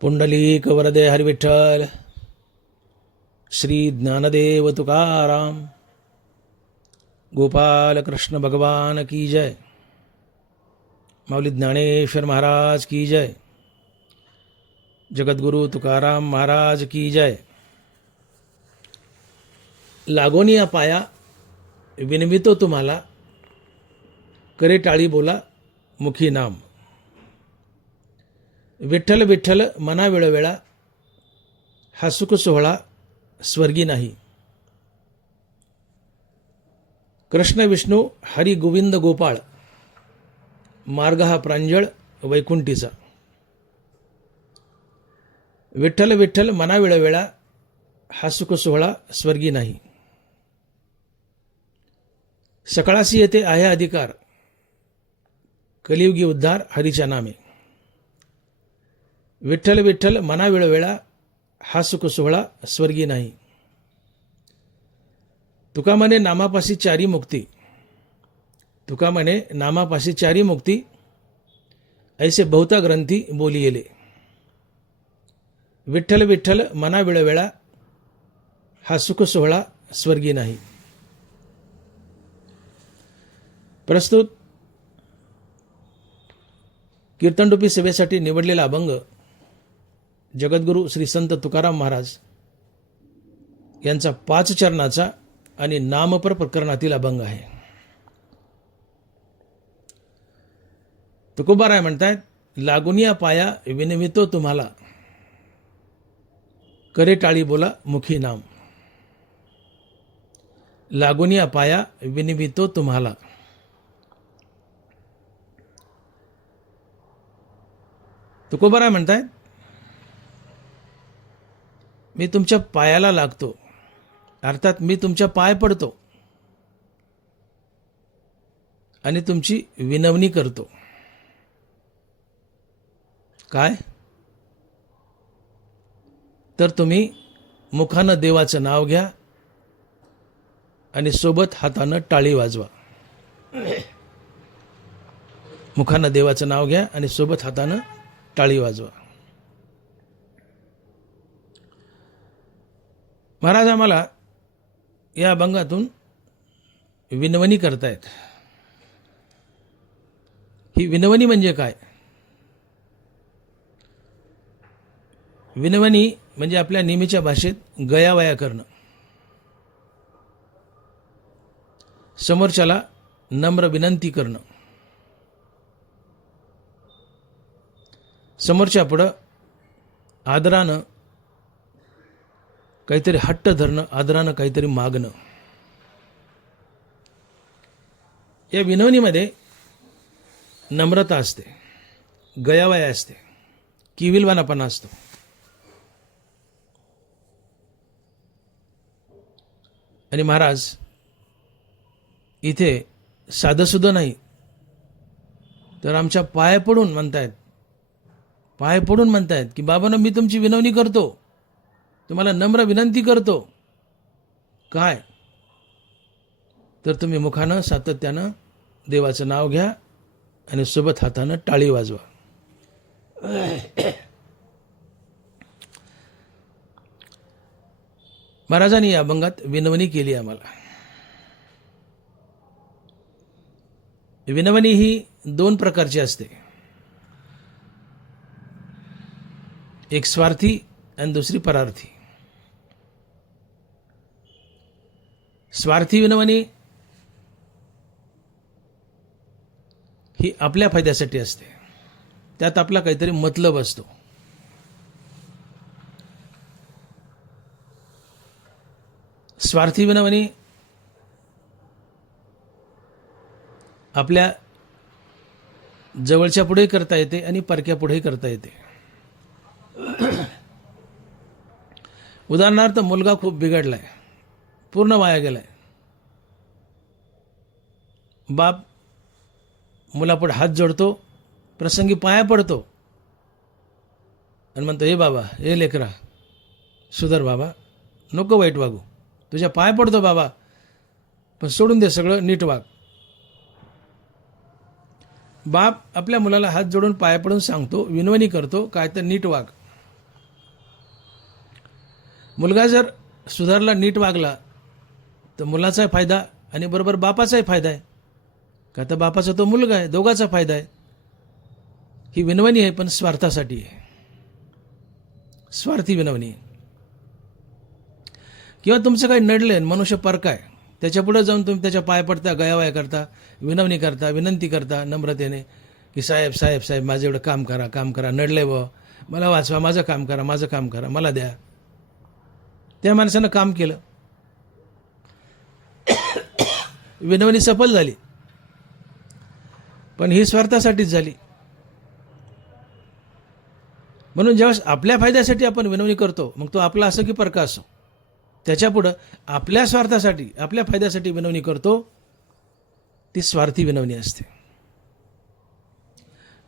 पुंडलीक वरदे हरिविठ्ठल. श्री ज्ञानदेव तुकाराम. गोपाल कृष्ण भगवान की जय. माऊली ज्ञानेश्वर महाराज की जय. जगद्गुरु तुकाराम महाराज की जय. लागोनिया पाया विनवितो तुम्हाला, करे टाळी बोला मुखी नाम. विठ्ठल विठ्ठल मना वेळोवेळा, हा सुख सोहळा स्वर्गी नाही. कृष्ण विष्णू हरी गोविंद गोपाळ, मार्ग हा प्रांजळ वैकुंठीचा. विठ्ठल विठ्ठल मना वेळोवेळा, हा सुख सोहळा स्वर्गी नाही. सकाळासी येते आहे अधिकार, कलियुगी उद्धार हरीच्या नामे. विठ्ठल विठ्ठल मना वेळोवेळा, हा सुख सोहळा स्वर्गी नाही. तुका म्हणे नामापाशी चारी मुक्ती, तुका म्हणे नामापाशी चारी मुक्ती, ऐसे बहुता ग्रंथी बोली येले. विठ्ठल विठ्ठल मना वेळोवेळा, हा सुख सोहळा स्वर्गी नाही. प्रस्तुत कीर्तनरूपी सेवेसाठी निवडलेला अभंग जगद्गुरु श्री संत तुकाराम महाराज यांचा 5 चरणाचा आणि नामपर प्रकरणातील अभंग आहे. तुकोबाराय म्हणतायत, लागुनिया पाया विनवितो तुम्हाला, करे टाळी बोला मुखी नाम. लागुनिया पाया विनवितो तुम्हाला. तुकोबाराय म्हणतायत, मी तुमच्या पायाला लागतो, अर्थात मी तुमच्या पाय पडतो आणि तुमची विनवणी करतो. काय? तर तुम्ही मुखानं देवाचं नाव घ्या आणि सोबत हातानं टाळी वाजवा. मुखानं देवाचं नाव घ्या आणि सोबत हातानं टाळी वाजवा. महाराज आम्हाला या अभंगातून विनवणी करतायत. ही विनवणी म्हणजे काय? विनवणी म्हणजे आपल्या नेहमीच्या भाषेत गयावया करणं, समोरच्याला नम्र विनंती करणं, समोरच्या पुढं आदरानं काहीतरी हट्ट धरणं, आदरानं काहीतरी मागणं. या विनवणीमध्ये नम्रता असते, गयावया असते, किविलवानापणा असतो. आणि महाराज इथे साधंसुद्धा नाही, तर आमच्या पाय पडून म्हणतायत, पाय पडून म्हणतायत की बाबांनो, मी तुमची विनवणी करतो, तुम्हाला नम्र विनंती करतो. काय? तर तुम्ही मुखानं सातत्यानं देवाचं नाव घ्या आणि सोबत हातानं टाळी वाजवा. महाराजांनी या अभंगात विनवणी केली आम्हाला. विनवणी ही 2 प्रकारची असते, एक स्वार्थी आणि दुसरी परार्थी. स्वार्थी विनवणी ही आपल्या फायद्यासाठी असते, त्यात आपला काहीतरी मतलब असतो. स्वार्थी विनवणी आपल्या जवळच्या पुढेही करता येते आणि परक्या पुढेही करता येते. उदाहरणार्थ, मुलगा खूप बिघडलाय, पूर्ण वाया गेलाय. बाप मुलापुढे हात जोडतो, प्रसंगी पाया पडतो आणि म्हणतो, हे बाबा, हे लेकरा, सुधर बाबा, नको वाईट वागू, तुझ्या पाय पडतो बाबा, पण सोडून दे सगळं, नीट वाग. बाप आपल्या मुलाला हात जोडून पाया पडून सांगतो, विनवणी करतो, काय तर नीट वाग. मुलगा जर सुधारला, नीट वागला, तर मुलाचाही फायदा आणि बरोबर बापाचाही फायदा आहे. का तर बापाचा तो मुलगा आहे, दोघाचा फायदा आहे. ही विनवणी आहे, पण स्वार्थासाठी आहे, स्वार्थी विनवणी. किंवा तुमचं काही नडलं, मनुष्य परका आहे, त्याच्यापुढे जाऊन तुम्ही त्याच्या पाय पडता, गयावाया करता, विनवणी करता, विनंती करता नम्रतेने की साहेब साहेब साहेब माझं एवढं काम करा, नडलंय व मला वाचवा, माझं काम करा, मला द्या. त्या माणसानं काम केलं, विनवणी सफल झाली, पण ही स्वार्थासाठीच झाली. म्हणून जेव्हा आपल्या फायद्यासाठी आपण विनवणी करतो, मग तो आपला असो की परका असो, त्याच्यापुढं आपल्या स्वार्थासाठी, आपल्या फायद्यासाठी विनवणी करतो, ती स्वार्थी विनवणी असते.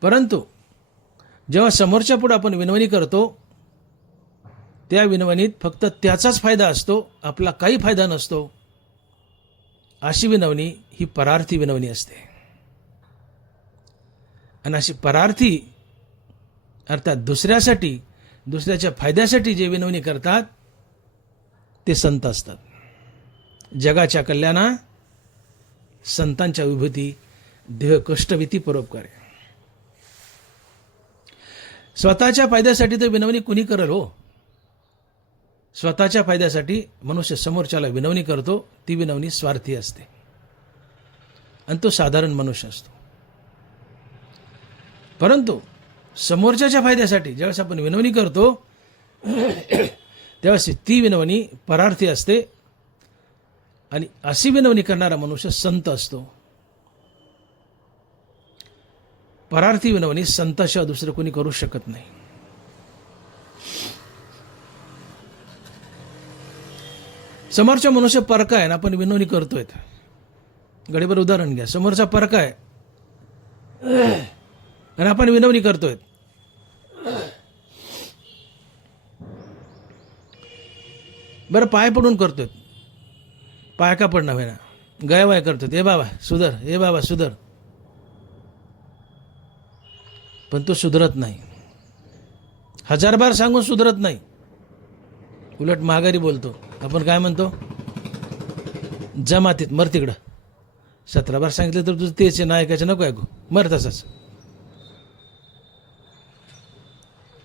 परंतु जेव्हा समोरच्या पुढे आपण विनवणी करतो, त्या विनवणीत फक्त त्याचाच फायदा असतो, आपला काही फायदा नसतो, अशी विनवणी ही परार्थी विनवणी असते. आणि अशी परार्थी अर्थात दुसऱ्यासाठी, दुसऱ्याच्या फायद्यासाठी जे विनवणी करतात ते संत असतात. जगाच्या कल्याणा संतांच्या विभूती, देह कष्टविती परोपकार. स्वतःच्या फायद्यासाठी तर विनवणी कुणी करेल हो. स्वतःच्या फायद्यासाठी मनुष्य समोरच्याला विनवणी करतो, ती विनवणी स्वार्थी असते आणि तो साधारण मनुष्य असतो. परंतु समोरच्याच्या फायद्यासाठी ज्यावेळेस आपण विनवणी करतो, त्यावेळेस ती विनवणी परार्थी असते आणि अशी विनवणी करणारा मनुष्य संत असतो. परार्थी विनवणी संताशिवाय दुसरं कोणी करू शकत नाही. समोरचा मनुष्य परका आहे आणि आपण विनवणी करतोय. गडीभर उदाहरण घ्या, समोरचा परका आहे आणि आपण विनवणी करतोय. बरं, पाय पडून करतोय, पाय का पडणं होईना, गयावाय करतोय, ए बाबा सुधर, ए बाबा सुधर, पण तो सुधरत नाही. 1000 बार सांगून सुधरत नाही, उलट माघारी बोलतो. आपण काय म्हणतो, जमातीत मर तिकडं. 17 बार सांगितलं तर तुझं तेच आहे, ऐकायचं, नको ऐकू, मर तसाच.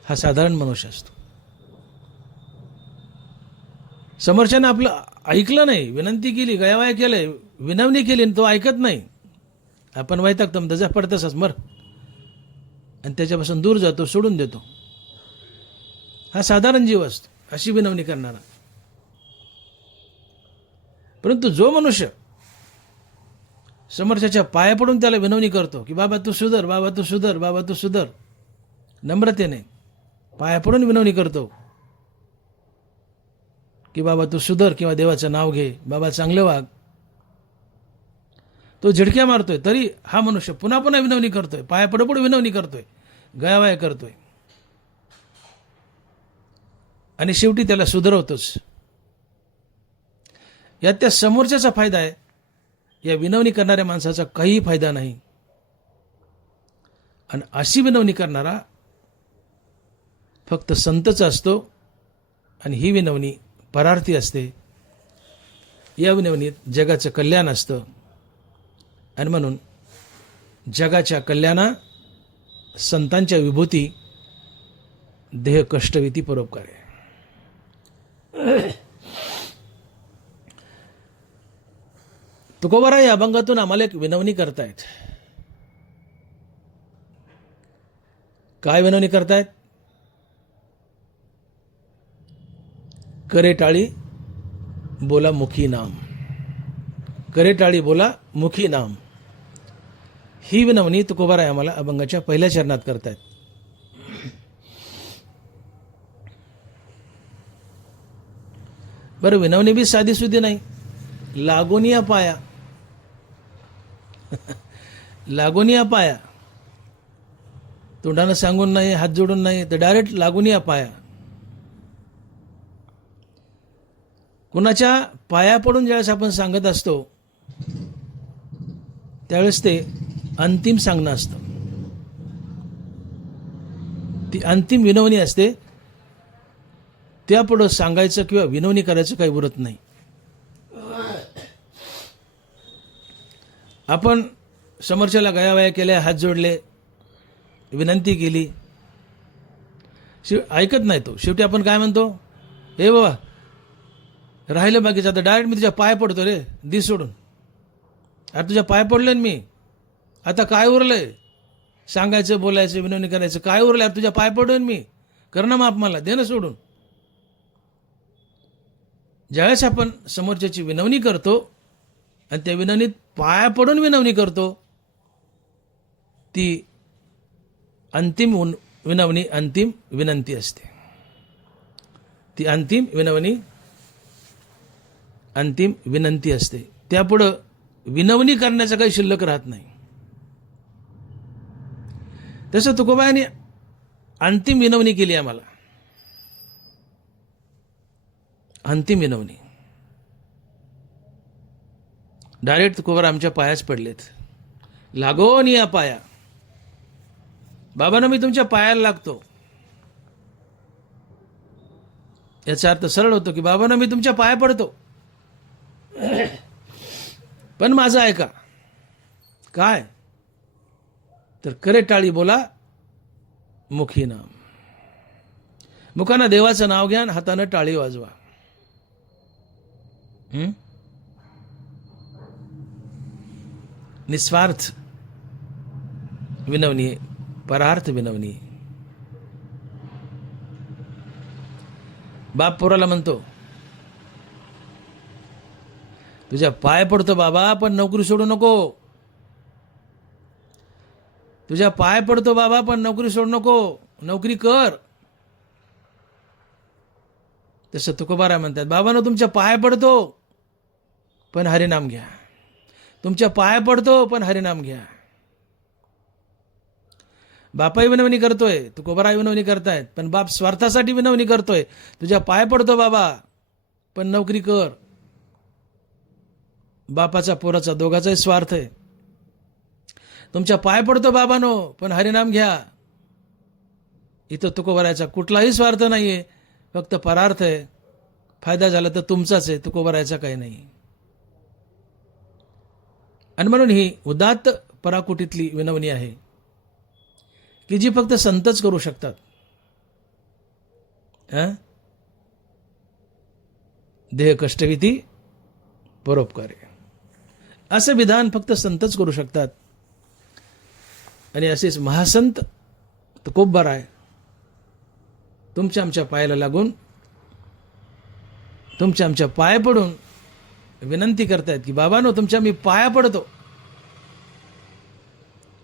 हा साधारण मनुष्य असतो. समोरच्यानं आपलं ऐकलं नाही, विनंती केली, गयावाया केलंय, विनवणी केली, तो ऐकत नाही, आपण वैतागतो, तसा पडतसाच मर, आणि त्याच्यापासून दूर जातो, सोडून देतो. हा साधारण जीव असतो, अशी विनवणी करणारा. परंतु जो मनुष्य समोरच्याच्या पाया पडून त्याला विनवणी करतो की बाबा तू सुधर, बाबा तू सुधर, बाबा तू सुधर, नम्रतेने पाया पडून विनवणी करतो की बाबा तू सुधर, किंवा देवाचं नाव घे, बाबा चांगलं वाग, तो झिडक्या मारतोय तरी हा मनुष्य पुन्हा पुन्हा विनवणी करतोय, पाया पडपड विनवणी करतोय, गयावाया करतोय, आणि शेवटी त्याला सुधरवतोच. यात त्या समोरच्याचा फायदा आहे, या विनवणी करणाऱ्या माणसाचा काही फायदा नाही. आणि अशी विनवणी करणारा फक्त संतच असतो, आणि ही विनवणी परार्थी असते. या विनवणीत जगाचं कल्याण असतं, आणि म्हणून जगाच्या कल्याणा संतांच्या विभूती, देह कष्टविती परोपकार आहे. तुकोबाराय या अभंगातून आम्हाला एक विनवणी करतायत. काय विनवणी करतायत? करे टाळी बोला मुखी नाम, करे टाळी बोला मुखी नाम, ही विनवणी तुकोबाराय आम्हाला अभंगाच्या पहिल्या चरणात करतायत. बरं, विनवणी बी साधी सुधी नाही, लागून या पाया, लागून या पाया, तोंडानं सांगून नाही, हात जोडून नाही, तर डायरेक्ट लागून या पाया. कुणाच्या पाया पडून ज्यावेळेस आपण सांगत असतो, त्यावेळेस ते अंतिम सांगणं असतं, ती अंतिम विनवणी असते. त्यापुढं सांगायचं किंवा विनवणी करायचं काही उरत नाही. आपण समोरच्याला गयावया केल्या, हात जोडले, विनंती केली, ऐकत नाही तो. शेवटी आपण काय म्हणतो, हे बाबा राहिलं बाकीचं, आता डायरेक्ट मी तुझ्या पाय पडतो रे, दी सोडून. अरे तुझ्या पाय पडले मी, आता काय उरलंय सांगायचं, बोलायचं, विनवणी करायचं, काय उरलंय? अरे तुझ्या पाय पडून मी, कर ना माफ, मला दे ना सोडून. ज्यावेळेस आपण समोरच्याची विनवणी करतो आणि त्या विनवणीत पाया पडून विनवणी करतो, ती अंतिम विनवणी, अंतिम विनंती असते. ती अंतिम विनवणी, अंतिम विनंती असते. त्यापुढं विनवणी करण्याचं काही शिल्लक राहत नाही. तसं तुकोबाने अंतिम विनवणी केली आम्हाला, अंतिम विनवणी. डायरेक्ट तुकोबा आमच्या पायाच पडलेत, लागो नि या पाया. बाबांनो, मी तुमच्या पायाला लागतो. याचा अर्थ सरळ होतो की बाबांनो, मी तुमच्या पाया पडतो, पण माझं ऐका. काय तर करे टाळी बोला, मुखी नाम. मुखानं देवाचं नाव घ्या, हातानं टाळी वाजवा. निस्वार्थ विनवणी, परार्थ विनवणी. बाप पोराला म्हणतो, तुझ्या पाय पडतो बाबा, पण नोकरी सोडू नको. तुझ्या पाय पडतो बाबा, पण नोकरी सोडू नको, नोकरी कर. तसं तुकोबाराय म्हणतात, बाबांनो तुमच्या पाय पडतो, पण हरिनाम घ्या. तुमच्या पाय पडतो, पण हरिनाम घ्या. बापाही विनवणी करतोय, तुकोबाराय विनवणी करतायत, पण बाप स्वार्थासाठी विनवणी करतोय. तुझ्या पाय पडतो बाबा, पण नोकरी कर. बापाचा पोराचा दोघाचाही स्वार्थ आहे. तुमच्या पाय पडतो बाबानो, पण हरिनाम घ्या. इथं तुकोबारायचा कुठलाही स्वार्थ नाहीये, फक्त परार्थ आहे. फायदा झाला तर तुमचाच आहे, तुकोबारायचा काही नाही. आणि म्हणून ही उदात्त पराकुटीतली विनवणी आहे की जी फक्त संतच करू शकतात. देह कष्टविती परोपकारी, असं विधान फक्त संतच करू शकतात. आणि असेच महासंत तुकोबाराय तुमच्या आमच्या पायाला लागून, तुमच्या आमच्या पाय पडून विनंती करतायत की बाबांनो, तुमच्या मी पाया पडतो,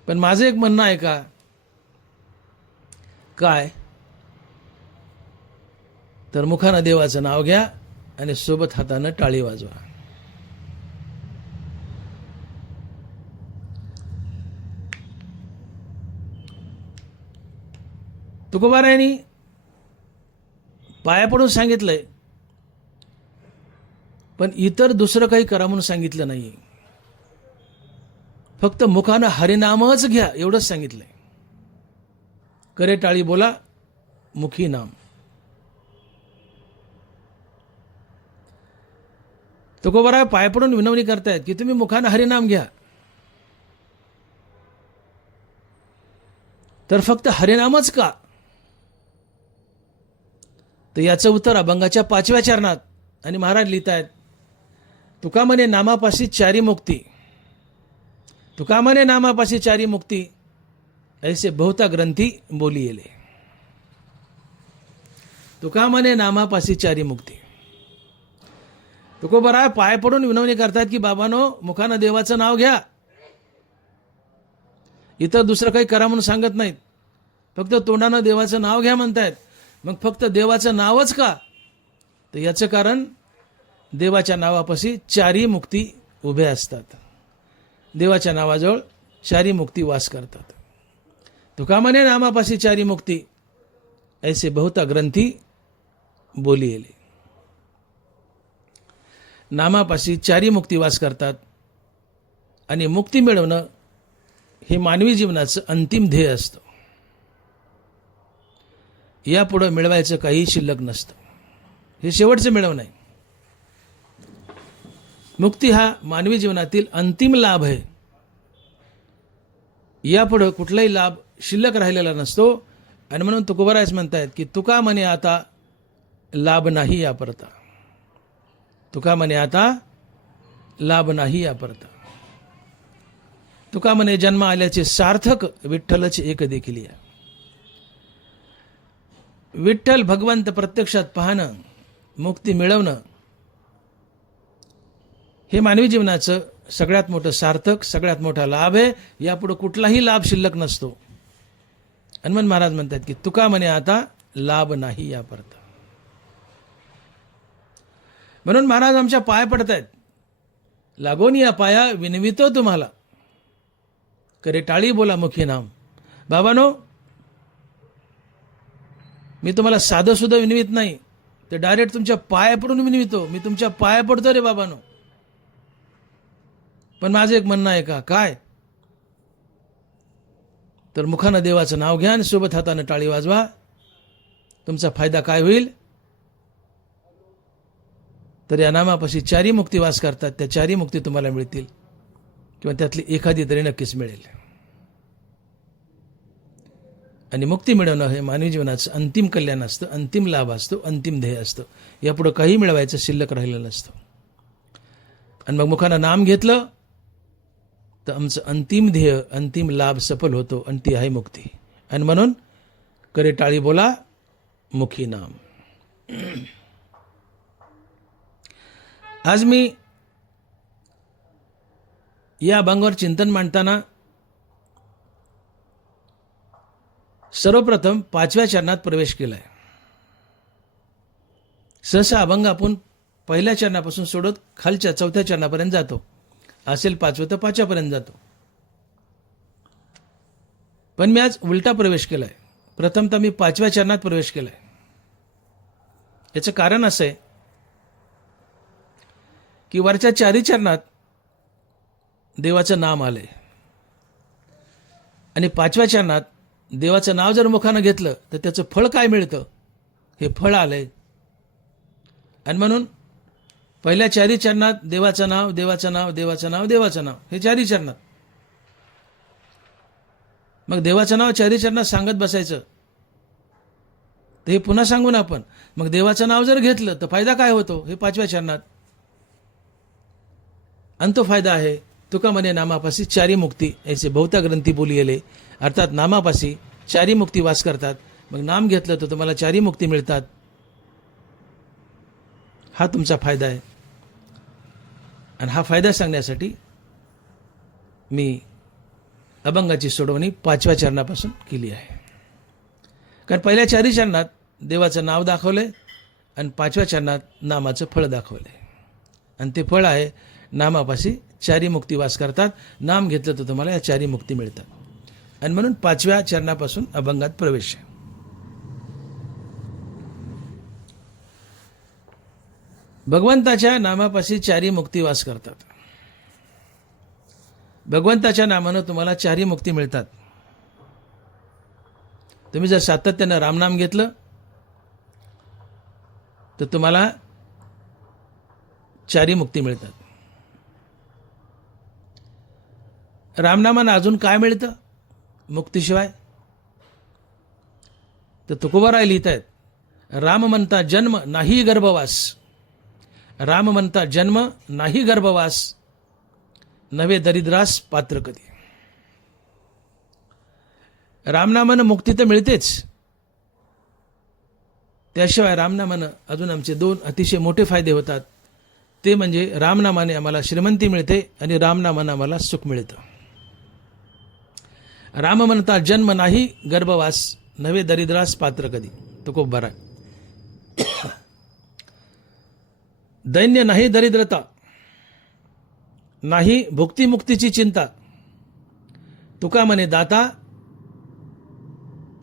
पण माझं एक म्हणणं आहे का. काय तर मुखानं देवाचं नाव घ्या आणि सोबत हातानं टाळी वाजवा. तुकोबारायांनी पाया पडून सांगितलंय, पण इतर दुसरं काही करा म्हणून सांगितलं नाही. फक्त मुखानं हरिनामच घ्या एवढंच सांगितलंय. करे टाळी बोला, मुखी नाम. तुकोबाराय पाय पडून विनवणी करतायत की तुम्ही मुखानं हरिनाम घ्या, तर फक्त हरिनामच का. तर याचं उत्तर अभंगाच्या 5व्या चरणात. आणि महाराज लिहितायत, तुका म्हणे नामापाशी चारी मुक्ती. तुका म्हणे नामापाशी चारी मुक्ती, ऐसे बहुता ग्रंथी बोली येले. तुका म्हणे नामापाशी चारी मुक्ती. तुकोबाराय पाय पडून विनवणी करतात की बाबानो, मुखानं देवाचं नाव घ्या. इतर दुसरं काही करा म्हणून सांगत नाहीत, फक्त तोंडानं देवाचं नाव घ्या म्हणतायत. मग फक्त देवाचं नावच का. तर याचं कारण देवाच्या नावापाशी चारी मुक्ती उभे असतात. देवाच्या नावाजवळ चारी मुक्ती वास करतात. तुका म्हणे नामापाशी चारी मुक्ती, ऐसे बहुता ग्रंथी बोली येले. नामापाशी चारी मुक्ती वास करतात. आणि मुक्ती मिळवणं हे मानवी जीवनाचं अंतिम ध्येय असतं. यापुढं मिळवायचं काही शिल्लक नसतं. हे शेवटचं मिळवणं आहे. मुक्ती हा मानवी जीवनातील अंतिम लाभ आहे. यापुढे कुठलाही लाभ शिल्लक राहिलेला नसतो. आणि म्हणून तुकोबाराज म्हणतायत की तुका म्हणे आता लाभ नाही या परता. तुका म्हणे आता लाभ नाही या परता. तुका म्हणे जन्म आल्याचे सार्थक विठ्ठलच एक देखील या. विठ्ठल भगवंत प्रत्यक्षात पाहणं, मुक्ती मिळवणं हे मानवी जीवनाचं सगळ्यात मोठं सार्थक, सगळ्यात मोठा लाभ आहे. यापुढे कुठलाही लाभ शिल्लक नसतो. हनुमान महाराज म्हणतात की तुका म्हणे आता लाभ नाही या परता. म्हणून महाराज आमच्या पाय पडतायत. लागोन या पाया विनवितो तुम्हाला, करे टाळी बोला मुखी नाम. बाबानो, मी तुम्हाला साधं सुद्धा विनवित नाही, तर डायरेक्ट तुमच्या पाया पडून विनवितो. मी तुमच्या पाया पडतो रे बाबानो. पण माझं एक म्हणणं आहे का, काय तर मुखानं देवाचं नाव घ्या आणि सोबत हातानं टाळी वाजवा. तुमचा फायदा काय होईल, तर या नामापाशी चारी मुक्ती वास करतात. त्या चारी मुक्ती तुम्हाला मिळतील, किंवा त्यातली एखादी तरी नक्कीच मिळेल. आणि मुक्ती मिळवणं हे मानवी जीवनाचं अंतिम कल्याण असतं, अंतिम लाभ असतो, अंतिम ध्येय असतं. यापुढे काही मिळवायचं शिल्लक राहिलेलं नसतं. आणि मग मुखानं नाम घेतलं तर आमचं अंतिम ध्येय, अंतिम लाभ सफल होतो, आणि ती आहे मुक्ती. आणि म्हणून करे टाळी बोला मुखी नाम. आज मी या अभंगावर चिंतन मांडताना सर्वप्रथम 5व्या चरणात प्रवेश केलाय. सहसा अभंग आपण पहिल्या चरणापासून सोडत खालच्या 4थ्या चरणापर्यंत जातो. असेल 5वं तर 5व्यापर्यंत जातो. पण मी आज उलटा प्रवेश केलाय. प्रथमतः मी 5व्या चरणात प्रवेश केलाय. याचं कारण असं आहे की वरच्या 4ही चरणात देवाचं नाम आलंय, आणि 5व्या चरणात देवाचं नाव जर मुखानं घेतलं तर त्याचं फळ काय मिळतं हे फळ आलंय. आणि म्हणून पहिल्या 4ही चरणात देवाचं नाव, देवाचं नाव, देवाचं नाव, देवाचं नाव, हे 4ही चरणात. मग देवाचं नाव 4ही चरणात सांगत बसायचं, तर हे पुन्हा सांगू ना आपण. मग देवाचं नाव जर घेतलं तर फायदा काय होतो हे 5व्या चरणात. आणि तो फायदा आहे तुका म्हणे नामापाशी चारी मुक्ती ऐसे बहुता ग्रंथी बोलियले. अर्थात नामापाशी चारी मुक्ती वास करतात. मग नाम घेतलं तर तुम्हाला चारी मुक्ती मिळतात. हा तुमचा फायदा आहे. आणि हा फायदा सांगण्यासाठी मी अभंगाची सोडवणी 5व्या चरणापासून केली आहे. कारण पहिल्या 4ही चरणात देवाचं नाव दाखवलंय, आणि 5व्या चरणात नामाचं फळ दाखवलंय. आणि ते फळ आहे नामापाशी चारी मुक्ती वास करतात. नाम घेतलं तर तुम्हाला या चारी मुक्ती मिळतात. आणि म्हणून 5व्या चरणापासून अभंगात प्रवेश आहे. भगवंताच्या नामापाशी चारी मुक्ती वास करतात. भगवंताच्या नामानं तुम्हाला चारी मुक्ती मिळतात. तुम्ही जर सातत्यानं रामनाम घेतलं तर तुम्हाला चारी मुक्ती मिळतात. रामनामानं अजून काय मिळतं मुक्तीशिवाय, तर तुकोबाराय लिहित आहेत, राम म्हणता जन्म नाही गर्भवास. राम म्हणता जन्म नाही गर्भवास, नवे दरिद्रास पात्र कधी. रामनामानं मुक्ती तर मिळतेच, त्याशिवाय रामनामानं अजून आमचे 2 अतिशय मोठे फायदे होतात. ते म्हणजे रामनामाने आम्हाला श्रीमंती मिळते, आणि रामनामानं आम्हाला सुख मिळतं. राम म्हणता जन्म नाही गर्भवास, नवे दरिद्रास पात्र कधी. तुकोबाराय. दैन्य नाही दरिद्रता, नाही भुक्तिमुक्तीची चिंता. तुका म्हणे दाता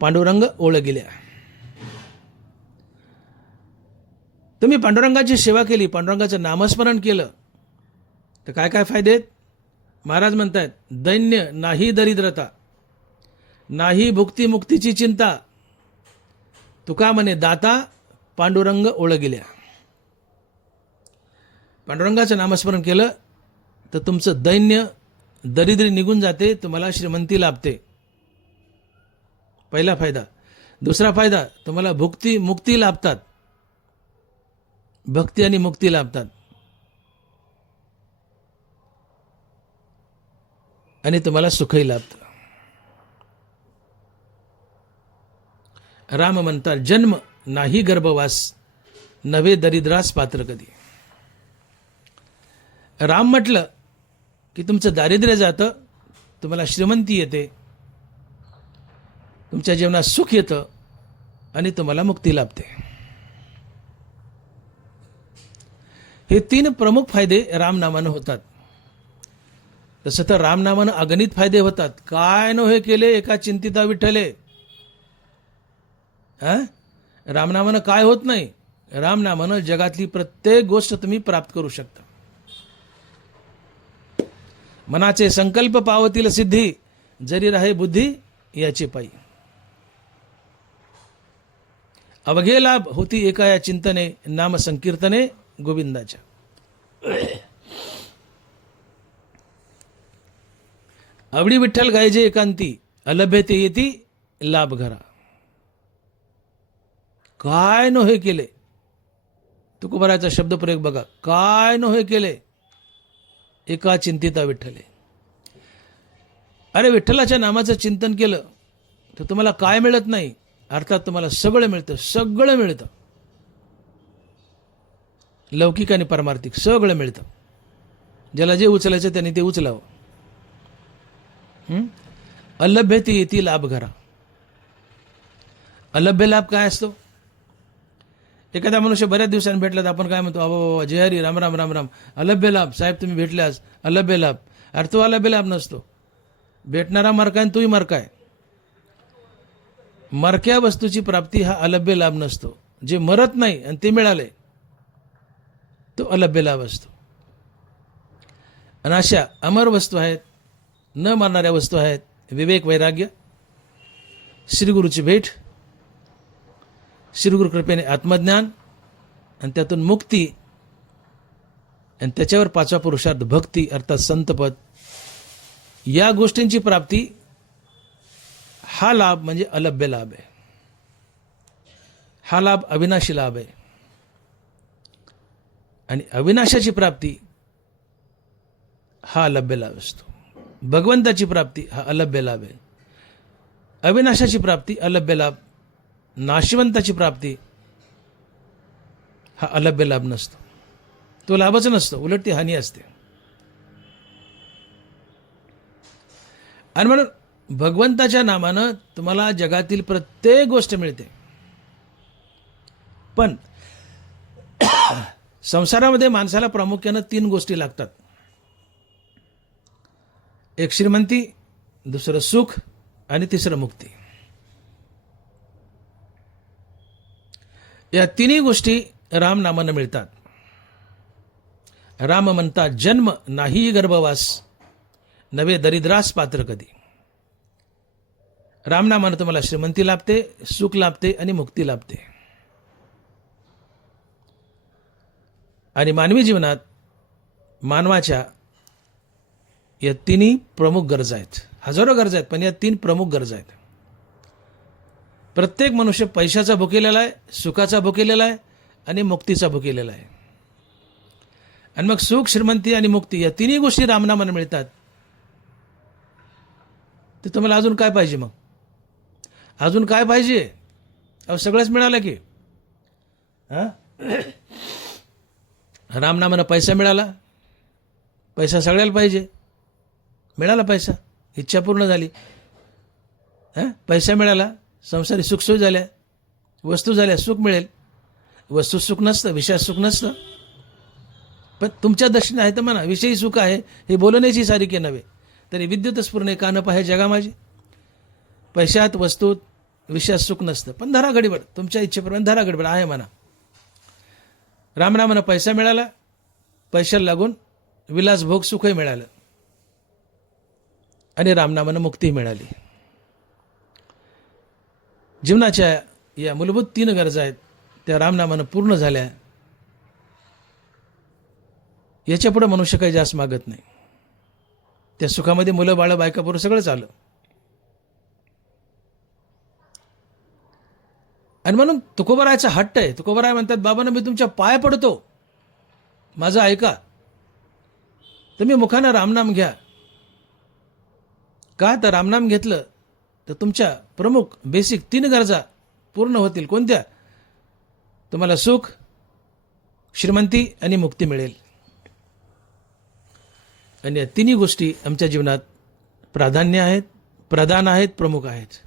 पांडुरंग ओळ गेल्या. तुम्ही पांडुरंगाची सेवा केली, पांडुरंगाचं नामस्मरण केलं तर काय काय फायदे आहेत. महाराज म्हणतायत, दैन्य नाही दरिद्रता, नाही भुक्तिमुक्तीची चिंता. तुका म्हणे दाता पांडुरंग ओळ गेल्या. पांडुरंगाचं नामस्मरण केलं तर तुमचं दैन्य दरिद्री निघून जाते, तुम्हाला श्रीमंती लाभते. पहिला फायदा. दुसरा फायदा, तुम्हाला मुक्ती लाभतात. भक्ती आणि मुक्ती लाभतात. आणि तुम्हाला सुखही लाभतं. राम म्हणतात, जन्म नाही गर्भवास, नवे दरिद्रास पात्र कधी. राम म्हटलं की तुमचं दारिद्र्य जातं, तुम्हाला श्रीमंती येते, तुमच्या जीवनात सुख येतं आणि तुम्हाला मुक्ती लाभते. हे 3 प्रमुख फायदे रामनामानं होतात. तसं तर रामनामानं अगणित फायदे होतात. काय नो हे केले एका चिंतिता विठ्ठले. रामनामानं काय होत नाही. रामनामानं जगातली प्रत्येक गोष्ट तुम्ही प्राप्त करू शकता. मनाचे संकल्प पावतील सिद्धी, जरी राहे बुद्धी याची पायी. अवघे लाभ होती एका या चिंतने, नाम संकीर्तने गोविंदाच्या. आवडी विठ्ठल गायजे एकांती, अलभ्य ते येती लाभ घरा. काय नो हे केले. तुकोबाराचा शब्दप्रयोग बघा. काय नो हे केले एका चिंतिता विठ्ठले. अरे विठ्ठलाच्या नामाचं चिंतन केलं तर तुम्हाला काय मिळत नाही, अर्थात तुम्हाला सगळं मिळतं. सगळं मिळतं, लौकिक आणि पारमार्थिक सगळं मिळतं. ज्याला जे उचलायचं त्यांनी ते उचलावं. अलभ्य ती येती लाभ घरा. अलभ्य लाभ काय असतो. एखादा मनुष्य बऱ्याच दिवसांनी भेटला तर आपण काय म्हणतो, अबो जय हरी, राम राम राम राम, अलभ्य लाभ. साहेब तुम्ही भेटल्यास अलभ्य लाभ. अरे तो अलभ्य लाभ नसतो. भेटणारा मरकाय आणि तूही मरकाय. मरक्या वस्तूची प्राप्ती हा अलभ्य लाभ नसतो. जे मरत नाही आणि ते मिळाले तो अलभ्य लाभ असतो. आणि अशा अमर वस्तू आहेत, न मारणाऱ्या वस्तू आहेत. विवेक, वैराग्य, श्रीगुरूची भेट, श्रीगुरु कृपेने आत्मज्ञान आणि त्यातून मुक्ती, आणि त्याच्यावर 5वा पुरुषार्थ भक्ती अर्थात संतपद. या गोष्टींची प्राप्ती हा लाभ म्हणजे अलभ्य लाभ आहे. हा लाभ अविनाशी लाभ आहे. आणि अविनाशाची प्राप्ती हा अलभ्य लाभ असतो. भगवंताची प्राप्ती हा अलभ्य लाभ आहे. अविनाशाची प्राप्ती अलभ्य लाभ. नाशवंताची प्राप्ती हा अलभ्य लाभ नसतो. तो लाभच नसतो, उलट ती हानी असते. आणि म्हणून भगवंताच्या नामानं तुम्हाला जगातील प्रत्येक गोष्ट मिळते. पण संसारामध्ये माणसाला प्रामुख्यानं 3 गोष्टी लागतात. एक श्रीमंती, दुसरं सुख आणि तिसरं मुक्ती. या 3 गोष्टी रामनामानं मिळतात. राम म्हणतात, जन्म नाही गर्भवास, नवे दरिद्रास पात्र कधी. रामनामानं तुम्हाला श्रीमंती लाभते, सुख लाभते आणि मुक्ती लाभते. आणि मानवी जीवनात मानवाच्या या 3 प्रमुख गरजा आहेत. हजारो गरजा आहेत, पण या 3 प्रमुख गरजा आहेत. प्रत्येक मनुष्य पैशाचा भुकेलेला आहे, सुखाचा भुकेलेला आहे आणि मुक्तीचा भुकेलेला आहे. आणि मग सुख, श्रीमंती आणि मुक्ती या 3 गोष्टी रामनामानं मिळतात. तर तुम्हाला अजून काय पाहिजे. मग अजून काय पाहिजे. सगळंच मिळालं की. रामनामानं पैसा मिळाला. पैसा सगळ्याला पाहिजे. मिळाला पैसा, इच्छा पूर्ण झाली. पैसा मिळाला, संसारी सुखसोयी झाल्या, वस्तू झाल्या, सुख मिळेल. वस्तू सुख नसतं, विषयात सुख नसतं. पण तुमच्या दृष्टीने आहे तर म्हणा विषयी सुख आहे, हे बोलण्याची सारिके नव्हे. तरी विद्युत स्फुरणे कान पाहे जगा माझी. पैशात, वस्तूत, विषयात सुख नसतं. पण धरा गडबड, तुमच्या इच्छेप्रमाणे धरा गडबड आहे म्हणा. रामनामानं पैसा मिळाला, पैशाला लागून विलासभोग सुखही मिळालं आणि रामनामानं मुक्तीही मिळाली. जीवनाच्या या मूलभूत 3 गरजा आहेत त्या रामनामानं पूर्ण झाल्या. याच्या पुढे मनुष्य काही जास्त मागत नाही. त्या सुखामध्ये मुलं बाळं बायका पोरं सगळंच आलं. आणि म्हणून तुकोबारायचा हट्ट आहे. तुकोबाराय म्हणतात, बाबांना मी तुमच्या पाय पडतो, माझं ऐका. तुम्ही मुखानं रामनाम घ्या. का तर रामनाम घेतलं तर तुमच्या प्रमुख बेसिक 3 गरजा पूर्ण होतील. कोणत्या? तुम्हाला सुख, श्रीमंती आणि मुक्ती मिळेल. आणि या 3 गोष्टी आमच्या जीवनात प्राधान्य आहेत, प्रधान आहेत, प्रमुख आहेत.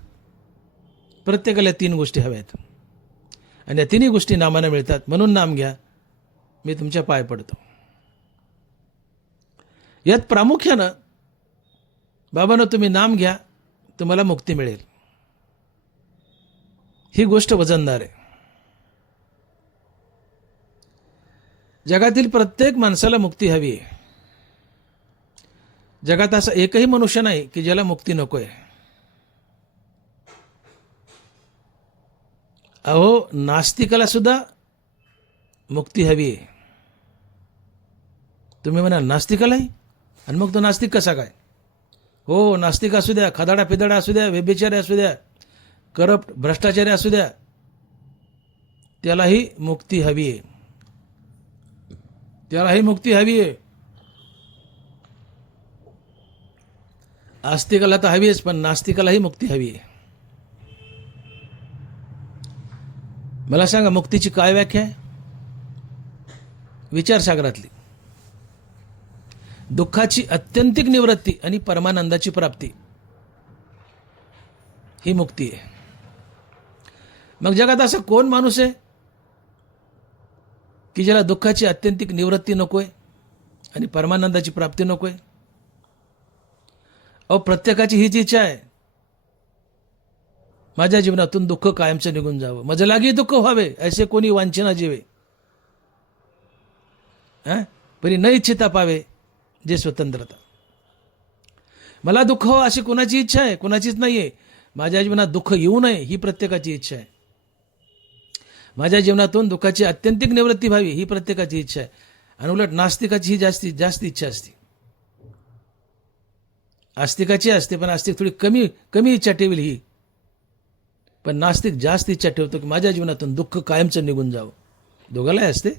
प्रत्येकाला 3 गोष्टी हव्यात. आणि या 3 गोष्टी नामानं मिळतात. म्हणून नाम घ्या, मी तुमच्या पाय पडतो. यात प्रामुख्यानं बाबांनो तुम्ही नाम घ्या, तुम्हाला मुक्ती मिळेल. ही गोष्ट वजनदार आहे. जगातील प्रत्येक माणसाला मुक्ती हवी आहे. जगात असा एकही मनुष्य नाही की ज्याला मुक्ती नकोय. अहो, नास्तिकाला सुद्धा मुक्ती हवी आहे. तुम्ही म्हणाल नास्तिकालाही? आणि मग तो नास्तिक कसा काय? हो, नास्तिक असू द्या, खदाडा पिदाडा असू द्या, व्यभिचारी असू द्या, करप्ट भ्रष्टाचारी असू द्या, त्यालाही मुक्ती हवी आहे. त्यालाही मुक्ती हवी आहे. आस्तिकाला तर हवी आहेच, पण नास्तिकालाही मुक्ती हवी आहे. मला सांगा, मुक्तीची काय व्याख्या आहे? विचारसागरातली दुःखाची अत्यंतिक निवृत्ती आणि परमानंदाची प्राप्ती, ही मुक्ती आहे. मग जगात असा कोण माणूस आहे की ज्याला दुःखाची अत्यंतिक निवृत्ती नकोय आणि परमानंदाची प्राप्ती नकोय? अहो, प्रत्येकाची हीच इच्छा आहे, माझ्या जीवनातून दुःख कायमचं निघून जावं, माझं लागी दुःख व्हावे, ऐसे कोणी वांछना जीवे, परी न इच्छिता पावे जे स्वतंत्रता. मला दुःख हो अशी कोणाची इच्छा आहे? कोणाचीच नाहीये. माझ्या जीवनात दुःख येऊ नये ही प्रत्येकाची इच्छा आहे. माझ्या जीवनातून दुःखाची अत्यंतिक निवृत्ती व्हावी ही प्रत्येकाची इच्छा आहे. आणि उलट नास्तिकाची ही जास्तीत जास्त इच्छा असते. आस्तिकाची असते, पण आस्तिक थोडी कमी इच्छा ठेवील ही. पण नास्तिक जास्त इच्छा ठेवतो की माझ्या जीवनातून दुःख कायमचं निघून जावं. दोघालाही असते,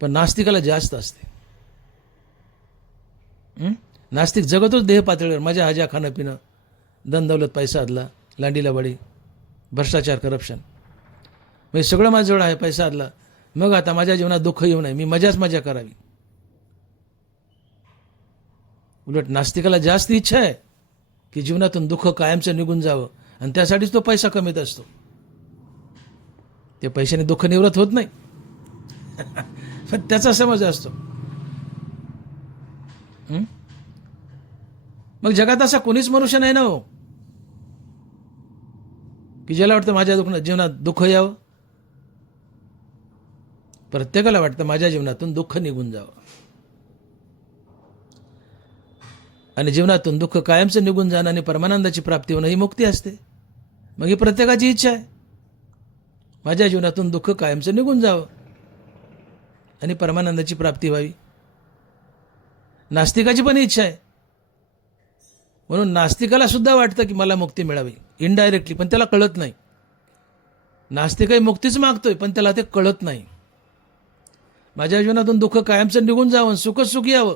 पण नास्तिकाला जास्त असते. नास्तिक जगतोच देह पातळीवर, मजा हजा, खाणं पिणं, धन दौलत, पैसा अदला, लांडीला बडी, भ्रष्टाचार, करप्शन, म्हणजे सगळं माझ्याजवळ आहे, पैसा अदला, मग आता माझ्या जीवनात दुःख येऊ नये, मी मजा करावी. उलट नास्तिकाला जास्त इच्छा आहे की जीवनातून दुःख कायमचं निघून जावं, आणि त्यासाठीच तो पैसा कमीत असतो. त्या पैशाने दुःख निवृत्त होत नाही, पण त्याचा समज असतो. मग जगात असा कोणीच मनुष्य नाही ना हो की ज्याला वाटतं माझ्या जीवनात दुःख यावं. प्रत्येकाला वाटतं माझ्या जीवनातून दुःख निघून जावं, आणि जीवनातून दुःख कायमचं निघून जाणं आणि परमानंदाची प्राप्ती होणं ही मुक्ती असते. मग ही प्रत्येकाची इच्छा आहे, माझ्या जीवनातून दुःख कायमचं निघून जावं आणि परमानंदाची प्राप्ती व्हावी. नास्तिकाची पण इच्छा आहे. म्हणून नास्तिकाला सुद्धा वाटतं की मला मुक्ती मिळावी इनडायरेक्टली, पण त्याला कळत नाही. नास्तिकही मुक्तीच मागतोय, पण त्याला ते कळत नाही. माझ्या जीवनातून दुःख कायमचं निघून जावं, सुखच सुख यावं,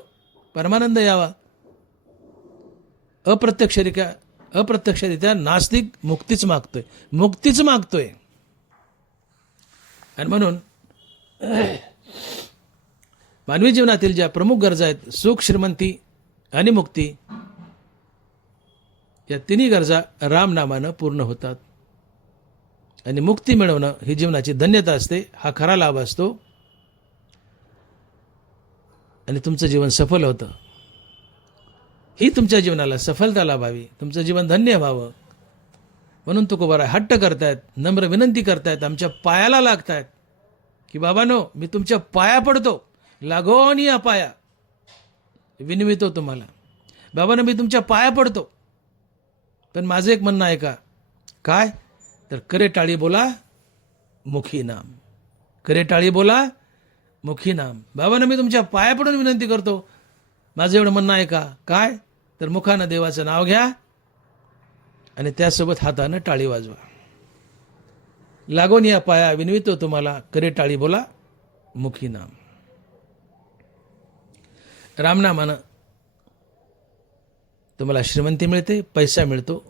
परमानंद यावा. अप्रत्यक्षरित्या नास्तिक मुक्तीच मागतोय. आणि म्हणून मानवी जीवनातील ज्या प्रमुख गरजा आहेत, सुख, श्रीमंती आणि मुक्ती, या 3 गरजा रामनामानं पूर्ण होतात. आणि मुक्ती मिळवणं ही जीवनाची धन्यता असते, हा खरा लाभ असतो, आणि तुमचं जीवन सफल होतं. ही तुमच्या जीवनाला सफलता लाभावी, तुमचं जीवन धन्य व्हावं, म्हणून तुकोबाराय हट्ट करतायत, नम्र विनंती करतायत, आमच्या पायाला लागतायत की बाबांनो, मी तुमच्या पाया पडतो, लागोन या पाया, विनवितो तुम्हाला. बाबांनो, मी तुमच्या पाया पडतो, पण माझं एक म्हणणं आहे का? काय? तर करे टाळी बोला, मुखी नाम. करे टाळी बोला मुखी नाम. बाबांना मी तुमच्या पाया पडून विनंती करतो, माझं एवढं म्हणणं आहे का? काय तर मुखानं देवाचं नाव घ्या आणि त्यासोबत हातानं टाळी वाजवा. लागून या पाया विनवितो तुम्हाला, करे टाळी बोला मुखी नाम. रामनामानं तुम्हाला श्रीमंती मिळते, पैसा मिळतो,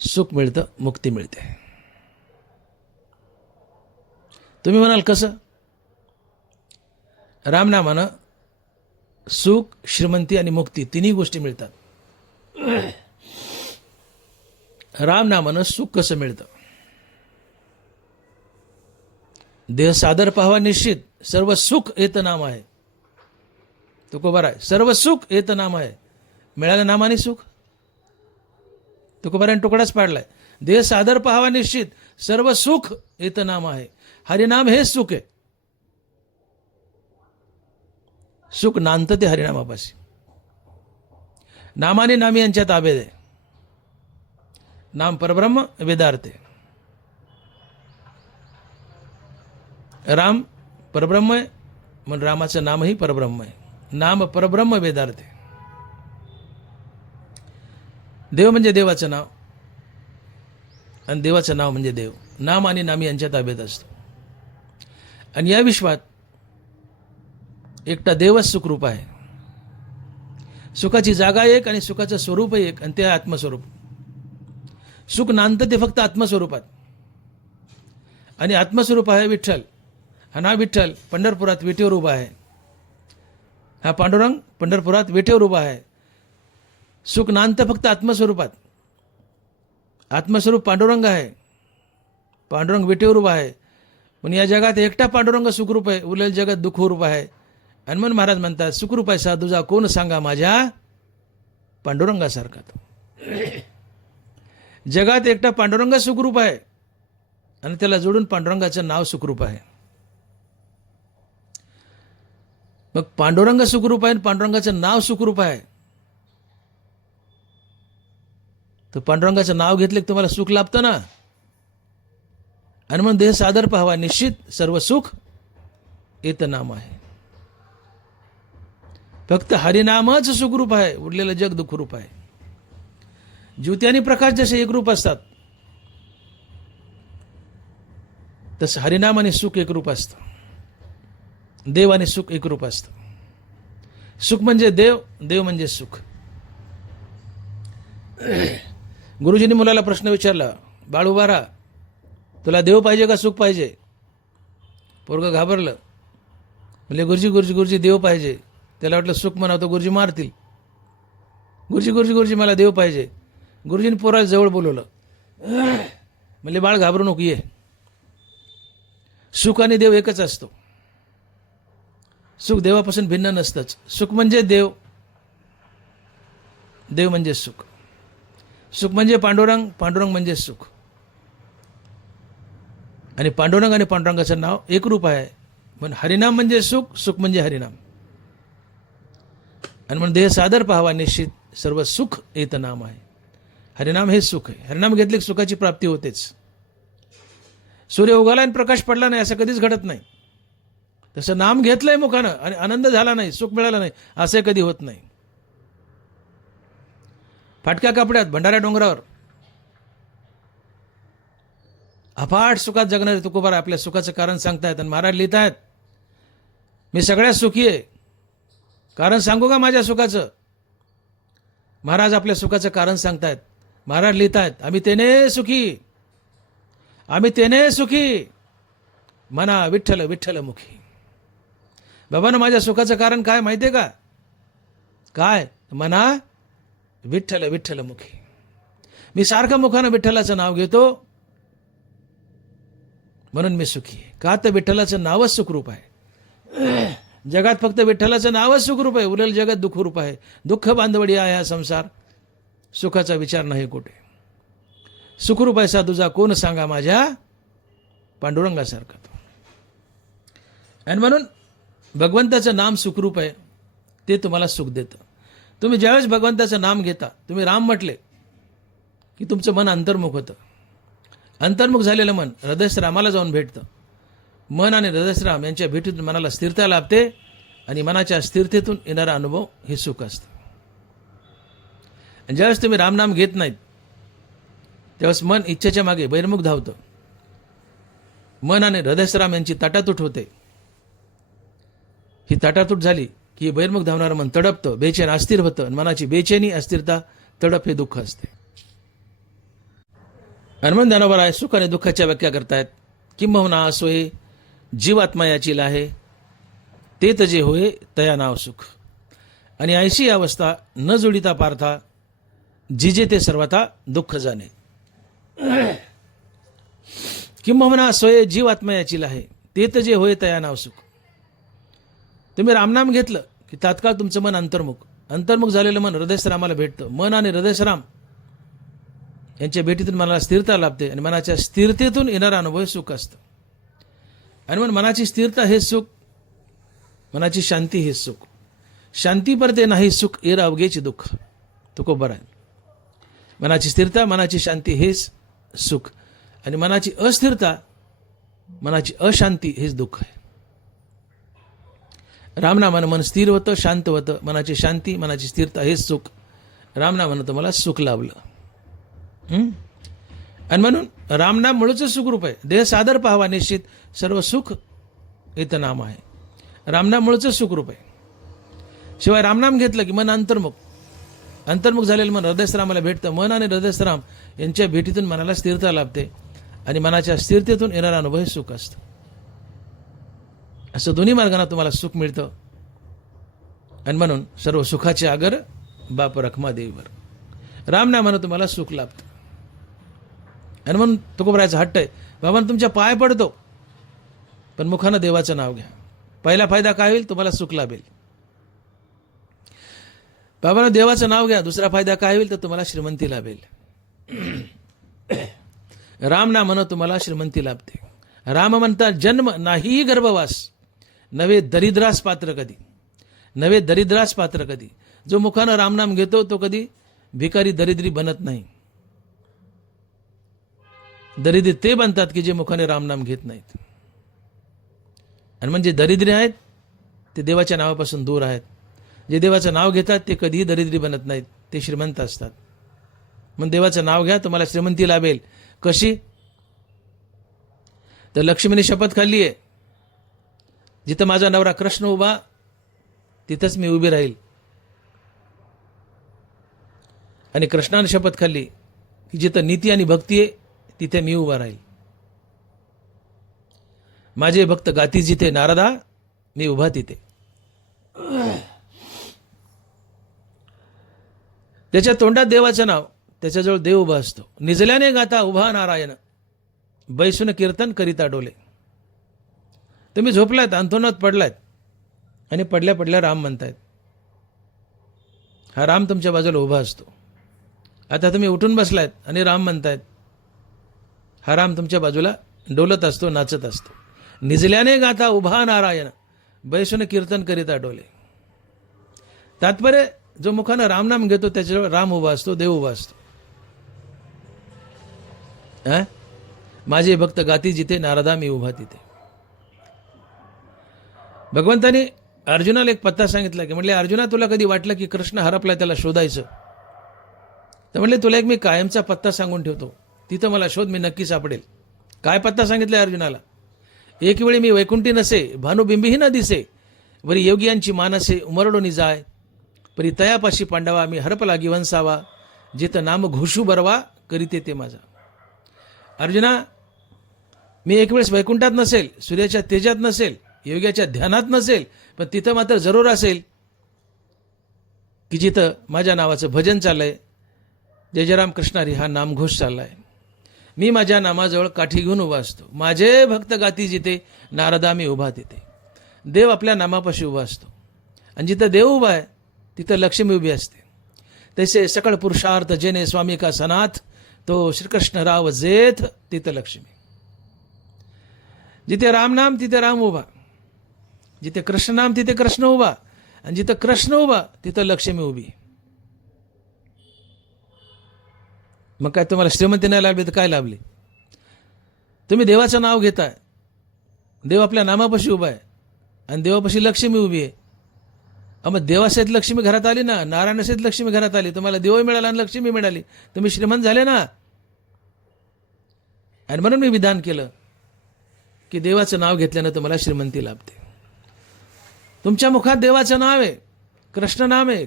सुख मिळतं, मुक्ती मिळते. तुम्ही म्हणाल कसं? रामनामानं सुख, श्रीमंती आणि मुक्ती तिन्ही गोष्टी मिळतात. रामनामानं सुख कसं मिळतं? देह सादर पाहावा निश्चित, सर्व सुख येत नाम आहे. तुकोबार आहे, सर्व सुख येत नाम आहे. मिळालं नामाने सुख. तुकोबाराने तुकडाच पाडलाय, देह सादर पाहावा निश्चित, सर्व सुख येत नाम आहे. हरिनाम हे सुख आहे. सुख नांत ते हरिनामापाशी. नामाने नामी यांच्यात आभेद आहे. नाम परब्रह्म, वेदार्थ आहे. राम परब्रह्म आहे, म्हणून रामाचं नामही परब्रह्म आहे. नाम परब्रह्म, वेदार्थ आहे. देव म्हणजे देवाचं नाव आणि देवाचं नाव म्हणजे देव. नाम आणि नामी यांच्यात अभेद असतो. आणि या विश्वात एकटा देवच सुखरूप आहे. सुखाची जागा एक आणि सुखाचं स्वरूप एक, आणि ते आत्मस्वरूप. सुख नांत ते फक्त आत्मस्वरूपात, आणि आत्मस्वरूप आहे विठ्ठल. आणि हा विठ्ठल पंढरपुरात विटेवर उभा आहे. हा पांडुरंग पंढरपुरात विटेवर उभा आहे. सुख नांत फक्त आत्मस्वरूपात. आत्मस्वरूप पांडुरंग आहे. पांडुरंग विटेवर उभा आहे. पण या जगात एकटा पांडुरंग सुखरूप आहे, उरलेलं जगत दुःखरूप आहे. हनुमान महाराज म्हणतात, सुखरूप आहे साधूजा कोण सांगा माझ्या पांडुरंगासारखा तो. जगात एकटा पांडुरंग सुखरूप आहे आणि त्याला जोडून पांडुरंगाचं नाव सुखरूप आहे. मग पांडुरंग सुखरूप आहे आणि पांडुरंगाचं नाव सुखरूप आहे, तर पांडुरंगाचं नाव घेतले की तुम्हाला सुख लाभतं ना. आणि मग देह सादर पाहावा निश्चित, सर्व सुख येत नाम आहे. फक्त हरिनामच सुखरूप आहे, उरलेलं जग दुःखरूप आहे. ज्योती आणि प्रकाश जसे एकरूप असतात, तसं हरिनाम आणि सुख एकरूप असतं. देव आणि सुख एकरूप असतं. सुख म्हणजे देव, देव म्हणजे सुख. गुरुजींनी मुलाला प्रश्न विचारला, बाळ उभा राहा, तुला देव पाहिजे का सुख पाहिजे? पोरगं घाबरलं, म्हणजे गुरुजी गुरुजी गुरुजी देव पाहिजे. त्याला वाटलं सुख म्हणावं गुरुजी मारतील. गुरुजी गुरुजी गुरुजी मला देव पाहिजे. गुरुजींनी पोराला जवळ बोलवलं, म्हणजे बाळ घाबरू नको, ये. सुख आणि देव एकच असतो. सुख देवापासून भिन्न नसतंच. सुख म्हणजे देव, देव म्हणजे सुख. सुख म्हणजे पांडुरंग, पांडुरंग म्हणजे सुख. आणि पांडुरंग आणि पांडुरंगाचं नाव एकरूप आहे. म्हणून हरिनाम म्हणजे सुख, सुख म्हणजे हरिनाम. आणि म्हणून देह सादर पाहावा निश्चित, सर्व सुख येत नाम आहे. हरिनाम हे सुख आहे. हरिनाम घेतले की सुखाची प्राप्ती होतेच. सूर्य उगवला आणि प्रकाश पडला नाही असं कधीच घडत नाही. तसं नाम घेतलंय मुखानं आणि आनंद झाला नाही, सुख मिळालं नाही, असं कधी होत नाही. फाटक्या कपड्यात भंडाऱ्या डोंगरावर अफाट सुखात जगणारे तुकोबार आपल्या सुखाचं कारण सांगतायत. आणि महाराज लिहितायत, मी सगळ्यात सुखी आहे, कारण सांगू का माझ्या सुखाचं? महाराज आपल्या सुखाचं कारण सांगतायत. महाराज लिहितायत, आम्ही तेने सुखी, आम्ही तेने सुखी, म्हणा विठ्ठल विठ्ठल मुखी. बाबांना माझ्या सुखाचं कारण काय माहितीये का? काय? म्हणा विठ्ठल विठ्ठल मुखी. मी सारखं मुखानं विठ्ठलाचं नाव घेतो म्हणून मी सुखी आहे. का तर विठ्ठलाचं नावच सुखरूप आहे. जगात फक्त विठ्ठलाचं नावच सुखरूप आहे, उरलेलं जगत दुःखरूप आहे. दुःख बांधवडी आहे हा संसार, सुखाचा विचार नाही कुठे. सुखरूप आहे साधूजा कोण सांगा माझ्या पांडुरंगासारखा तो. आणि म्हणून भगवंताचं नाम सुखरूप आहे, ते तुम्हाला सुख देतं. तुम्ही ज्यावेळेस भगवंताचं नाम घेता, तुम्ही राम म्हटले की तुमचं मन अंतर्मुख होतं. अंतर्मुख झालेलं मन हृदयस्थ रामाला जाऊन भेटतं. मन आणि हृदयश्राम यांच्या भेटीतून मनाला स्थिरता लाभते आणि मनाच्या स्थिरतेतून येणारा अनुभव हे सुख असते. आणि ज्यावेळेस तुम्ही रामनाम घेत नाहीत त्यावेळेस मन इच्छेच्या मागे बहिर्मुख धावतं. मन आणि हृदयश्राम यांची ताटातूट होते. ही ताटातूट झाली की बहिर्मुख धावणारं मन तडपतं, बेचैन अस्थिर होतं. आणि मनाची बेचैनी, अस्थिरता, तडप हे दुःख असते. हनुमान ज्ञानोबा आहे सुख आणि दुःखाच्या व्याख्या करतायत. किंबहुना सोय जीवात्मा याची लाहे, ते तजे होय तया नाव सुख. आणि ऐशी अवस्था न जोडिता पार्था, जिजे ते सर्वथा दुःख जाणे. किंबहुना सोय जीवात्मा याची लाहे, ते तजे होय तया नाव सुख. तुम्ही रामनाम घेतलं की तात्काळ तुमचं मन अंतर्मुख झालेलं मन हृदयश्रामाला भेटतं. मन आणि हृदयश्राम यांच्या भेटीतून मनाला स्थिरता लाभते आणि मनाच्या स्थिरतेतून येणारा अनुभव सुख असतं. आणि मग मनाची स्थिरता हे सुख, मनाची शांती हे सुख. शांती परते नाही सुख, एरा अवघेची दुःख. तो बरं आहे. मनाची स्थिरता, मनाची शांती हेच सुख. आणि मनाची अस्थिरता, मनाची अशांती हेच दुःख आहे. रामनामानं मन स्थिर होतं, शांत होतं. मनाची शांती, मनाची स्थिरता हेच सुख. रामनामानं तुम्हाला सुख लाभलं. आणि म्हणून रामनाम मुळचं सुखरूप आहे. देह सादर पाहावा निश्चित, सर्व सुख इथं नाम आहे. रामनाम मुळचं सुखरूप आहे. शिवाय रामनाम घेतलं की मन अंतर्मुख झालेलं मन हृदयश्रामाला भेटतं. मन आणि हृदयश्राम यांच्या भेटीतून मनाला स्थिरता लाभते आणि मनाच्या स्थिरतेतून येणारा अनुभव हे सुख असतं. असं दोन्ही मार्गाने तुम्हाला सुख मिळतं. आणि म्हणून सर्व सुखाचे आगर बाप रखमा देवीवर. रामनामानं तुम्हाला सुख लाभतं. आणि म्हणून तुकोबरायचा हट्ट आहे, बाबा तुमच्या पाय पडतो पण मुखानं देवाचं नाव घ्या. पहिला फायदा काय होईल? तुम्हाला सुख लाभेल. बाबांना देवाचं नाव घ्या. दुसरा फायदा काय होईल? तर तुम्हाला श्रीमंती लाभेल. रामनामानं तुम्हाला श्रीमंती लाभते. राम म्हणतात जन्म नाही गर्भवास, नवे दरिद्रास पात्र कधी. नवे दरिद्रास पात्र कधी. जो मुखानं रामनाम घेतो तो कधी भिकारी दरिद्री बनत नाही. दरिद्री ते बनतात की जे मुखाने रामनाम घेत नाहीत. आणि म्हणजे दरिद्री आहेत ते देवाच्या नावापासून दूर आहेत. जे देवाचं नाव घेतात ते कधीही दरिद्री बनत नाहीत, ते श्रीमंत असतात. मग देवाचं नाव घ्या, तुम्हाला श्रीमंती लाभेल. कशी? तर लक्ष्मीने शपथ खाल्ली आहे, जिथं माझा नवरा कृष्ण उभा तिथंच मी उभी राहील. आणि कृष्णाने शपथ खाल्ली की जिथं नीती आणि भक्ती आहे तिथे मी उभा राहील. माझे भक्त गाती जिथे नारदा, मी उभा तिथे. त्याच्या तोंडात देवाचं नाव, त्याच्याजवळ देव उभा असतो. निजल्याने गाता उभा नारायण, बैसून कीर्तन करिता डोले. तुम्ही झोपलात, अंथरुणात पडलात आणि पडल्या पडल्या राम म्हणतायत. हा राम तुमच्या बाजूला उभा असतो. आता तुम्ही उठून बसलायत आणि राम म्हणतायत. हा राम तुमच्या बाजूला डोलत असतो, नाचत असतो. निजल्याने गाता उभा नारायण, बैसून कीर्तन करिता डोले. तात्पर्य जो मुखानं रामनाम घेतो त्याच्याजवळ राम उभा असतो, देव उभा असतो. माझे भक्त गाती जिथे नारदा, मी उभा तिथे. भगवंतानी अर्जुनाला एक पत्ता सांगितला की म्हटले अर्जुना तुला कधी वाटलं की कृष्ण हरपला त्याला शोधायचं, तर म्हटले तुला एक मी कायमचा पत्ता सांगून ठेवतो, तिथं मला शोध, मी नक्की सापडेल. काय पत्ता सांगितलाय अर्जुनाला? एक वेळी मी वैकुंठी नसे, भानुबिंबीही न दिसे, वरी योगियांची मानसे उमरडोनी जाय, परी तयापाशी पांडवा, मी हरपला गिवंसावा, जिथं नाम घोषू बरवा, करीते ते माझा. अर्जुना, मी एक वेळेस वैकुंठात नसेल, सूर्याच्या तेजात नसेल, योग्याच्या ध्यानात नसेल, पण तिथं मात्र जरूर असेल की जिथं माझ्या नावाचं भजन चाललंय, जय जय राम कृष्ण हरी हा नामघोष चाललाय. मी माझ्या नामाजवळ काठी घेऊन उभा असतो. माझे भक्त गाती जिथे नारदा, मी उभा तिथे. देव आपल्या नामापाशी उभा असतो आणि जिथं देव उभा आहे तिथं लक्ष्मी उभी असते. तसे सकळ पुरुषार्थ जेने स्वामी का सनाथ, तो श्रीकृष्ण राव जेथ, तिथं लक्ष्मी. जिथे राम नाम तिथे राम उभा, जिथे कृष्ण नाम तिथे कृष्ण उभा, आणि जिथं कृष्ण उभा तिथं लक्ष्मी उभी. मग काय तुम्हाला श्रीमंती नाही लाभली तर काय लाभली? तुम्ही देवाचं नाव घेताय देव आपल्या नामापाशी उभा आहे आणि देवापाशी लक्ष्मी उभी आहे. मग देवासहित लक्ष्मी घरात आली ना, नारायणासहित लक्ष्मी घरात आली, तुम्हाला देव मिळाला आणि लक्ष्मी मिळाली, तुम्ही श्रीमंत झाले ना. आणि म्हणून मी विधान केलं की देवाचं नाव घेतल्यानं तुम्हाला श्रीमंती लाभते. तुमच्या मुखात देवाचं नाव आहे, कृष्ण नाम आहे.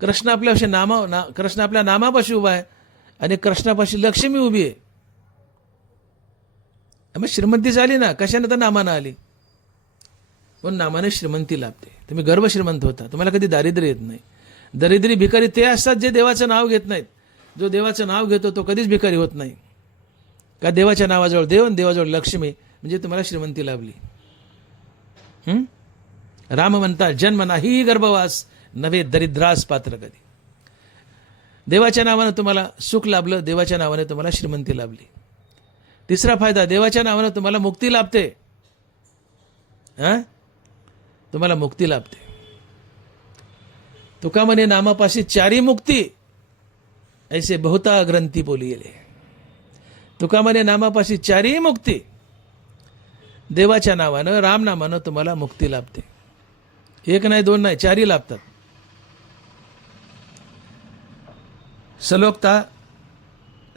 कृष्ण कृष्ण आपल्या नामापाशी उभा आहे आणि कृष्णापाशी लक्ष्मी उभी आहे. मग श्रीमंती झाली ना, कशाने तर नामानं आली. पण नामाने श्रीमंती लाभते. तुम्ही गर्भ श्रीमंत होता, तुम्हाला कधी दारिद्र्य येत नाही. दरिद्री भिकारी ते असतात जे देवाचं नाव घेत नाहीत. जो देवाचं नाव घेतो तो कधीच भिकारी होत नाही. का देवाच्या नावाजवळ देव आणि देवाजवळ लक्ष्मी, म्हणजे तुम्हाला श्रीमंती लाभली. राम म्हणता जन्म नाही गर्भवास, नव्हे दरिद्रास पात्र कधी. देवाच्या नावानं तुम्हाला सुख लाभलं, देवाच्या नावाने तुम्हाला श्रीमंती लाभली. तिसरा फायदा, देवाच्या नावानं तुम्हाला मुक्ती लाभते. तुम्हाला मुक्ती लाभते. तुका म्हणे नामापाशी चारी मुक्ती, ऐसे बहुता ग्रंथी बोलिले. तुका म्हणे नामापाशी चारी मुक्ती. देवाच्या नावानं, राम नामानं तुम्हाला मुक्ती लाभते. एक नाही, दोन नाही, चारी लाभतात. सलोकता,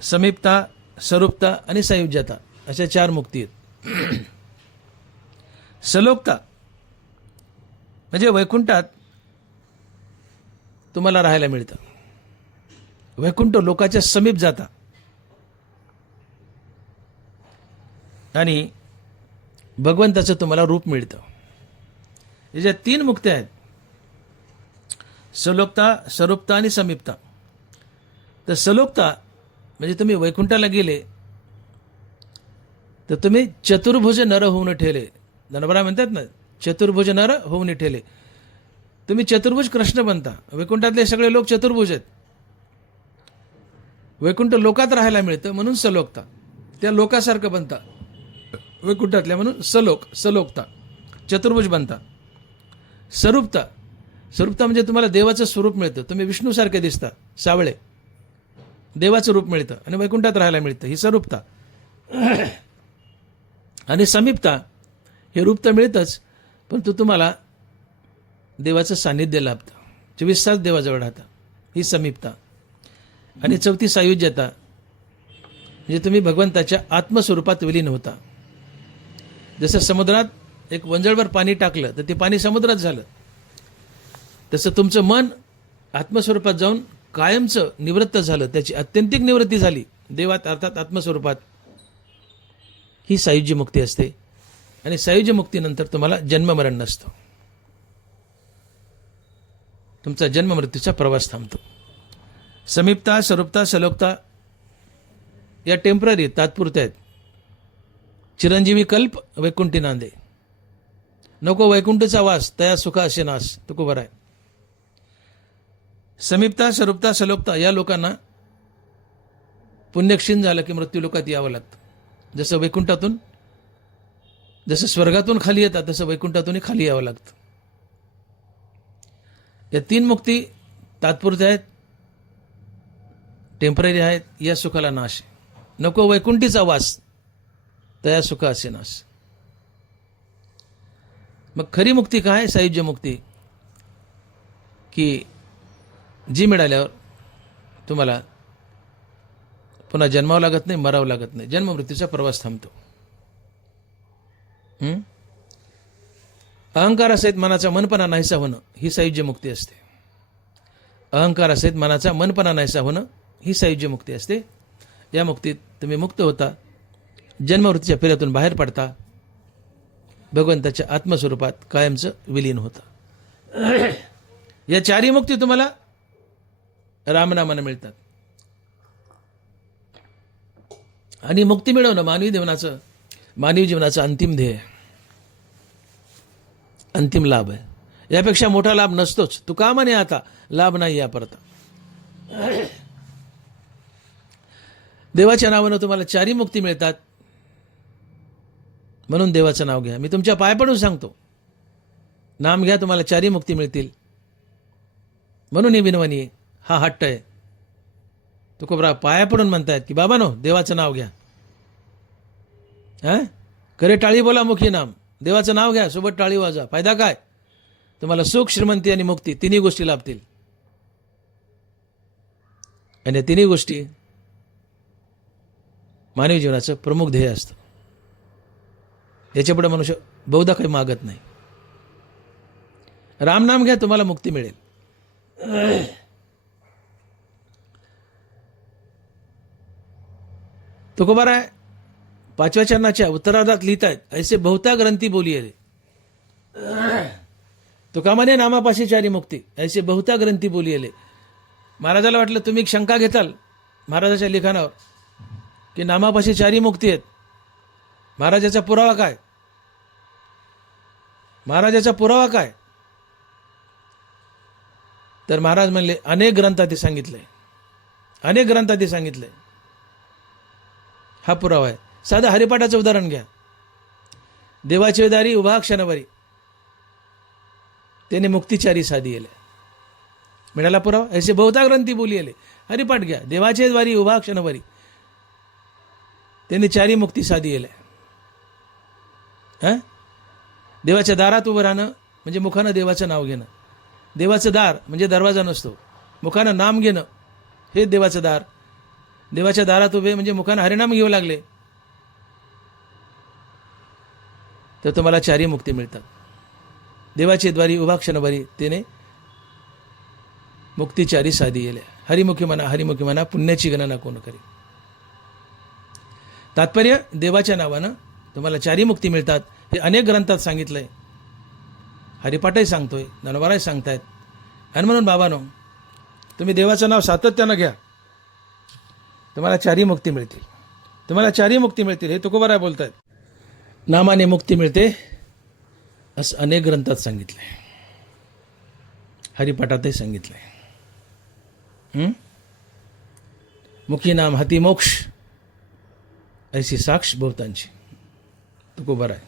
समीपता, स्वरूपता आणि सायुज्यता अशा चार मुक्ती आहेत. सलोकता म्हणजे वैकुंठात तुम्हाला राहायला मिळतं. वैकुंठ लोकाच्या समीप जाता आणि भगवंताचं तुम्हाला रूप मिळतं. याच्या तीन मुक्त्या आहेत, सलोकता, स्वरूपता आणि समीपता. तर सलोकता म्हणजे तुम्ही वैकुंठाला गेले तर तुम्ही चतुर्भुज नर होऊन ठेले. धनबरा म्हणतात ना, चतुर्भुज नर होऊन ठेले. तुम्ही चतुर्भुज कृष्ण बनता. वैकुंठातले सगळे लोक चतुर्भुज आहेत. वैकुंठ लोकात राहायला मिळतं म्हणून सलोकता. त्या लोकासारखं बनता वैकुंठातल्या, म्हणून सलोकता, चतुर्भुज बनता. स्वरूपता, स्वरूपता म्हणजे तुम्हाला देवाचं स्वरूप मिळतं. तुम्ही विष्णूसारखे दिसता, सावळे, देवाचं रूप मिळतं आणि वैकुंठात राहायला मिळतं. ही स्वरूपता. आणि समीपता, हे रूप तर मिळतंच, परंतु तुम्हाला देवाचं सान्निध्य लाभतं. 24 तास देवाजवळ राहता, ही समीपता. आणि चौथी सायुज्यता, म्हणजे तुम्ही भगवंताच्या आत्मस्वरूपात विलीन होता. जसं समुद्रात एक वंजळभर पाणी टाकलं तर ते पाणी समुद्रात झालं, तसं तुमचं मन आत्मस्वरूपात जाऊन कायमचं निवृत्त झालं. त्याची अत्यंतिक निवृत्ती झाली देवात, अर्थात आत्मस्वरूपात. ही सायुज्य मुक्ती असते. आणि सायुज्य मुक्तीनंतर तुम्हाला जन्ममरण नसतं. तुमचा जन्म मृत्यूचा प्रवास थांबतो. समीपता, स्वरूपता, सलोकता या टेम्पररी, तात्पुरत्या आहेत. चिरंजीवी कल्प वैकुंठी नांदे. नको वैकुंठचा वास, तया सुख असे नास. तुको बरं आहे. समीपता, स्वरूपता, सलोकता या लोकांना पुण्यक्षीण झालं की मृत्यू लोकात यावं लागतं. जसं वैकुंठातून, जसं स्वर्गातून खाली येतात तसं वैकुंठातूनही खाली यावं लागतं. या तीन मुक्ती तात्पुरत्या आहेत, टेम्पररी आहेत. या सुखाला नाश. नको वैकुंठीचा वास, तया सुख असे नाश. मग खरी मुक्ती काय? सायुज्य मुक्ती, की जी मिळाल्यावर तुम्हाला पुन्हा जन्मावं लागत नाही, मरावं लागत नाही. जन्म मृत्यूचा प्रवास थांबतो. अहंकारासहित मनाचा मनपणा नाहीसा होणं, ही सायुज्य मुक्ती असते. अहंकारासहित मनाचा मनपणा नाहीसा होणं, ही सायुज्य मुक्ती असते. या मुक्तीत तुम्ही मुक्त होता, जन्ममृत्यूच्या फेऱ्यातून बाहेर पडता, भगवंताच्या आत्मस्वरूपात कायमचं विलीन होता. या चारही मुक्ती तुम्हाला रामनामानं मिळतात. आणि मुक्ती मिळवणं मानवी जीवनाचं अंतिम ध्येय, अंतिम लाभ आहे. यापेक्षा मोठा लाभ नसतोच. तू का म्हणे आता लाभ नाही या परता. देवाच्या नावानं तुम्हाला चारी मुक्ती मिळतात, म्हणून देवाचं नाव घ्या. मी तुमच्या पाय पडून सांगतो, नाम घ्या, तुम्हाला चारी मुक्ती मिळतील. म्हणून ही विनवणी आहे, हा हट्ट आहे. तुकोबरा पाया पडून म्हणतायत की बाबा नो देवाचं नाव घ्या. खरे टाळी बोला मुखी नाम, देवाचं नाव घ्या सोबत टाळी वाजा. फायदा काय? तुम्हाला सुख, श्रीमंती आणि मुक्ती तिन्ही गोष्टी लाभतील. आणि या तिन्ही गोष्टी मानवी जीवनाचं प्रमुख ध्येय असतं. याच्यापुढे मनुष्य बहुधा काही मागत नाही. रामनाम घ्या, तुम्हाला मुक्ती मिळेल. तुकोबाराय 5व्या चरणाच्या उत्तरार्धात लिहित आहेत, ऐसे बहुता ग्रंथी बोलिये रे. तुका म्हणे नामापाशी चारी मुक्ती, ऐसे बहुता ग्रंथी बोलिये. महाराजाला वाटलं तुम्ही शंका घेताल महाराजाच्या लिखाणावर की नामापाशी चारी मुक्ती आहेत. महाराजाचा पुरावा काय? महाराजाचा पुरावा काय? तर महाराज म्हणले अनेक ग्रंथात सांगितलंय, अनेक ग्रंथात सांगितलंय. हा पुरावा आहे. साधं हरिपाठाचं उदाहरण घ्या. देवाचे दारी उभा क्षणवारी, त्याने मुक्तीचारी साधी येले. मिळाला पुरावा. ऐसे बहुता ग्रंथी बोली येले. हरिपाठ घ्या. देवाचे द्वारी उभा क्षणवारी, त्यांनी चारी मुक्ती साधी येले. देवाच्या दारात उभं राहणं म्हणजे मुखानं देवाचं नाव घेणं. देवाचं दार म्हणजे दरवाजा नसतो, मुखानं नाम घेणं हे देवाचं दार. देवाच्या दारात उभे म्हणजे मुखानं हरिनाम घेऊ लागले तर तुम्हाला चारी मुक्ती मिळतात. देवाचे द्वारी उभा क्षणभरी, त्याने मुक्तीचारी साधी येल्या. हरिमुखी म्हणा पुण्याची गणना कोण करी. तात्पर्य देवाच्या नावानं तुम्हाला चारी मुक्ती मिळतात. हे अनेक ग्रंथात सांगितलंय. हरिपाठही सांगतोय, ज्ञानोबाराही सांगतायत. आणि म्हणून बाबांनो, तुम्ही देवाचं नाव सातत्यानं घ्या, तुम्हाला चारी मुक्ती मिळतील. तुम्हाला चारी मुक्ती मिळतील हे तुकोबाराय बोलतायत. नामाने मुक्ती मिळते असं अनेक ग्रंथात सांगितलंय, हरिपाठातही सांगितलंय. मुखी नाम हाती मोक्ष, ऐसी साक्ष बहुतांची. तुकोबाराय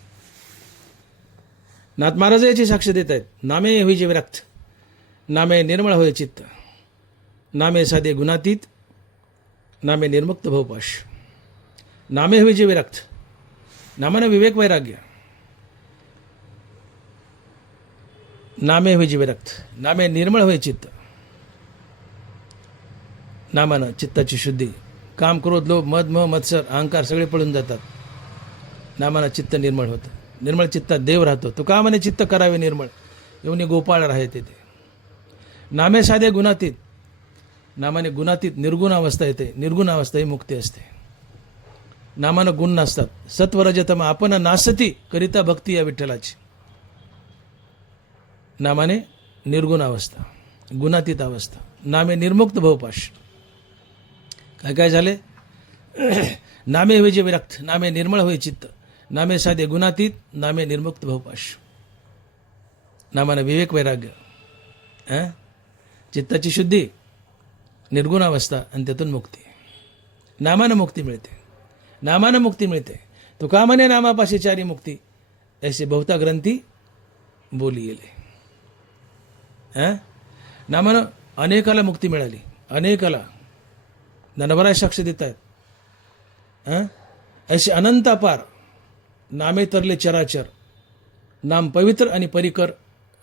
नाथ महाराज याची साक्ष देत आहेत. नामे होई जे विरक्त, नामे निर्मळ होय चित्त, नामे साधे गुणातीत, नामे निर्मुक्त भवपाश. नामे होई जे विरक्त, नामाने विवेक वैराग्य. नामे होई जे विरक्त, नामे निर्मळ होय चित्त, नामानं चित्ताची शुद्धी. काम, क्रोध, लोभ, मद, मोह, मत्सर, अहंकार सगळे पळून जातात. नामानं चित्त निर्मळ होतं. निर्मळ चित्तात देव राहतो. तो का म्हणे चित्त करावे निर्मळ, येऊन गोपाळ राहे तेथे. नामे साधे गुणातीत, नामाने गुणातीत निर्गुण अवस्था येते. निर्गुण अवस्था ही मुक्ती असते. नामानं गुण नसतात. सत्वरजतम आपण नासती करिता भक्ती या विठ्ठलाची. नामाने निर्गुण अवस्था, गुणातीत अवस्था. नामे निर्मुक्त भवपाश. काय काय झाले? नामे होई जे विरक्त, नामे निर्मळ होई चित्त, नामे साधे गुणातीत, नामे निर्मुक्त भवपाश. नामानं विवेक वैराग्य, चित्ताची शुद्धी, निर्गुण अवस्था आणि त्यातून मुक्ती. नामानं मुक्ती मिळते. नामानं मुक्ती मिळते. तुका म्हणे नामापाशी चारी मुक्ती, ऐसे बहुता ग्रंथी बोली येले. नामानं अनेकाला मुक्ती मिळाली. अनेकाला ज्ञानोबाराय साक्ष देत आहेत. ऐसे अनंत अपार नामे तरले चराचर, नाम पवित्र आणि परिकर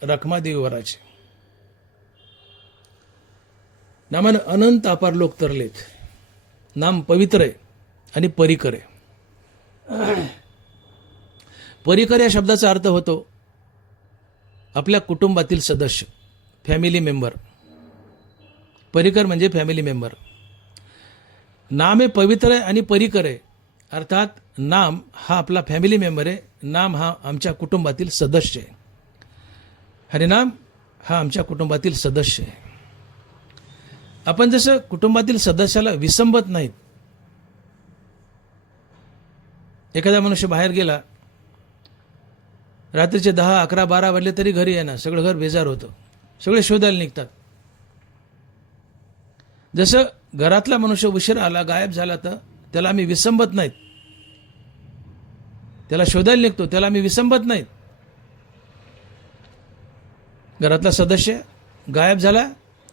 रखमा देवी वराचे. नामानं अनंत अपार लोक तरलेत. नाम पवित्र आहे आणि परिकर आहे. परिकर या शब्दाचा अर्थ होतो आपल्या कुटुंबातील सदस्य, फॅमिली मेंबर. परिकर म्हणजे फॅमिली मेंबर. नाम हे पवित्र आहे आणि परिकर आहे. अर्थात नाम हा आपला फॅमिली मेंबर आहे. नाम हा आमच्या कुटुंबातील सदस्य आहे. हरिनाम हा आमच्या कुटुंबातील सदस्य आहे. आपण जसं कुटुंबातील सदस्याला विसंबत नाहीत. एखादा मनुष्य बाहेर गेला, रात्रीचे 10, 11, 12 वाजले तरी घरी येणार, सगळं घर बेजार होतं, सगळे शोधायला निघतात. जसं घरातला मनुष्य उशीर आला, गायब झाला तर त्याला आम्ही विसंबत नाहीत, त्याला शोधायला निघतो, त्याला आम्ही विसंबत नाहीत. घरातला सदस्य गायब झाला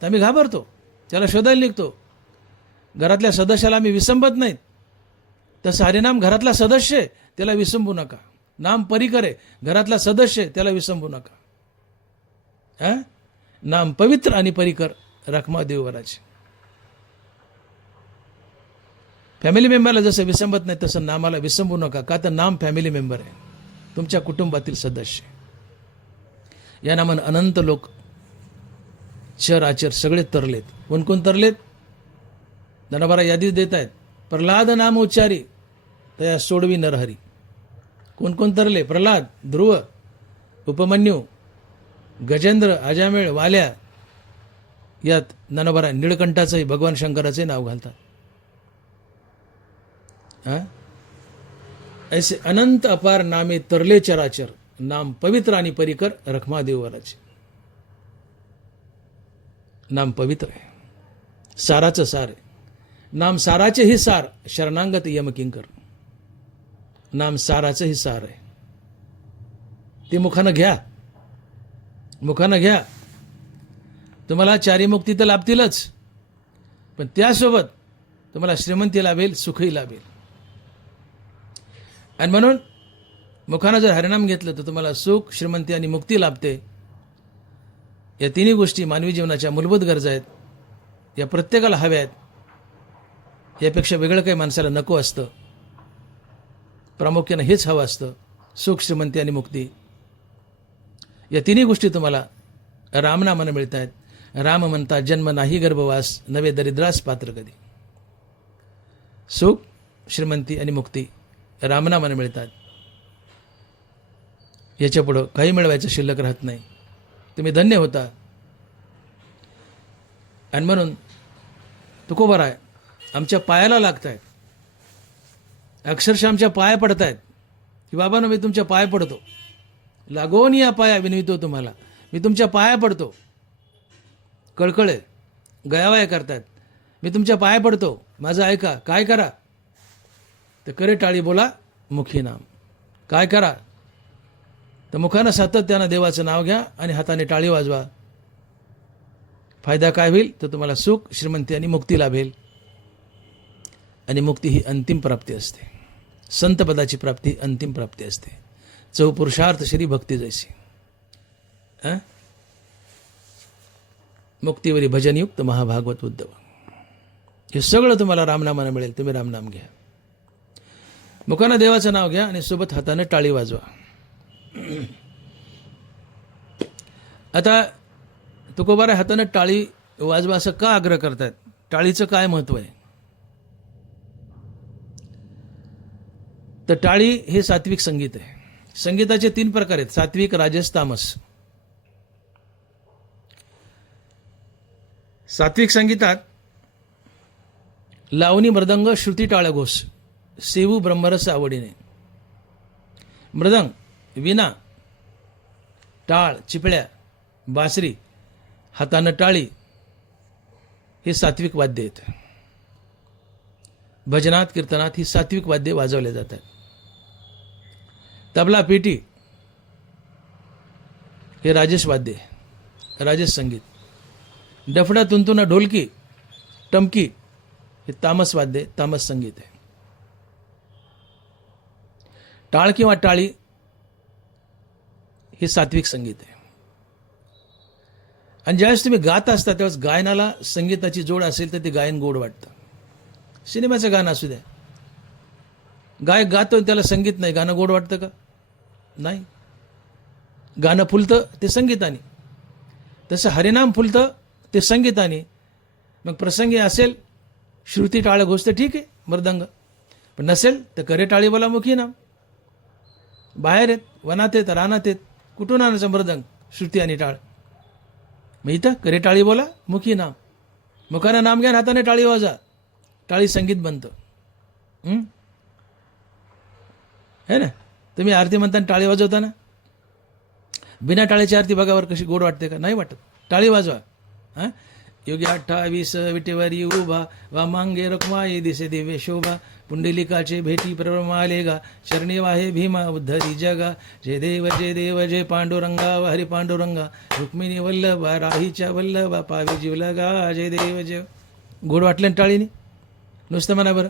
तर आम्ही घाबरतो, त्याला शोधायला निघतो. घरातल्या सदस्याला आम्ही विसंबत नाहीत. तसं हरिनाम घरातला सदस्य आहे, त्याला विसंबू नका. नाम परिकर आहे, घरातला सदस्य आहे, त्याला विसंबू नका. नाम पवित्र आणि परिकर रखमा देवराचे. फॅमिली मेंबरला जसं विसंबत नाही तसं नामाला विसंबू नका. का तर नाम फॅमिली मेंबर आहे, तुमच्या कुटुंबातील सदस्य. या नामानं अनंत लोक चर आचर सगळे तरलेत. कोण कोण तरलेत? दनाबारा यादी देत आहेत. प्रल्हाद नाम उच्चारी तया सोडवी नरहरी. कोण कोण तरले? प्रल्हाद, ध्रुव, उपमन्यू, गजेंद्र, अजामेळ, वाल्या. यात दनाबारा निळकंठाचंही भगवान शंकराचे नाव घालतात. ऐसे अनंत अपार नामे तरले चराचर, नाम पवित्र आणि परिकर रखमा देवराचे. नाम पवित्र आहे, साराचं सार आहे. नाम साराचेही सार, शरणांगत यमकिंकर. नाम साराचंही सार आहे. ते मुखानं घ्या, मुखानं घ्या. तुम्हाला चारी मुक्ती तर लाभतीलच, पण त्यासोबत तुम्हाला श्रीमंती लाभेल, सुखही लाभेल. आणि म्हणून मुखानं जर हरिनाम घेतलं तर तुम्हाला सुख, श्रीमंती आणि मुक्ती लाभते. या तिन्ही गोष्टी मानवी जीवनाच्या मूलभूत गरजा आहेत. या प्रत्येकाला हव्या आहेत. यापेक्षा वेगळं काही माणसाला नको असतं. प्रामुख्यानं हेच हवं असतं, सुख, श्रीमंती आणि मुक्ती. या तिन्ही गोष्टी तुम्हाला रामनामानं मिळत आहेत. राम म्हणता जन्म नाही गर्भवास, नवे दरिद्रास पात्र कधी. सुख, श्रीमंती आणि मुक्ती रामनामानं मिळतात. याच्या पुढं काही मिळवायचं शिल्लक राहत नाही. तुम्ही धन्य होता. आणि म्हणून तुकोबाराय आमच्या पायाला लागतायत, अक्षरशः आमच्या पाया पडतायत की बाबांनो मी तुमच्या पाया पडतो, लागोन या पाया विनवितो तुम्हाला, मी तुमच्या पाया पडतो. कळकळे गयावाया करतायत, मी तुमच्या पाया पडतो, माझं ऐका. काय करा? तर करे टाळी बोला मुखी नाम. काय करा? तर मुखानं सातत्यानं देवाचं नाव घ्या आणि हाताने टाळी वाजवा. फायदा काय होईल? तर तुम्हाला सुख, श्रीमंती आणि मुक्ती लाभेल. आणि मुक्ती ही अंतिम प्राप्ती असते. संत पदाची प्राप्ती अंतिम प्राप्ती असते. चौपुरुषार्थ श्री भक्ती जैसी. मुक्तीवरी भजनयुक्त महाभागवत उद्धव. हे सगळं तुम्हाला रामनामानं मिळेल. तुम्ही रामनाम घ्या, मुखानं देवाचं नाव घ्या आणि सोबत हाताने टाळी वाजवा. आता तुकोबाराय हाताने टाळी वाजवा असं का आग्रह करतायत? टाळीचं काय महत्व आहे? तर टाळी हे सात्विक संगीत आहे. संगीताचे 3 प्रकार आहेत, सात्विक, राजस, तामस. सात्विक संगीतात लावणी, मृदंग, श्रुती, टाळघोष, सेवू ब्रह्मरस आवडीने. मृदंग, विना, टाळ, चिपळ्या, बासरी, हातानं टाळी हे सात्विक वाद्य आहेत. भजनात, कीर्तनात ही सात्विक वाद्ये वाजवले जातात. तबला, पेटी हे राजस वाद्य, राजस संगीत. डफडा, तुंतुना, ढोलकी, टमकी हे तामस वाद्य, तामस संगीत आहे. टाळ किंवा टाळी हे सात्विक संगीत आहे. आणि ज्यावेळेस तुम्ही गात असता त्यावेळेस गायनाला संगीताची जोड असेल तर ते गायन गोड वाटतं. सिनेमाचं गाणं असू द्या, गायक गातो त्याला संगीत नाही, गाणं गोड वाटतं का? नाही. गाणं फुलतं ते संगीताने. तसं हरिनाम फुलतं ते संगीताने. मग प्रसंगी असेल श्रुती, टाळ, घोष तर ठीक आहे, मृदंग. पण नसेल तर करे टाळी बोला मुखी नाम. बाहेर आहेत, वनात आहेत, रानात आहेत, कुठून आणायचं मृदंग, श्रुती आणि टाळ? मग इथं करे टाळी बोला मुखी नाम. मुखानं नाम घ्या, हाताने टाळी वाजा. टाळी संगीत बनतं. है ना? तुम्ही आरती म्हणताना टाळी वाजवताना बिना टाळीची आरती बघावर कशी गोड वाटते का? नाही वाटत. टाळी वाजवा. योगी 28 विटेवरी उभा, वा मांगे रखमाई दिसे दिव्य शोभा. पुंडलिकाचे भेटी प्रमालेगा, शरणी वाहे भीमा उद्धरी जगा. जय देव जय देव जय पांडुरंगा, व हरी पांडुरंगा. रुक्मिणी वल्लभा, राहीच्या वल्लभा, पावे जीव लगा. जय देव जय. गोड वाटलं ना टाळीने? नुसतं म्हणा बरं.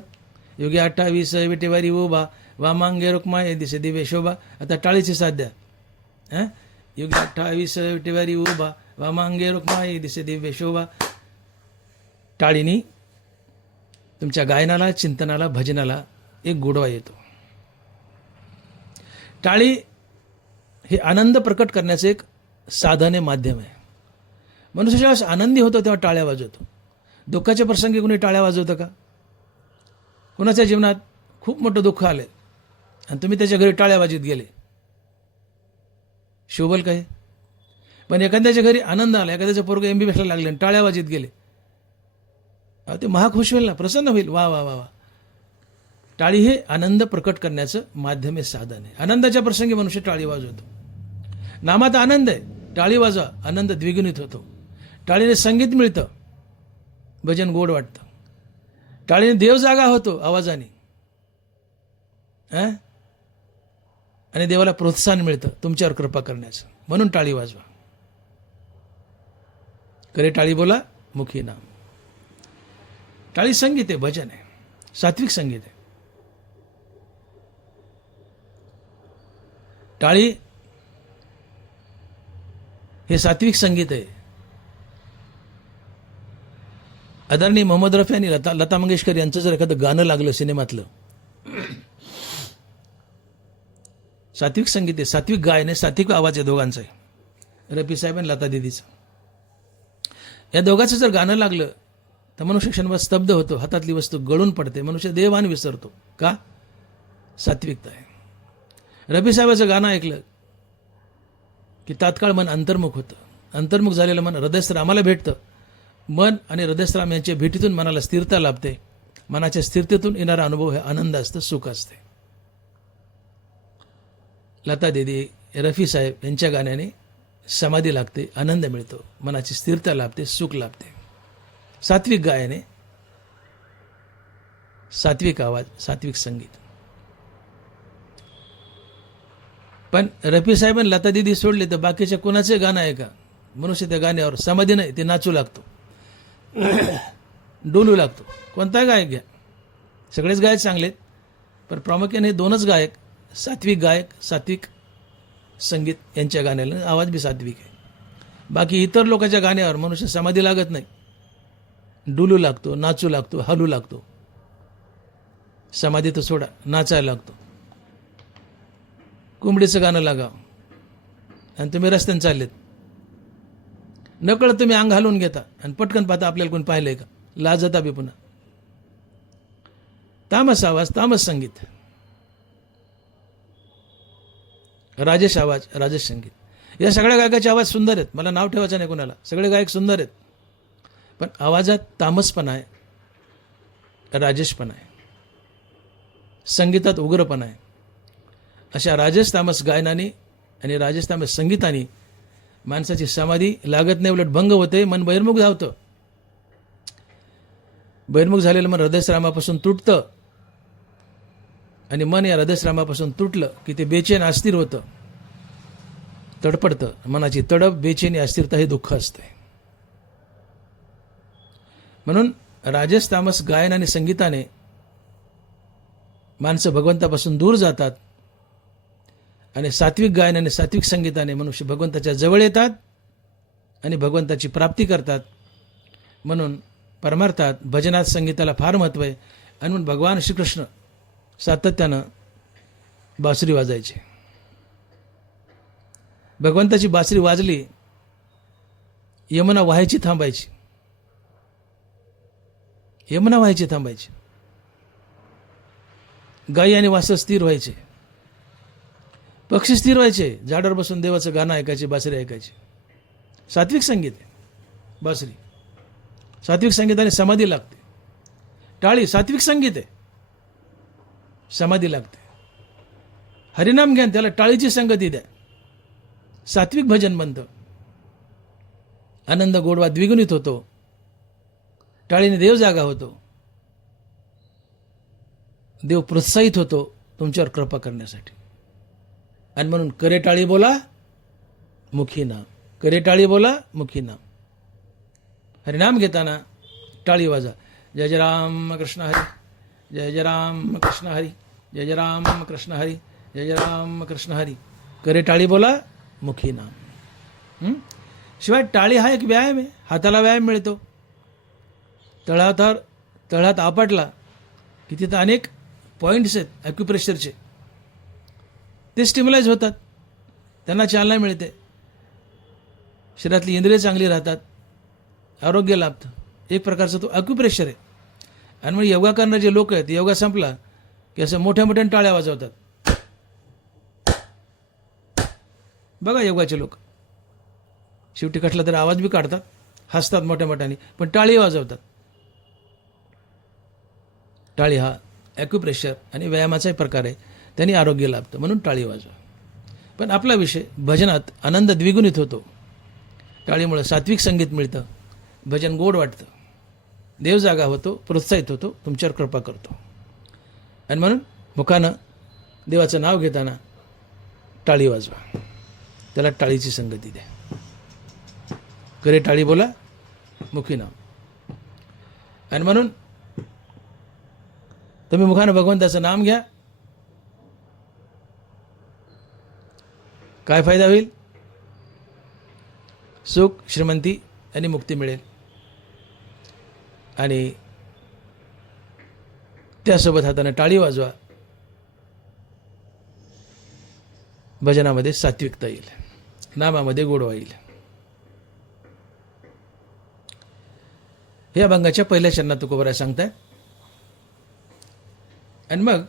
योगी 28 विटेवारी उभा वामांगे रुक्माये दिसे दिव्य शोभा. आता टाळीची साथ द्या. योगी 28 विटेवारी उभा वामांगे रुक्माये दिसे दिव्य शोभा. टाळीनी तुमच्या गायनाला, चिंतनाला, भजनाला एक गोडवा येतो. टाळी हे आनंद प्रकट करण्याचं एक साधन आहे, माध्यम आहे. मनुष्य जेव्हा आनंदी होतो तेव्हा टाळ्या वाजवतो. दुःखाच्या प्रसंगी कुणी टाळ्या वाजवतं का? कुणाच्या जीवनात खूप मोठं दुःख आलं आणि तुम्ही त्याच्या घरी टाळ्या वाजवीत गेले, शोभल काय? पण एखाद्याच्या घरी आनंद आला, एखाद्याचं पोरगं MBBS लागले आणि टाळ्या वाजवीत गेले, ते महाखुश होईल ना, प्रसन्न होईल. वा वा वा वा. टाळी हे आनंद प्रकट करण्याचं माध्यम आहे, साधन आहे. आनंदाच्या प्रसंगी मनुष्य टाळी वाजवतो. नामात आनंद आहे, टाळी वाजवा, आनंद द्विगुणित होतो. टाळीने संगीत मिळतं, भजन गोड वाटतं. टाळीने देव जागा होतो आवाजाने, आणि देवाला प्रोत्साहन मिळतं तुमच्यावर कृपा करण्याचं. म्हणून टाळी वाजवा. करे टाळी बोला मुखी नाम. टाळी संगीत आहे, भजन आहे, सात्विक संगीत आहे. टाळी हे सात्विक संगीत आहे. आदरणीय मोहम्मद रफी आणि लता मंगेशकर यांचं जर एखादं गाणं लागलं सिनेमातलं, सात्विक संगीत आहे, सात्विक गायन आहे, सात्विक आवाज आहे दोघांचा आहे, रफी साहेब आणि लता दिदीचं. या दोघांचं जर गाणं लागलं तर मनुष्य क्षणभर स्तब्ध होतो, हातातली वस्तू गळून पडते, मनुष्य देवान विसरतो. का? सात्विकता आहे. रफी साहेबाचं गाणं ऐकलं की तात्काळ मन अंतर्मुख होतं. अंतर्मुख झालेलं मन हृदयस्थरामाला भेटतं. मन आणि हृदयस्थराम यांच्या भेटीतून मनाला स्थिरता लाभते. मनाच्या स्थिरतेतून येणारा अनुभव हे आनंद असतं, सुख असते. लता दीदी, रफी साहेब यांच्या गाण्याने समाधी लागते, आनंद मिळतो, मनाची स्थिरता लाभते, सुख लाभते. सात्विक गायने, सात्विक आवाज, सात्विक संगीत. पण रफी साहेब आणि लता दीदी सोडले तर बाकीच्या कोणाचे गाणं आहे का? मनुष्य त्या गाण्यावर समाधी नाही, ते नाचू लागतो, डोलू लागतो. कोणता गायक घ्या, सगळेच गायक चांगलेत, पण प्रामुख्याने हे दोनच गायक, सात्विक गायक, सात्विक संगीत यांच्या गाण्याला आवाज बी सात्विक आहे. बाकी इतर लोकांच्या गाण्यावर मनुष्य समाधी लागत नाही, डुलू लागतो, नाचू लागतो, हलू लागतो. समाधी तर सोडा, नाचायला लागतो. कोंबडीचं गाणं लागा आणि तुम्ही रस्त्याने चाललेत, नकळत तुम्ही अंग हलवून घेता आणि पटकन पाहता आपल्याला कोणी पाहिलंय का, लाजता बी पुन्हा. तामस आवाज, तामस संगीत. राजेश आवाज, राजेश संगीत. या सगळ्या गायकाचे आवाज सुंदर आहेत, मला नाव ठेवायचं नाही कोणाला, सगळे गायक सुंदर आहेत, पण आवाजात तामसपणा आहे, राजेशपणा आहे, संगीतात उग्रपणा आहे. अशा राजेश तामस गायनाने आणि राजेश तामस संगीताने माणसाची समाधी लागत नाही, उलट भंग होते, मन बहिर्मुख धावतं. बहिर्मुख झालेलं मन हृदयश्रामापासून तुटतं आणि मन या हृदयश्रामापासून तुटलं की ते बेचैन अस्थिर होतं, तडपडतं. मनाची तडप, बेचैनी, अस्थिरता हे दुःख असते. म्हणून राजेश तामस गायन आणि संगीताने माणसं भगवंतापासून दूर जातात आणि सात्विक गायन आणि सात्विक संगीताने मनुष्य भगवंताच्या जवळ येतात आणि भगवंताची प्राप्ती करतात. म्हणून परमार्थात भजनात संगीताला फार महत्त्व आहे. आणि म्हणून भगवान श्रीकृष्ण सातत्यानं बासरी वाजायचे. भगवंताची बासरी वाजली, यमुना व्हायची थांबायची, यमुना व्हायची थांबायची, गायी आणि वासरं स्थिर व्हायचे, पक्षी स्थिर व्हायचे, झाडावर बसून देवाचं गाणं ऐकायचे, बासरी ऐकायचे. सात्विक संगीत आहे बासरी. सात्विक संगीताने समाधी लागते. टाळी सात्विक संगीत आहे, समाधी लागते. हरिनाम घ्या, त्याला टाळीची संगती द्या, सात्विक भजन बनतं, आनंद गोडवा द्विगुणित होतो, टाळीने देव जागा होतो, देव प्रोत्साहित होतो तुमच्यावर कृपा करण्यासाठी. आणि म्हणून करे टाळी बोला मुखी नाम, करे टाळी बोला मुखी नाम. हरिनाम घेताना टाळी वाजा. जय जय राम कृष्ण हरी, जय जय राम कृष्ण हरी, जय जय राम कृष्ण हरी, जय जय राम कृष्ण हरी. करे टाळी बोला, मुखी नाम. शिवाय टाळी हा एक व्यायाम आहे, हाताला व्यायाम मिळतो. तळहात आपटला की तिथं अनेक पॉईंट्स आहेत ॲक्युप्रेशरचे, ते स्टिम्युलाइज होतात, त्यांना चालना मिळते, शरीरातली इंद्रिय चांगली राहतात, आरोग्य लाभतं. एक प्रकारचा तो ॲक्युप्रेशर आहे. आणि मग योगा करणारे जे लोक आहेत, योगा संपला की असं मोठ्या मोठ्या टाळ्या वाजवतात. बघा योगाचे लोक शेवटी कसला तरी आवाज बी काढतात, हसतात मोठ्या मोठ्याने, पण टाळी वाजवतात. टाळी हा ॲक्युप्रेशर आणि व्यायामाचाही प्रकार आहे, त्यांनी आरोग्य लाभतं, म्हणून टाळी वाजवा. पण आपला विषय भजनात आनंद द्विगुणित होतो. टाळीमुळे सात्विक संगीत मिळतं, भजन गोड वाटतं, देव जागा होतो, प्रोत्साहित होतो, तुमच्यावर कृपा करतो. आणि म्हणून मुखानं देवाचं नाव घेताना टाळी वाजवा, त्याला टाळीची संगती द्या. करे टाळी बोला, मुखी नाव. आणि म्हणून तुम्ही मुखानं भगवंताचं नाम घ्या. काय फायदा होईल? सुख, श्रीमंती आणि मुक्ती मिळेल. आणि त्यासोबत हाताने टाळी वाजवा, भजनामध्ये सात्विकता येईल, नामामध्ये गोडवा येईल. हे अभंगाच्या पहिल्या चरणात तुकोबराय सांगताय. आणि मग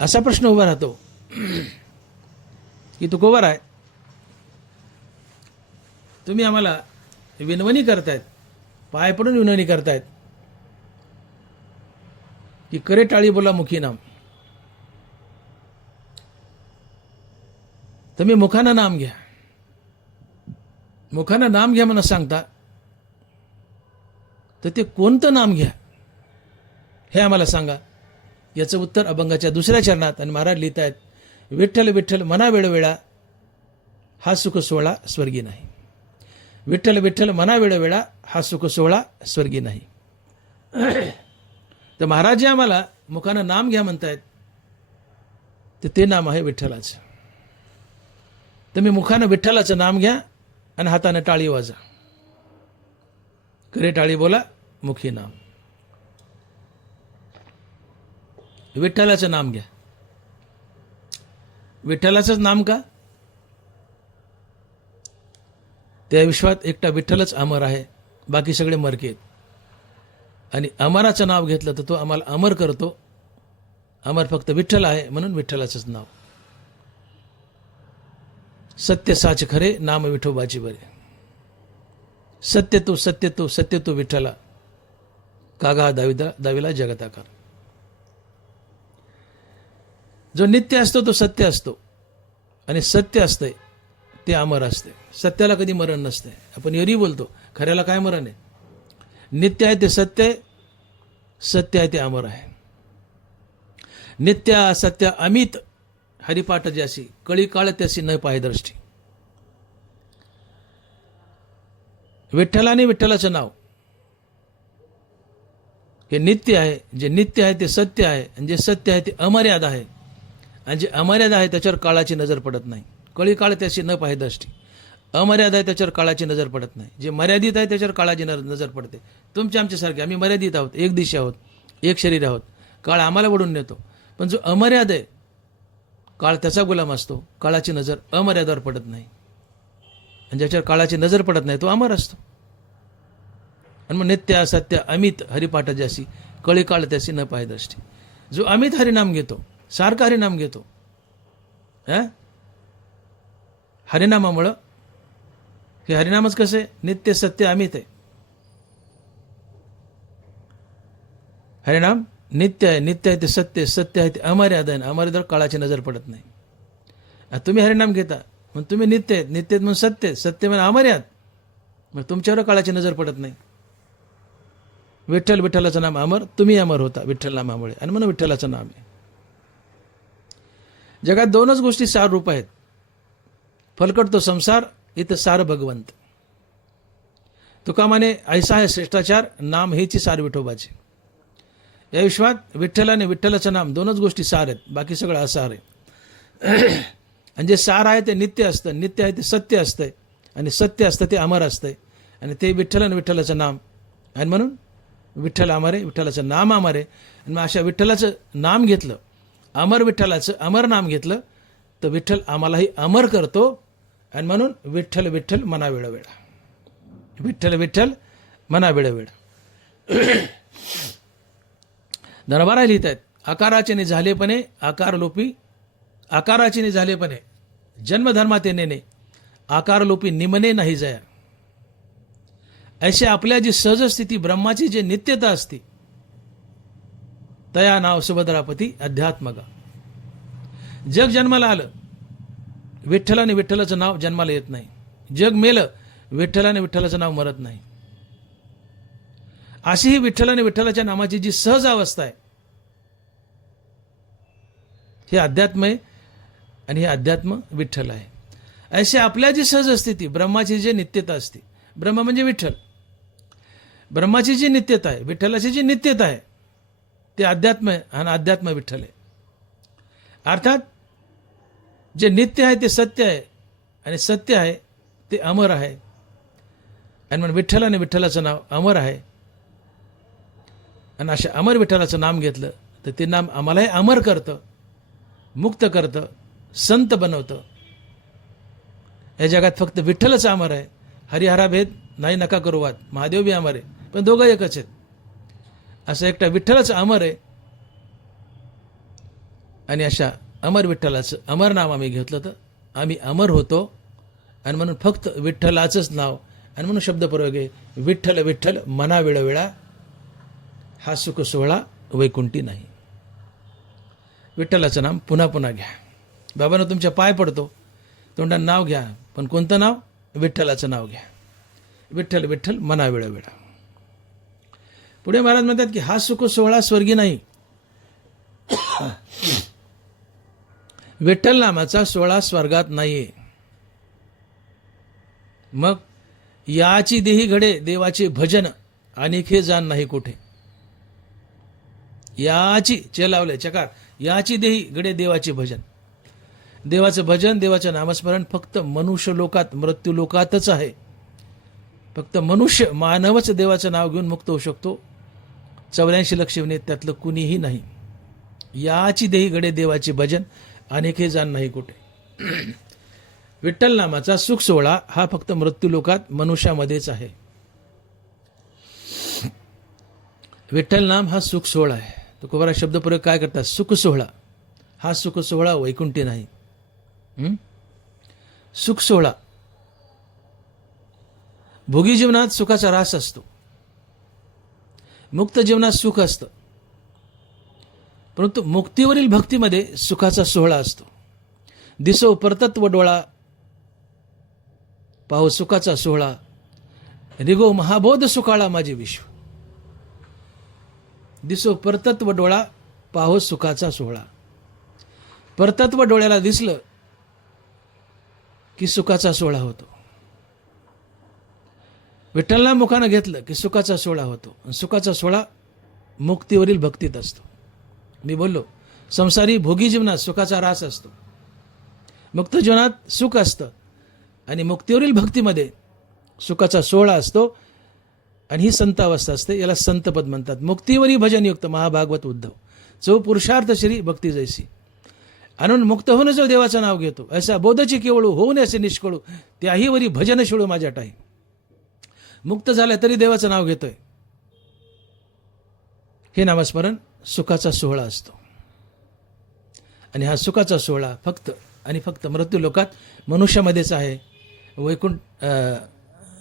असा प्रश्न उभा राहतो की तुकोबराय, तुम्ही आम्हाला विनवणी करतायत, पाय पडून विनवणी करतायत की करे टाळी बोला मुखी नाम. तुम्ही मुखानं नाम घ्या, मुखानं नाम घ्या म्हणून सांगता, तर ते कोणतं नाम घ्या हे आम्हाला सांगा. याचं उत्तर अभंगाच्या दुसऱ्या चरणात. आणि महाराज लिहित आहेत, विठ्ठल विठ्ठल मना वेळोवेळा हा सुख सोहळा स्वर्गी नाही. विठ्ठल विठ्ठल मना वेळोवेळा हा सुख सोहळा स्वर्गी नाही. तर महाराज जे आम्हाला मुखानं नाम घ्या म्हणतायत, तर ते नाम आहे विठ्ठलाचं. तुम्ही मुखानं विठ्ठलाचं नाम घ्या आणि हातानं टाळी वाजा. करे टाळी बोला, मुखी नाम. विठ्ठलाचं नाम घ्या. विठ्ठलाचंच नाम का? त्या विश्वात एकटा विठ्ठलच अमर आहे, बाकी सगळे मरके आहेत. आणि अमराचं नाव घेतलं तर तो आम्हाला अमर करतो. अमर फक्त विठ्ठल आहे, म्हणून विठ्ठलाचंच नाव. सत्य साच खरे, नाम विठोबाची बरे. सत्य तू विठ्ठला, कागा दाविला जगताकार. जो नित्य असतो तो सत्य असतो, आणि सत्य असतंय ते अमर असते. सत्याला कधी मरण नसते. आपण एरी बोलतो, खऱ्याला काय मरण आहे? नित्य आहे ते सत्य, सत्य आहे ते अमर आहे. नित्य सत्य अमित हरिपाठ ज्यासी, कळी काळ त्यासी न पायदृष्टी. विठ्ठलाने विठ्ठलाचं नाव हे नित्य आहे. जे नित्य आहे ते सत्य आहे, आणि जे सत्य आहे ते अमर्याद आहे. आणि जे अमर्याद आहे त्याच्यावर काळाची नजर पडत नाही. कळी काळ त्याची न पायदृष्टी. अमर्याद आहे त्याच्यावर काळाची नजर पडत नाही. जे मर्यादित आहे त्याच्यावर काळाची नजर पडते. तुमच्या आमच्यासारखे आम्ही मर्यादित आहोत, एक दिशा आहोत, एक शरीर आहोत. काळ आम्हाला वडून नेतो. पण जो अमर्याद आहे, काळ त्याचा गुलाम असतो. काळाची नजर अमर्यादावर पडत नाही. आणि ज्याच्यावर काळाची नजर पडत नाही तो अमर असतो. आणि मग नित्य सत्य अमित हरिपाठ ज्यासी, कळी काळ त्यासी न पायदृष्टी. जो अमित हरिनाम घेतो, सारखं हरिनाम घेतो, हरिनामामुळं, हे हरिनामच कसं आहे? नित्य सत्य अमित आहे. हरिनाम नित्य आहे, नित्य आहे ते सत्य, सत्य आहे ते अमर्याद आहे. अमर्यादावर काळाची नजर पडत नाही. तुम्ही हरिनाम घेता, मग तुम्ही नित्य आहेत, नित्य म्हणून सत्य, सत्य म्हणून अमर्याद, मग तुमच्यावर काळाची नजर पडत नाही. विठ्ठल, विठ्ठलाचं नाम अमर, तुम्ही अमर होता विठ्ठल नामामुळे, आणि म्हणून विठ्ठलाचं नाम आहे. जगात दोनच गोष्टी सार रूप आहेत. फलकट तो संसार, इथं सार भगवंत. तुका माने ऐसा आहे श्रेष्ठाचार, नाम हेची सार विठोबाचे. या विश्वात विठ्ठल आणि विठ्ठलाचं नाम दोनच गोष्टी सार आहेत, बाकी सगळं असार आहे. आणि जे सार आहे ते नित्य असतं, नित्य आहे ते सत्य असतंय, आणि सत्य असतं ते अमर असतंय, आणि ते विठ्ठल आणि विठ्ठलाचं नाम. आणि म्हणून विठ्ठल अमर आहे, विठ्ठलाचं नाम अमर आहे. आणि मग अशा विठ्ठलाचं नाम घेतलं, अमर विठ्ठलाचं अमर नाम घेतलं, तर विठ्ठल आम्हालाही अमर करतो. आणि म्हणून विठ्ठल विठ्ठल मना वेळोवेळा, विठ्ठल विठ्ठल मना वेळोवेळा. दरबारा लिहित आहेत, आकाराचे निझालेपणे आकारलोपी, आकाराचे निझालेपणे जन्मधर्माते नेणे, आकारलोपी निमने नाही जया. ऐसे आपल्या जी सहजस्थिती ब्रह्माची जे नित्यता असते, तया नाव सुभद्रापती अध्यात्मगा. जग जन्माला आलं, विठ्ठल आणि विठ्ठलाचं नाव जन्माला येत नाही. जग मेलं, विठ्ठल आणि विठ्ठलाचं नाव मरत नाही. अशी ही विठ्ठल आणि विठ्ठलाच्या नामाची जी सहज अवस्था आहे, हे अध्यात्म आहे, आणि हे अध्यात्म विठ्ठल आहे. अशी आपल्या जी सहज स्थिती ब्रह्माची जी नित्यता असते, ब्रह्म म्हणजे विठ्ठल, ब्रह्माची जी नित्यता आहे, विठ्ठलाची जी नित्यता आहे, ते अध्यात्म आहे, आणि अध्यात्म विठ्ठल आहे. अर्थात जे नित्य आहे ते सत्य आहे, आणि सत्य आहे ते अमर आहे. आणि म्हणून विठ्ठल आणि विठ्ठलाचं नाव अमर आहे. आणि अशा अमर विठ्ठलाचं नाम घेतलं तर ते नाम आम्हालाही अमर करतं, मुक्त करतं, संत बनवतं. या जगात फक्त विठ्ठलच अमर आहे. हरिहरा भेद नाही नका करू वाद, महादेव बी अमर आहे, पण दोघं एकच आहेत. असं एकटा विठ्ठलच अमर आहे. आणि अशा अमर विठ्ठलाचं अमर नाव आम्ही घेतलं तर आम्ही अमर होतो. आणि म्हणून फक्त विठ्ठलाचंच नाव, आणि म्हणून शब्दप्रयोग आहे, विठ्ठल विठ्ठल मना वेळोवेळा, हा सुख सोहळा वैकुंठी नाही. विठ्ठलाचं नाम पुन्हा पुन्हा घ्या. बाबांनो तुमच्या पाय पडतो, तोंडात नाव घ्या, पण कोणतं नाव? विठ्ठलाचं नाव घ्या. विठ्ठल विठ्ठल मना वेळोवेळा. पुढे महाराज म्हणतात की हा सुख सोहळा स्वर्गी नाही. विठ्ठल नामाचा सोहळा स्वर्गात नाहीये. मग याची देही घडे देवाचे भजन, आणिखे जाण नाही कुठे. याची चेलावले चकार, याची देही घडे देवाचे भजन. देवाचं भजन, देवाचं नामस्मरण फक्त मनुष्य लोकात, मृत्यू लोकातच आहे. फक्त मनुष्य मानवच देवाचं नाव घेऊन मुक्त होऊ शकतो. 84 लक्ष त्यातलं कुणीही नाही. याची देही घडे देवाचे भजन, अनेके जाण नाही कुठे. विठ्ठल नामाचा सुख सोहळा हा फक्त मृत्यू लोकात मनुष्यामध्येच आहे. विठ्ठल नाम हा सुख सोहळा आहे. तुकोबारा शब्दप्रयोग काय करतात? सुख सोहळा. हा सुख सोहळा वैकुंठी नाही. सुख सोहळा भोगी जीवनात सुखाचा रास असतो, मुक्त जीवनात सुख असतं. परंतु मुक्तीवरील भक्तीमध्ये सुखाचा सोहळा असतो. दिसो परतत्व डोळा, पाहो सुखाचा सोहळा, रिगो महाबोध सुखाळा माझे विश्व. दिसो परतत्व डोळा, पाहो सुखाचा सोहळा. परतत्व डोळ्याला दिसलं की सुखाचा सोहळा होतो. विठ्ठलनाम मुखानं घेतलं की सुखाचा सोहळा होतो. सुखाचा सोहळा मुक्तीवरील भक्तीत असतो. मी बोललो संसारी भोगी जीवनात सुखाचा रास असतो, मुक्त जीवनात सुख असतं, आणि मुक्तीवरील भक्तीमध्ये सुखाचा सोहळा असतो. आणि ही संत अवस्था असते, याला संतपद म्हणतात. मुक्तीवरी भजनयुक्त महाभागवत उद्धव, जो पुरुषार्थ श्री भक्ती जैसी. आणून मुक्त होऊन जो देवाचं नाव घेतो, ऐसा बोधची केवळू होऊन असे निष्कळू, त्याही वरी भजन शिळू माझ्या टाई. मुक्त झाला तरी देवाचं नाव घेतोय. हे नामस्मरण सुखाचा सोहळा असतो. आणि हा सुखाचा सोहळा फक्त आणि फक्त मृत्यू लोकात मनुष्यामध्येच आहे, वैकुंठ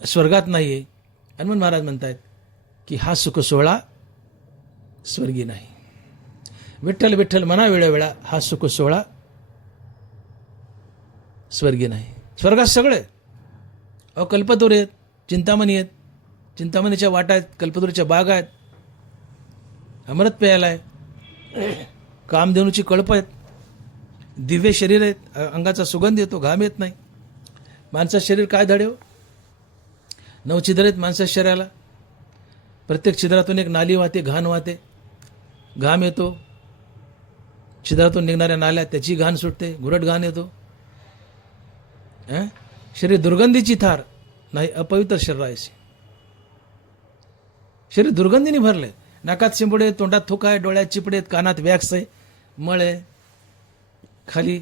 स्वर्गात नाहीये. आणि म्हणून महाराज म्हणतात की हा सुख सोहळा स्वर्गी नाही. विठ्ठल विठ्ठल मना वेळोवेळा, हा सुख सोहळा स्वर्गी नाही. स्वर्गात सगळे कल्पतरू आहेत, चिंतामणी आहेत, चिंतामणीच्या वाटा आहेत, कल्पतरूच्या बाग आहेत, अमृत प्यायला आहे, कामधेनूची कळप आहेत, दिव्य शरीर आहेत, अंगाचा सुगंध येतो, घाम येत नाही. माणसाचं शरीर काय धडेव, 9 छिद्र आहेत माणसाच्या शरीराला. प्रत्येक छिद्रातून एक नाली वाहते, घाण वाहते. घाम येतो, छिद्रातून निघणाऱ्या नाल्या त्याची घाण सुटते, घुरट घाण येतो. शरीर दुर्गंधीची थार नाही अपवित्र शरीरायची. शरीर दुर्गंधीने भरले, नाकात शिंबुडे, तोंडात थुका आहे, डोळ्यात चिपडे आहेत, कानात वॅक्स आहे, मळ आहे, खाली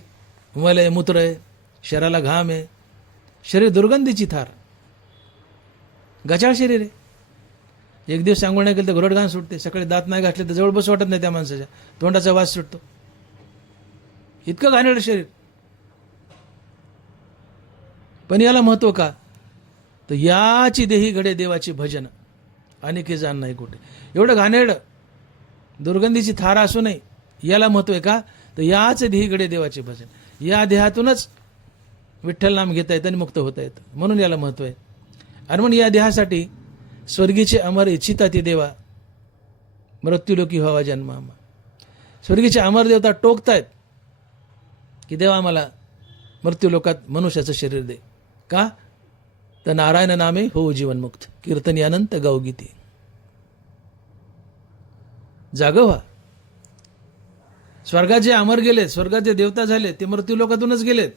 मल आहे, मूत्र आहे, शरीराला घाम आहे. शरीर दुर्गंधीची थार, गचाळ शरीर आहे. एक दिवस आंघोळ नाही केलं तर घुरट घाण सुटते, सकाळी दात नाही घातले तर जवळ बसू वाटत नाही त्या माणसाच्या, तोंडाचा वास सुटतो. इतकं घाणेरडं शरीर. पण याला महत्व का? तर याची देही घडे देवाची भजन आणि की जाण नाही कुठे. एवढं घाणेरडं दुर्गंधीची थार असू नये, याला महत्व आहे का? तर याच देही घडे देवाचे भजन. या देहातूनच विठ्ठल नाम घेता येतं आणि मुक्त होता येतं, म्हणून याला महत्व आहे. आणि म्हणून या देहासाठी स्वर्गीचे अमर इच्छिता ती देवा, मृत्यूलोकी व्हावा जन्मामा. स्वर्गीचे अमर देवता टोकतायत की देवा आम्हाला मृत्यूलोकात मनुष्याचं शरीर दे. का? तर नारायण नामे हो जीवनमुक्त, कीर्तनी अनंत गावगीती. जागं व्हा. स्वर्गात जे अमर गेलेत, स्वर्गात जे देवता झाले ते मृत्यूलोकातूनच गेलेत.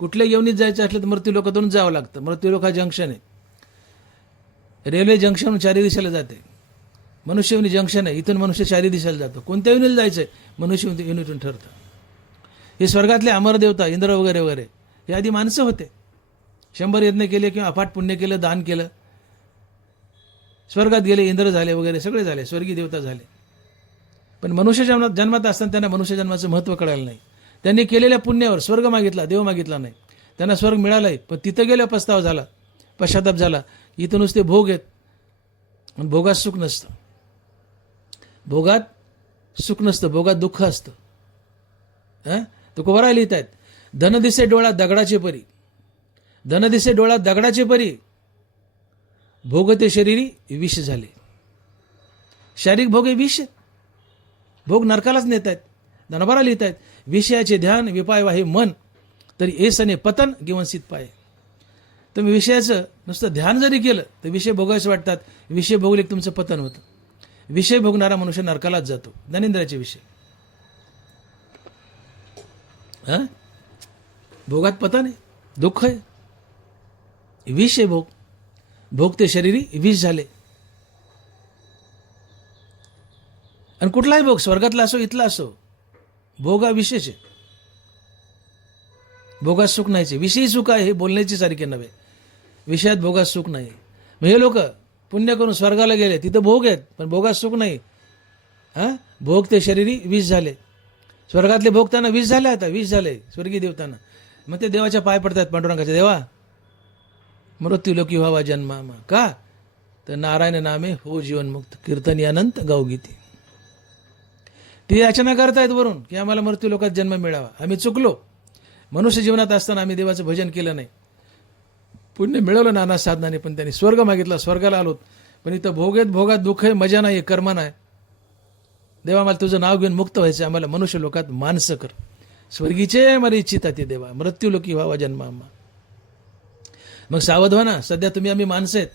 कुठल्या येवनीत जायचं असलं तर मृत्यूलोकातूनच जावं लागतं. मृत्यूलोक हा जंक्शन आहे. रेल्वे जंक्शन चारी दिशेला जाते. मनुष्ययोनी जंक्शन आहे, इथून मनुष्य चारी दिशेला जातो. कोणत्या योनीला जायचंय? मनुष्य योनीतून ठरतं. हे स्वर्गातले अमर देवता इंद्र वगैरे वगैरे हे आधी माणसं होते. 100 यज्ञ केले किंवा अफाट पुण्य केलं, दान केलं, स्वर्गात गेले, इंद्र झाले वगैरे सगळे झाले, स्वर्गीय देवता झाले. पण मनुष्य जन्मात असताना त्यांना मनुष्य जन्माचं महत्त्व कळालं नाही. त्यांनी केलेल्या पुण्यावर स्वर्ग मागितला, देव मागितला नाही. त्यांना स्वर्ग मिळालाय, पण तिथं गेल्या पस्ताव झाला, पश्चाताप झाला. इथं नुसते भोग आहेत आणि भोगात सुख नसतं. भोगात सुख नसतं, भोगात दुःख असतं. तुकोबाराय लिहित आहेत, धन दिसे डोळ्यात दगडाचे परी, धन दिसे डोळ्यात दगडाचे परी, भोगते शरीरी विष झाले. शारीरिक भोग हे विष, भोग नरकालाच नेत आहेत. धनभरा लिहित आहेत, विषयाचे ध्यान विपाय वाहे मन, तरी एसने पतन गिवंसित पाय. तुम्ही विषयाचं नुसतं ध्यान जरी केलं तर विषय भोगायचं वाटतात. विषय भोगले की तुमचं पतन होतं. विषय भोगणारा मनुष्य नरकालाच जातो. ज्ञानेंद्रियाचे विषय. भोगात पतन आहे, दुःख आहे, विष आहे भोग. भोगते शरीरी विष झाले. आणि कुठलाही भोग, स्वर्गातला असो इथला असो, भोग हा विशेष आहे. भोगात सुख नाहीचे. विषयी सुख आहे हे बोलण्याची सारखे नव्हे. विषयात भोगात सुख नाही. मग हे लोक पुण्य करून स्वर्गाला गेले, तिथं भोग आहेत पण भोगात सुख नाही. भोग ते शरीरी विष झाले. स्वर्गातले भोग त्यांना विष झाले, आता विष झाले स्वर्गीय देवतांना. मग ते देवाच्या पाय पडतात पांडुरंगाच्या, देवा मृत्यूलोकी व्हावा जन्मामा. का? तर नारायण नामे हो जीवनमुक्त, कीर्तनी अनंत गावगीती. ते याचना करतायत वरून की आम्हाला मृत्यूलोकात जन्म मिळावा. आम्ही चुकलो, मनुष्य जीवनात असताना आम्ही देवाचं भजन केलं नाही, पुण्य मिळवलं नाना साधनाने, पण त्यांनी स्वर्ग मागितला, स्वर्गाला आलोत. पण इथं भोग आहेत, भोगात दुःख आहे, मजा नाही, कर्म नाही. देवा आम्हाला तुझं नाव घेऊन मुक्त व्हायचं, आम्हाला मनुष्य लोकात माणसं कर. स्वर्गीचे मला इच्छिता ते देवा, मृत्यूलोकी व्हावा जन्मामा. मग सावध व्हा ना. सध्या तुम्ही आम्ही माणसं आहेत.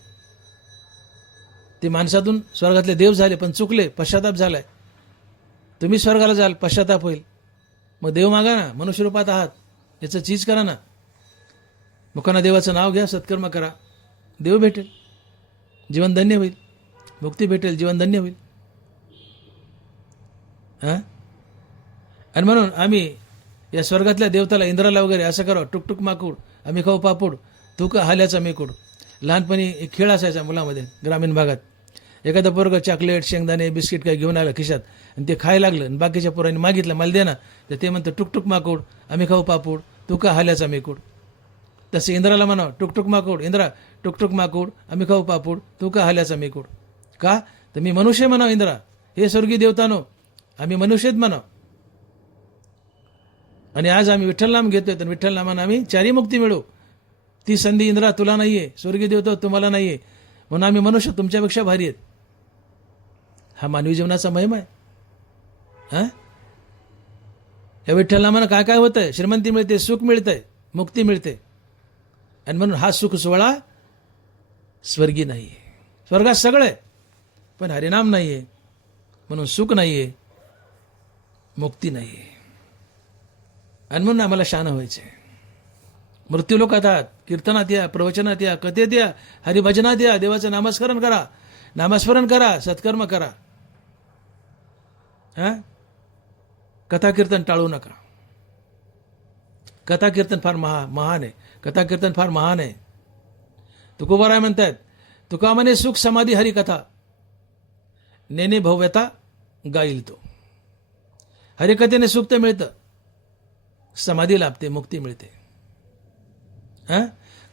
ते माणसातून स्वर्गातले देव झाले पण चुकले, पश्चाताप झालाय. तुम्ही स्वर्गाला जाल, पश्चाताप होईल. मग देव मागा ना, मनुष्य रूपात आहात याचं चीज करा ना. मुखांना देवाचं नाव घ्या, सत्कर्म करा, देव भेटेल, जीवन धन्य होईल, मुक्ती भेटेल, जीवन धन्य होईल. आणि म्हणून आम्ही या स्वर्गातल्या देवताला, इंद्राला वगैरे असं करावं, टुकटुक माकूड आम्ही खाऊ पापूड, तू का हाल्याचा मेकूड. लहानपणी एक खेळ असायचा मुलामध्ये ग्रामीण भागात. एखादा पोरगं चॉकलेट, शेंगदाणे, बिस्किट काय घेऊन आलं खिशात आणि ते खायला लागलं आणि बाकीच्या पोरांनी मागितलं मला दे ना, तर ते म्हणतं टुकटुक माकूड आम्ही खाऊ पापूड, तू का हाल्याचा मेकूड. तसं इंद्राला म्हणावं, टुकटुक माकूड, इंद्रा टुकटुक माकूड आम्ही खाऊ पापूड, तू का हाल्याचा मेकूड. का? तर मी मनुष्य म्हणाव इंद्रा, हे स्वर्गीय देवतानो आम्ही मनुष्यच म्हणाव. आणि आज आम्ही विठ्ठल नाम घेतोय, तर विठ्ठल नामानं आम्ही चारी मुक्ती मिळू. ती संधी इंद्रा तुला नाहीये, स्वर्गीय देवता तुम्हाला नाहीये, म्हणून आम्ही मनुष्य तुमच्यापेक्षा भारी आहेत. हा मानवी जीवनाचा महिमा आहे. या विठ्ठल नामानं काय काय होतंय? श्रीमंती मिळते, सुख मिळतंय, मुक्ती मिळते. आणि म्हणून हा सुख सोहळा स्वर्गी नाहीये. स्वर्गात सगळं आहे पण हरिनाम नाहीये, म्हणून सुख नाहीये, मुक्ती नाही आहे. आणि म्हणून आम्हाला शहाणं व्हायचं आहे. मृत्यूलोकात आहात, कीर्तनात या, प्रवचनात या, कथेत या, हरिभजनात या, देवाचं नामस्मरण करा, सत्कर्म करा. कथा कीर्तन टाळू नका. कथा कीर्तन फार महान आहे. कथा कीर्तन फार महान आहे. तुकोबाराय म्हणतात, तुका म्हणे सुख समाधी हरी कथा, नेने भव्यता गाईल तो. हरिकथेने सुख तर मिळतं, समाधी लाभते, मुक्ती मिळते.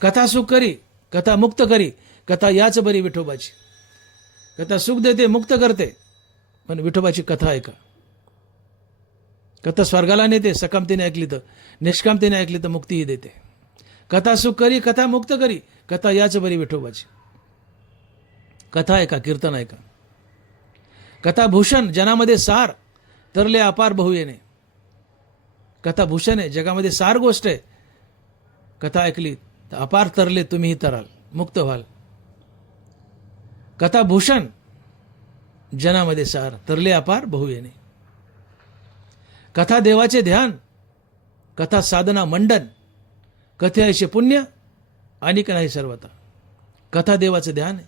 कथा सुख करी, कथा मुक्त करी, कथा याच बरी विठोबाची. कथा सुख देते, मुक्त करते, पण विठोबाची कथा ऐका. कथा स्वर्गाला नेते, सकामतेने ऐकली तर, निष्कामतेने ऐकली तर मुक्तीही देते. कथा सुख करी, कथा मुक्त करी, कथा याच बरी विठोबाची. कथा ऐका, कीर्तन ऐका. कथा भूषण, जनामध्ये सार, तरले अपार बहु येणे. कथा भूषण आहे, जगामध्ये सार गोष्ट आहे. कथा ऐकली तर अपार तरले, तुम्हीही तराल, मुक्त व्हाल. कथा भूषण, जनामध्ये सार, तरले अपार बहु येणे. कथा देवाचे ध्यान, कथा साधना मंडन, कथे ऐसे पुण्य आणि नाही सर्वता. कथा देवाचं ध्यान आहे,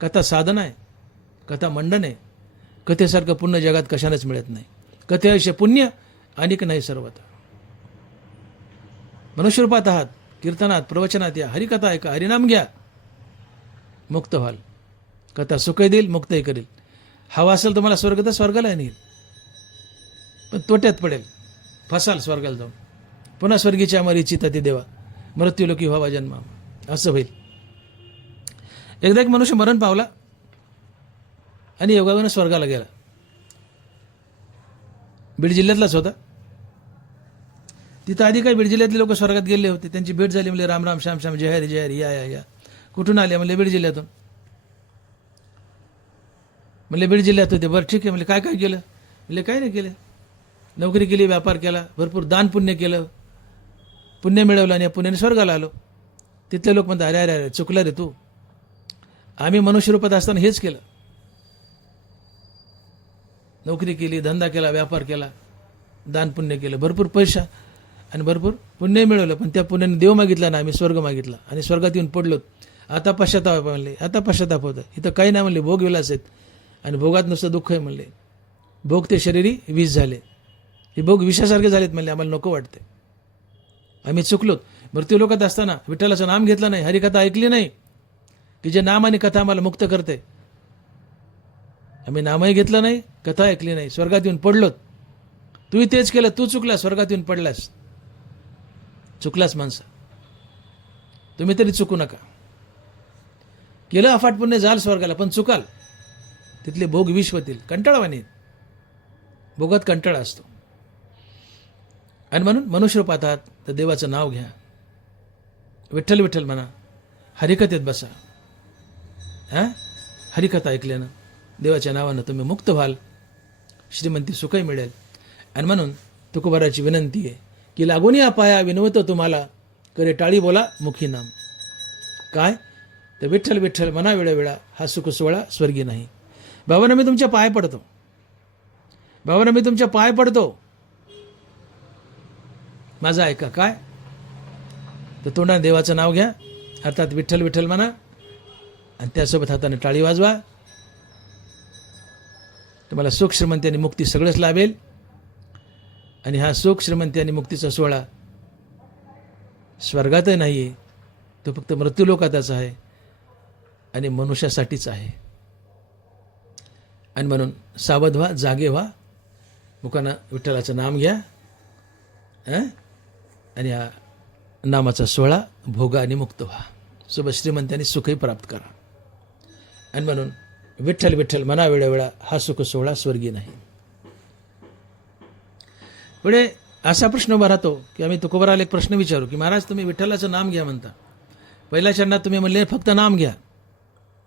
कथा साधना आहे, कथा मंडन आहे. कथेसारखं पुण्य जगात कशानेच मिळत नाही. कथे ऐसे पुण्य आणि नाही सर्वता. मनुष्यरूपात आहात, कीर्तनात, प्रवचनात या, हरिकथा ऐका, हरिनाम घ्या, मुक्त व्हाल. कथा सुखही देईल, मुक्तही करेल. हवा असेल तुम्हाला स्वर्ग तर स्वर्गाला नेईल, पण तोट्यात पडेल, फसाल स्वर्गाला जाऊन. पुन्हा स्वर्गीच्या अमर इच्छिता ती देवा, मृत्यूलोकी व्हावा जन्मा, असं होईल. एकदा एक मनुष्य मरण पावला आणि योगायोगाने स्वर्गाला गेला. बीड जिल्ह्यातलाच होता. तिथं आधी काही बीड जिल्ह्यातले लोक स्वर्गात गेले होते. त्यांची भेट झाली. म्हणजे राम राम श्याम श्याम जय हरी जय हरी, या या या. कुठून आले? म्हणले बीड जिल्ह्यातून. म्हणले बीड जिल्ह्यात होते. बरं ठीक आहे. म्हणले काय काय केलं? म्हणले काय नाही केलं, नोकरी केली, व्यापार केला, भरपूर दान पुण्य केलं, पुण्य मिळवलं आणि या पुण्याने स्वर्गाला आलो. तिथले लोक म्हणतात, अरे अरे अरे चुकलं रे तू, आम्ही मनुष्यरूपात असताना हेच केलं. नोकरी केली, धंदा केला, व्यापार केला, दान पुण्य केलं, भरपूर पैसा आणि भरपूर पुण्य मिळवलं, पण त्या पुण्याने देव मागितला ना, आम्ही स्वर्ग मागितला आणि स्वर्गात येऊन पडलो. आता पश्चाताप म्हणले, आता पश्चाताप होतं. इथं काही नाही म्हणले, भोग विलास आहेत आणि भोगात नुसतं दुःख आहे म्हणले. भोग ते शरीरी विष झाले, हे भोग विषासारखे झालेत म्हणले, आम्हाला नको वाटते, आम्ही चुकलोत. मृत्यू लोकात असताना विठ्ठलाचं नाम घेतलं नाही, हरिकथा ऐकली नाही, की जे नाम आणि कथा आम्हाला मुक्त करते. आम्ही नामही घेतलं नाही, कथा ऐकली नाही, स्वर्गात येऊन पडलोत. तूही तेच केलं, तू चुकला, स्वर्गात येऊन पडलास, चुकलास माणसं. तुम्ही तरी चुकू नका. केलं अफाट पुण्य, जाल स्वर्गाला, पण चुकाल, तिथले भोग विष होतील, कंटाळवाणी. भोगात कंटाळा असतो. आणि म्हणून मनुष्यरूपात आहात तर देवाचं नाव घ्या, विठ्ठल विठ्ठल म्हणा, हरिकथेत बसा. हरिकथा ऐकल्यानं, देवाच्या नावानं तुम्ही मुक्त व्हाल, श्रीमंती सुखही मिळेल. आणि म्हणून तुकोबाराची विनंती आहे की लागून या पाया विनवतो तुम्हाला, करे टाळी बोला मुखी नाम. काय तर विठ्ठल विठ्ठल म्हणा वेळा, हा सुख सोहळा स्वर्गी नाही. बाबांना मी तुमच्या पाय पडतो, बाबांना मी तुमच्या पाय पडतो, माझं ऐका. काय तर तोंडाने देवाचं नाव घ्या, अर्थात विठ्ठल विठ्ठल म्हणा, आणि त्यासोबत हाताने टाळी वाजवा. तुम्हाला सुख श्रीमंती आणि मुक्ती सगळंच लाभेल. आणि हा सुख श्रीमंती आणि मुक्तीचा सोहळा स्वर्गातही नाही आहे, तो फक्त मृत्यूलोकातच आहे आणि मनुष्यासाठीच आहे. आणि म्हणून सावध व्हा, जागे व्हा, मुखानं विठ्ठलाचं नाम घ्या, आणि हा नामाचा सोहळा भोगा आणि मुक्त व्हा, सोबत श्रीमंती आणि सुखही प्राप्त करा. आणि म्हणून विठ्ठल विठ्ठल म्हणा वेळा, हा सुख सोहळा स्वर्गी नाही. पुढे असा प्रश्न उभा राहतो की आम्ही तुकोबाराला एक प्रश्न विचारू की महाराज तुम्ही विठ्ठलाचं नाम घ्या म्हणता, पहिल्या चरणात तुम्ही म्हणले फक्त नाम घ्या,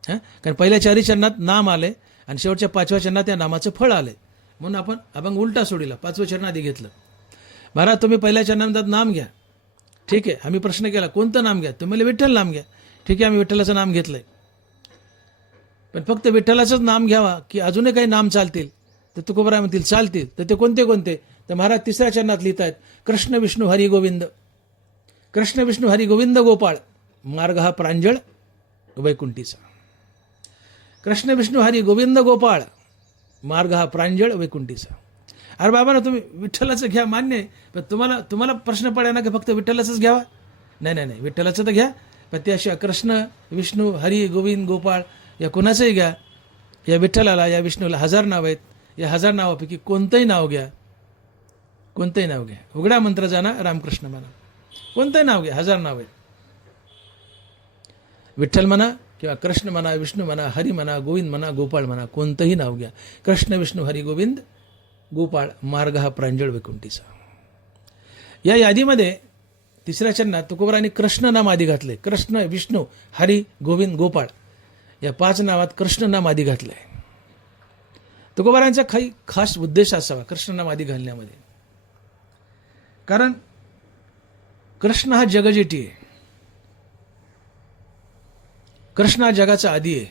कारण पहिल्या 4 चरणात नाम आले आणि शेवटच्या 5व्या चरणात त्या नामाचं फळ आले, म्हणून आपण अभंग उलटा सोडिला, 5वं चरण आधी घेतलं. महाराज तुम्ही पहिल्या चरणात नाम घ्या, ठीक आहे. आम्ही प्रश्न केला कोणतं नाम घ्या, तुम्ही म्हणले विठ्ठल नाम घ्या, ठीक आहे, आम्ही विठ्ठलाचं नाम घेतलंय, पण फक्त विठ्ठलाचंच नाम घ्यावा की अजूनही काही नाम चालतील, तर तर तुकोबराय म्हणतील चालतील. तर ते कोणते कोणते? तर महाराज तिसऱ्या चरणात लिहित आहेत, कृष्ण विष्णू हरी गोविंद, कृष्ण विष्णू हरी गोविंद गोपाळ, मार्ग हा प्रांजळ वैकुंठीचा. कृष्ण विष्णू हरी गोविंद गोपाळ, मार्ग हा प्रांजळ वैकुंठीचा. अरे बाबा ना, तुम्ही विठ्ठलाचं घ्या मान्य आहे, पण तुम्हाला प्रश्न पडला ना की फक्त विठ्ठलाचंच घ्यावा? नाही नाही नाही, विठ्ठलाचं तर घ्या, पण त्याशिवाय कृष्ण विष्णू हरी गोविंद गोपाळ या कोणाचंही घ्या. या विठ्ठलाला या विष्णूला 1000 नाव आहेत. या 1000 नावापैकी कोणतंही नाव घ्या, कोणतंही नाव घ्या. उघडा मंत्र जाणा रामकृष्ण म्हणा, कोणतंही नाव घ्या, 1000 नाव आहेत. विठ्ठल म्हणा किंवा कृष्ण म्हणा, विष्णू म्हणा, हरी म्हणा, गोविंद म्हणा, गोपाळ म्हणा, कोणतंही नाव घ्या. कृष्ण विष्णू हरी गोविंद गोपाळ, मार्ग हा प्रांजळ वैकुंठीचा. या यादीमध्ये तिसऱ्या चरणात तुकोबरांनी कृष्ण नाम आधी घातले. कृष्ण विष्णू हरी गोविंद गोपाळ या 5 नावात कृष्ण नाम आधी घातलंय. तुकोबरांचा काही खास उद्देश असावा कृष्ण नाम आधी घालण्यामध्ये, कारण कृष्ण हा जगजेठी आहे. कृष्ण हा जगाचा आधी आहे.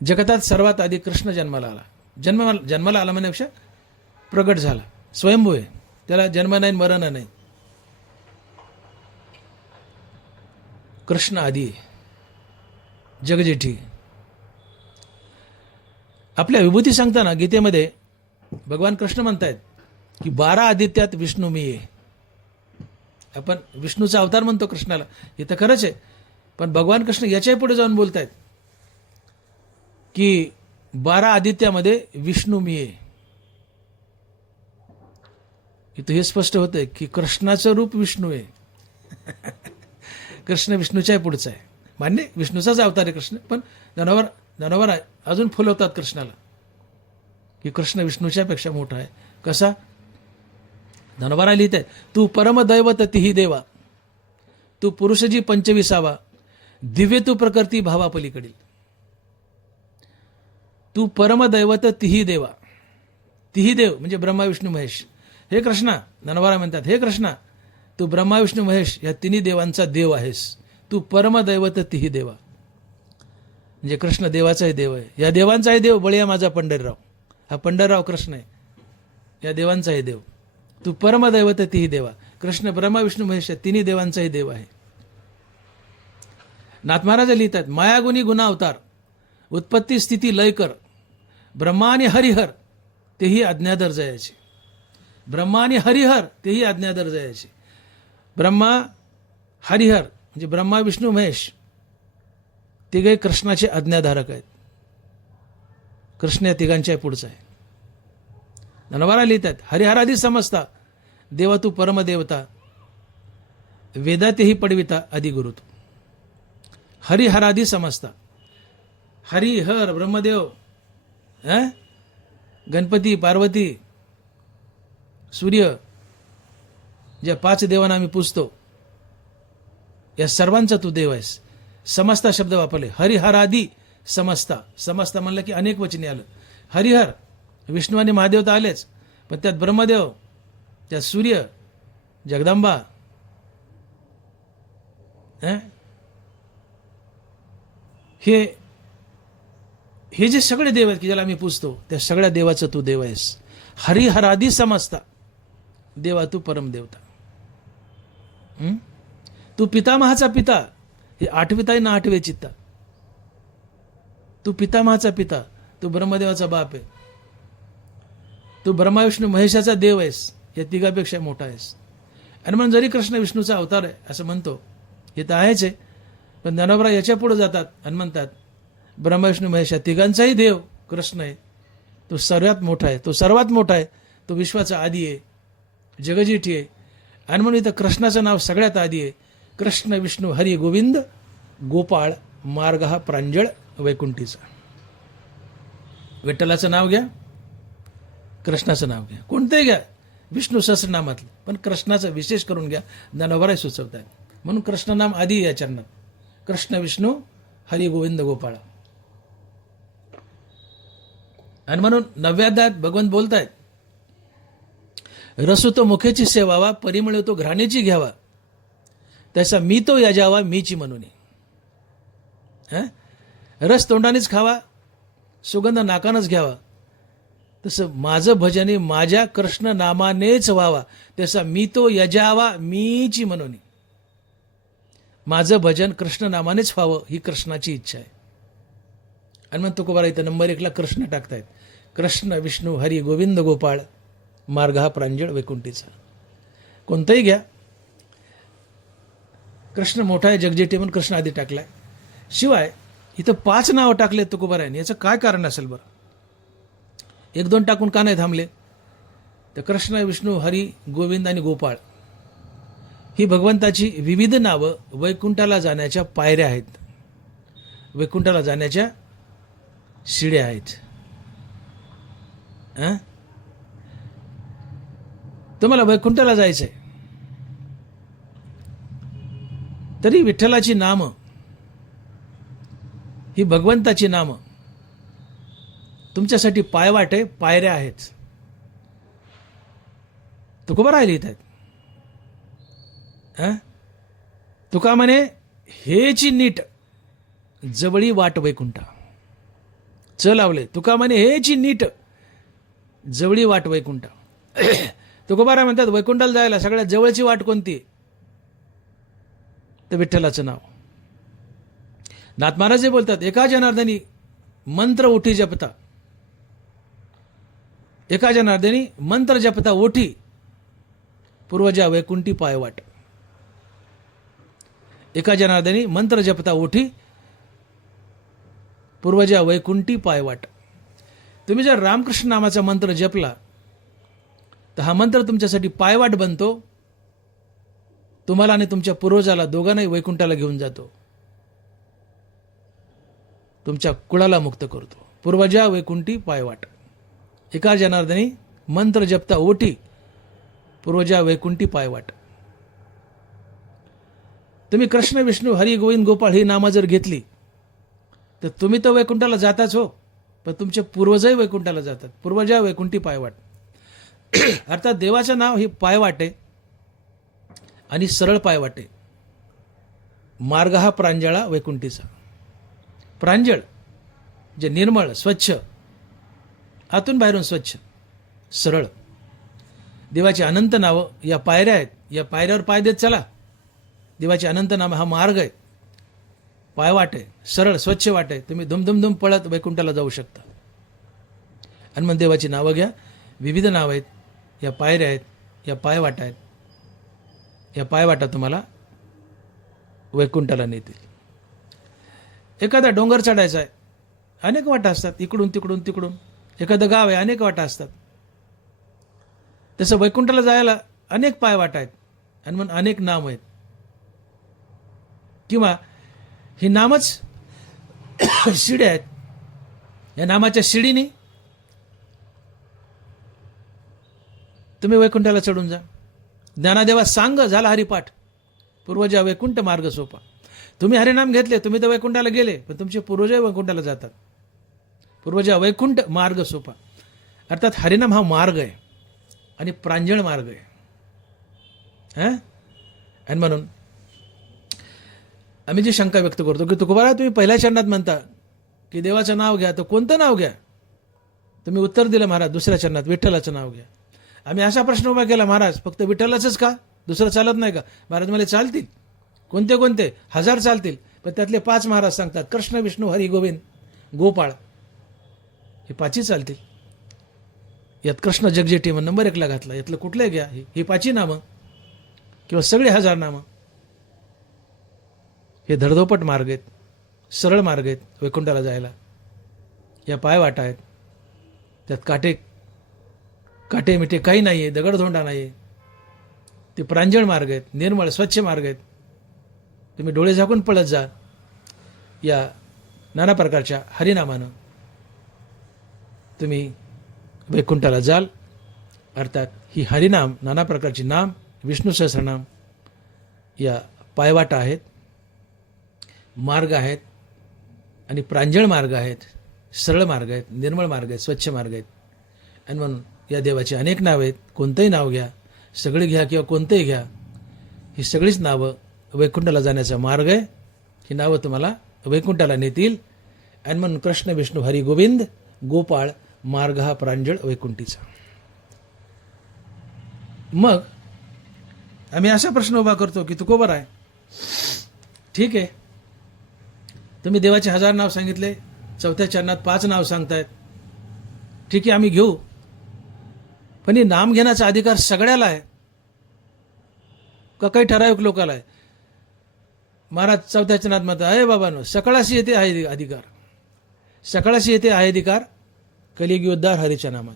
जगतात सर्वात आधी कृष्ण जन्माला आला. जन्माला आला म्हणण्यापेक्षा प्रगट झाला, स्वयंभू आहे, त्याला जन्म नाही मरण नाही. कृष्ण आधी आहे, जगजेठी. आपल्या विभूती सांगताना गीतेमध्ये भगवान कृष्ण म्हणतायत की 12 आदित्यात विष्णू मी आहे. आपण विष्णूचा अवतार म्हणतो कृष्णाला, हे तर खरंच आहे, पण भगवान कृष्ण याच्याही पुढे जाऊन बोलतायत की 12 आदित्यामध्ये विष्णू मी आहे. इथं हे स्पष्ट होतंय की कृष्णाचं रूप विष्णू आहे. कृष्ण विष्णूच्याही पुढचा आहे, मान्य, विष्णूचाच अवतार आहे कृष्ण, पण जनावर अजून फुलवतात कृष्णाला की कृष्ण विष्णूच्या पेक्षा मोठा आहे. कसा? धनवरा लिहित आहे, तू परमदैवत तिही देवा, तू पुरुषजी 25वा, दिव्य तू प्रकृती भावा पलीकडील. तू परमदैवत तिही देवा, तिही देव म्हणजे ब्रह्मा विष्णू महेश. हे कृष्णा, धनवरा म्हणतात, हे कृष्णा, तू ब्रह्मा विष्णू महेश या तिन्ही देवांचा देव आहेस. तू परमदैवत तिही देवा म्हणजे कृष्ण देवाचाही देव आहे. या देवांचाही देव बळीया माझा पंढरीराव. हा पंढरीराव कृष्ण आहे, या देवांचाही देव. तू परमदैवत तिही देवा, कृष्ण ब्रह्मा विष्णू महेश या तिन्ही देवांचाही देव आहे. नाथ महाराज लिहितात, मायागुणी गुणा अवतार, उत्पत्ती स्थिती लय कर, ब्रह्मा आणि हरिहर तेही आज्ञाधर जयाचे. ब्रह्मा आणि हरिहर तेही आज्ञाधर जयाचे. ब्रह्मा हरिहर म्हणजे ब्रह्मा विष्णू महेश तिघे कृष्णाचे आज्ञाधारक आहेत. कृष्ण या तिघांच्या पुढचा आहे. धनवारा लिहितात, हरिहरादी समजता देवा तू परमदेवता, वेदातेही पडविता आदिगुरु तू. हरिहरादी समजता, हरिहर ब्रह्मदेव, गणपती, पार्वती, सूर्य, ज्या 5 देवांना आम्ही पूजतो, या सर्वांचा तू देव आहेस. समस्ता शब्द वापरले, हरिहरादी समस्ता. समस्ता म्हणलं की अनेक वचने आलं. हरिहर विष्णू आणि महादेव तर आलेच, पण त्यात ब्रह्मदेव, त्यात सूर्य, जगदंबा, हे जे सगळे देव आहेत की ज्याला आम्ही पूजतो, त्या सगळ्या देवाचं तू देव आहेस. हरिहरादी समजता देवा तू परमदेवता. तू पितामहाचा पिता, हे 8वीत आहे ना 8वे चित्ता. तू पितामहाचा पिता, तू ब्रह्मदेवाचा बाप आहे. तू ब्रह्मा विष्णू महेशाचा देव आहेस, या तिघापेक्षा मोठा आहेस. आणि म्हणून जरी कृष्ण विष्णूचा अवतार आहे असं म्हणतो, हे तर आहेच आहे, पण ज्ञानोबा याच्या पुढे जातात आणि म्हणतात ब्रह्मा विष्णू महेश या तिघांचाही देव कृष्ण आहे. तो सर्वात मोठा आहे, तो सर्वात मोठा आहे, तो विश्वाचा आदी आहे, जगजेठी आहे. आणि म्हणून इथं कृष्णाचं नाव सगळ्यात आधी आहे. कृष्ण विष्णू हरी गोविंद गोपाळ, मार्ग हा प्रांजळ वैकुंठीचा. विठ्ठलाचं नाव घ्या, कृष्णाचं नाव घ्या, कोणतंही घ्या, विष्णू सहस्रनामातलं, पण कृष्णाचं विशेष करून घ्या. ज्ञानोबाराय सुचवत आहे. म्हणून कृष्ण नाम आधी या चरणात, कृष्ण विष्णू हरी गोविंद गोपाळ. आणि म्हणून 9व्या अध्यायात भगवंत बोलतायत, रसू तो मुखेची सेवावा, परिमळ तो घराण्याची घ्यावा, त्याचा मी तो याजावा मीची म्हणून. रस तोंडानेच खावा, सुगंध नाकानच घ्यावा, तसं माझं भजन हे माझ्या कृष्ण नामानेच व्हावा. तसा मी तो यजावा मीची म्हणून. माझं भजन कृष्ण नामानेच व्हावं ही कृष्णाची इच्छा आहे. आणि मग तुकोबारा इथं नंबर 1ला कृष्ण टाकतायत. कृष्ण विष्णू हरी गोविंद गोपाळ मार्ग हा प्रांजळ वैकुंठीचा. कोणतंही घ्या, कृष्ण मोठा आहे जगजेटी म्हणून कृष्ण आधी टाकलाय. शिवाय इथं 5 नावं टाकले तुकोबारायने. याचं काय कारण असेल बरं? 1-2 टाकून का नाही थांबले? तर कृष्ण विष्णू हरी गोविंद आणि गोपाळ ही भगवंताची विविध नावं वैकुंठाला जाण्याच्या पायऱ्या आहेत, वैकुंठाला जाण्याच्या शिड्या आहेत. तुम्हाला वैकुंठाला जायचंय तरी विठ्ठलाची नामं ही भगवंताची नामं तुमच्यासाठी पायवाट आहे, पायऱ्या आहेत. तुकोबा लिहित आहेत. तुका म्हणे हेची नीट जवळी वाट वैकुंठा. लावले तुका म्हणे हेची नीट जवळी वाट वैकुंठा. तुकोबारा म्हणतात वैकुंठाला जायला सगळ्यात जवळची वाट कोणती? तर विठ्ठलाचं नाव. नाथ महाराज बोलतात एका जनार्दनी मंत्र ओठी जपता, एका जनार्दनी मंत्र जपता ओठी पूर्वजा वैकुंठी पायवाट. एका जनार्दनी मंत्र जपता ओठी पूर्वजा वैकुंठी पायवाट. तुम्ही जर रामकृष्ण नामाचा मंत्र जपला तर हा मंत्र तुमच्यासाठी पायवाट बनतो, तुम्हाला आणि तुमच्या पूर्वजाला दोघांनाही वैकुंठाला घेऊन जातो, तुमच्या कुळाला मुक्त करतो. पूर्वजा वैकुंठी पायवाट. एका जनार्दनी मंत्र जपता ओठी पूर्वजा वैकुंठी पायवाट. तुम्ही कृष्ण विष्णू हरी गोविंद गोपाळ ही नामं जर घेतली तर तुम्ही तर वैकुंठाला जाताच हो, पण तुमचे पूर्वजही वैकुंठाला जातात. पूर्वजा वैकुंठी पायवाट. अर्थात देवाचं नाव ही पायवाट आहे आणि सरळ पायवाट आहे. मार्ग हा प्रांजळा वैकुंठीचा. प्रांजळ जे निर्मळ स्वच्छ, आतून बाहेरून स्वच्छ सरळ. देवाची अनंत नावं या पायऱ्या आहेत, या पायऱ्यावर पाय देत चला. देवाची अनंत नामं हा मार्ग आहे, पायवाट आहे, सरळ स्वच्छ वाट आहे. तुम्ही धुमधुमधुम पळत वैकुंठाला जाऊ शकता. आणि मग देवाची नावं घ्या, विविध नावं आहेत, या पायऱ्या आहेत, या पायवाटा आहेत. या पायवाटा तुम्हाला वैकुंठाला नेतील. एखादा डोंगर चढायचा आहे, अनेक वाटा असतात, इकडून तिकडून तिकडून. एखादं गाव आहे, अनेक वाटा असतात. तसं वैकुंठाला जायला अनेक पायवाटा आहेत आणि मग अनेक नाम आहेत. किंवा ही नामच शिड्या आहेत. या नामाच्या शिडीने तुम्ही वैकुंठाला चढून जा. ज्ञानादेवा सांग झाला हरिपाठ, पूर्वजा वैकुंठ मार्ग सोपा. तुम्ही हरिनाम घेतले, तुम्ही तर वैकुंठाला गेले, पण तुमचे पूर्वजही वैकुंठाला जातात. पूर्वजा वैकुंठ मार्ग सोपा. अर्थात हरिनाम हा मार्ग आहे आणि प्रांजळ मार्ग आहे. आणि म्हणून आम्ही जी शंका व्यक्त करतो की तुकोबारा तुम्ही पहिल्या चरणात म्हणता की देवाचं नाव घ्या, तर कोणतं नाव घ्या? तुम्ही उत्तर दिलं महाराज दुसऱ्या चरणात विठ्ठलाचं नाव घ्या. आम्ही असा प्रश्न उभा केला, महाराज फक्त विठ्ठलाचंच का, दुसरं चालत नाही का? महाराज मला चालतील, कोणते कोणते 1000 चालतील, पण त्यातले 5 महाराज सांगतात कृष्ण विष्णू हरी गोविंद गोपाळ हे 5ही चालतील. यात कृष्ण जगजेटी म्हणून नंबर 1ला घातला. यातलं कुठलंही घ्या, ही 5ही नामं किंवा सगळे 1000 नामं. हे धडधोपट मार्ग आहेत, सरळ मार्ग आहेत वैकुंठाला जायला. या पायवाटा आहेत, त्यात काटे मिठे काही नाही आहे, दगडधोंडा नाही आहे. ते प्रांजळ मार्ग आहेत, निर्मळ स्वच्छ मार्ग आहेत. तुम्ही डोळे झाकून पळत जा या नाना प्रकारच्या हरिनामानं, तुम्ही वैकुंठाला जाल. अर्थात ही हरिनाम, नाना प्रकारची नाम, विष्णू सहस्रनाम या पायवाटा आहेत, मार्ग आहेत आणि प्रांजळ मार्ग आहेत, सरळ मार्ग आहेत, निर्मळ मार्ग आहेत, स्वच्छ मार्ग आहेत. आणि म्हणून या देवाची अनेक नावं आहेत. कोणतंही नाव घ्या, सगळी घ्या किंवा कोणतंही घ्या, ही सगळीच नावं वैकुंठाला जाण्याचा मार्ग आहे. ही नावं तुम्हाला वैकुंठाला नेतील आणि म्हणून कृष्ण विष्णू हरी गोविंद गोपाळ मार्ग हा प्रांजळ वैकुंठीचा. मग आम्ही असा प्रश्न उभा करतो की तुकोबर आहे, ठीक आहे, तुम्ही देवाचे 1000 नाव सांगितले, 4थ्या चरणात 5 नाव सांगतायत, ठीक आहे आम्ही घेऊ, पण हे नाम घेण्याचा अधिकार सगळ्याला आहे का काही ठराविक लोकाला आहे? महाराज 4थ्या चरणात म्हणतात, अरे बाबांनो, सकळाशी येते आहे अधिकार, सकळाशी येते आहे अधिकार कलियुगी उद्धार हरीच्या नामात.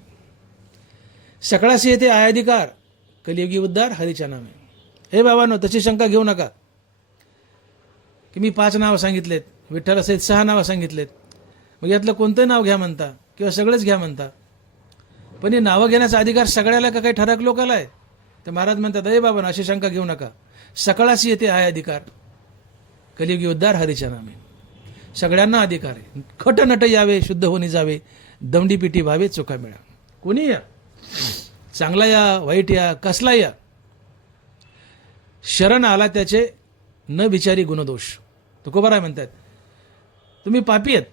सकळाशी येते आहे अधिकार कलियुगी उद्धार हरीच्या नामे. हे बाबांनो, तशी शंका घेऊ नका की मी 5 नावं सांगितलेत, विठ्ठलासहित 6 नावं सांगितलेत, मग यातलं कोणतं नाव घ्या म्हणता किंवा सगळंच घ्या म्हणता, पण हे नावं घेण्याचा अधिकार सगळ्याला का काही ठराविक लोकाला आहे? तर महाराज म्हणतात, अरे बाबांनो, अशी शंका घेऊ नका, सकळाशी येते आहे अधिकार कलियुगी उद्धार हरीच्या नामे. सगळ्यांना अधिकार आहे. खट नट यावे, शुद्ध होणी जावे, दमडी पिठी व्हावे, चोखा मिळा. कोणी या, चांगला या, वाईट या, कसला या, शरण आला त्याचे न विचारी गुणदोष. तुकोबाराय म्हणतात, तुम्ही पापी आहेत,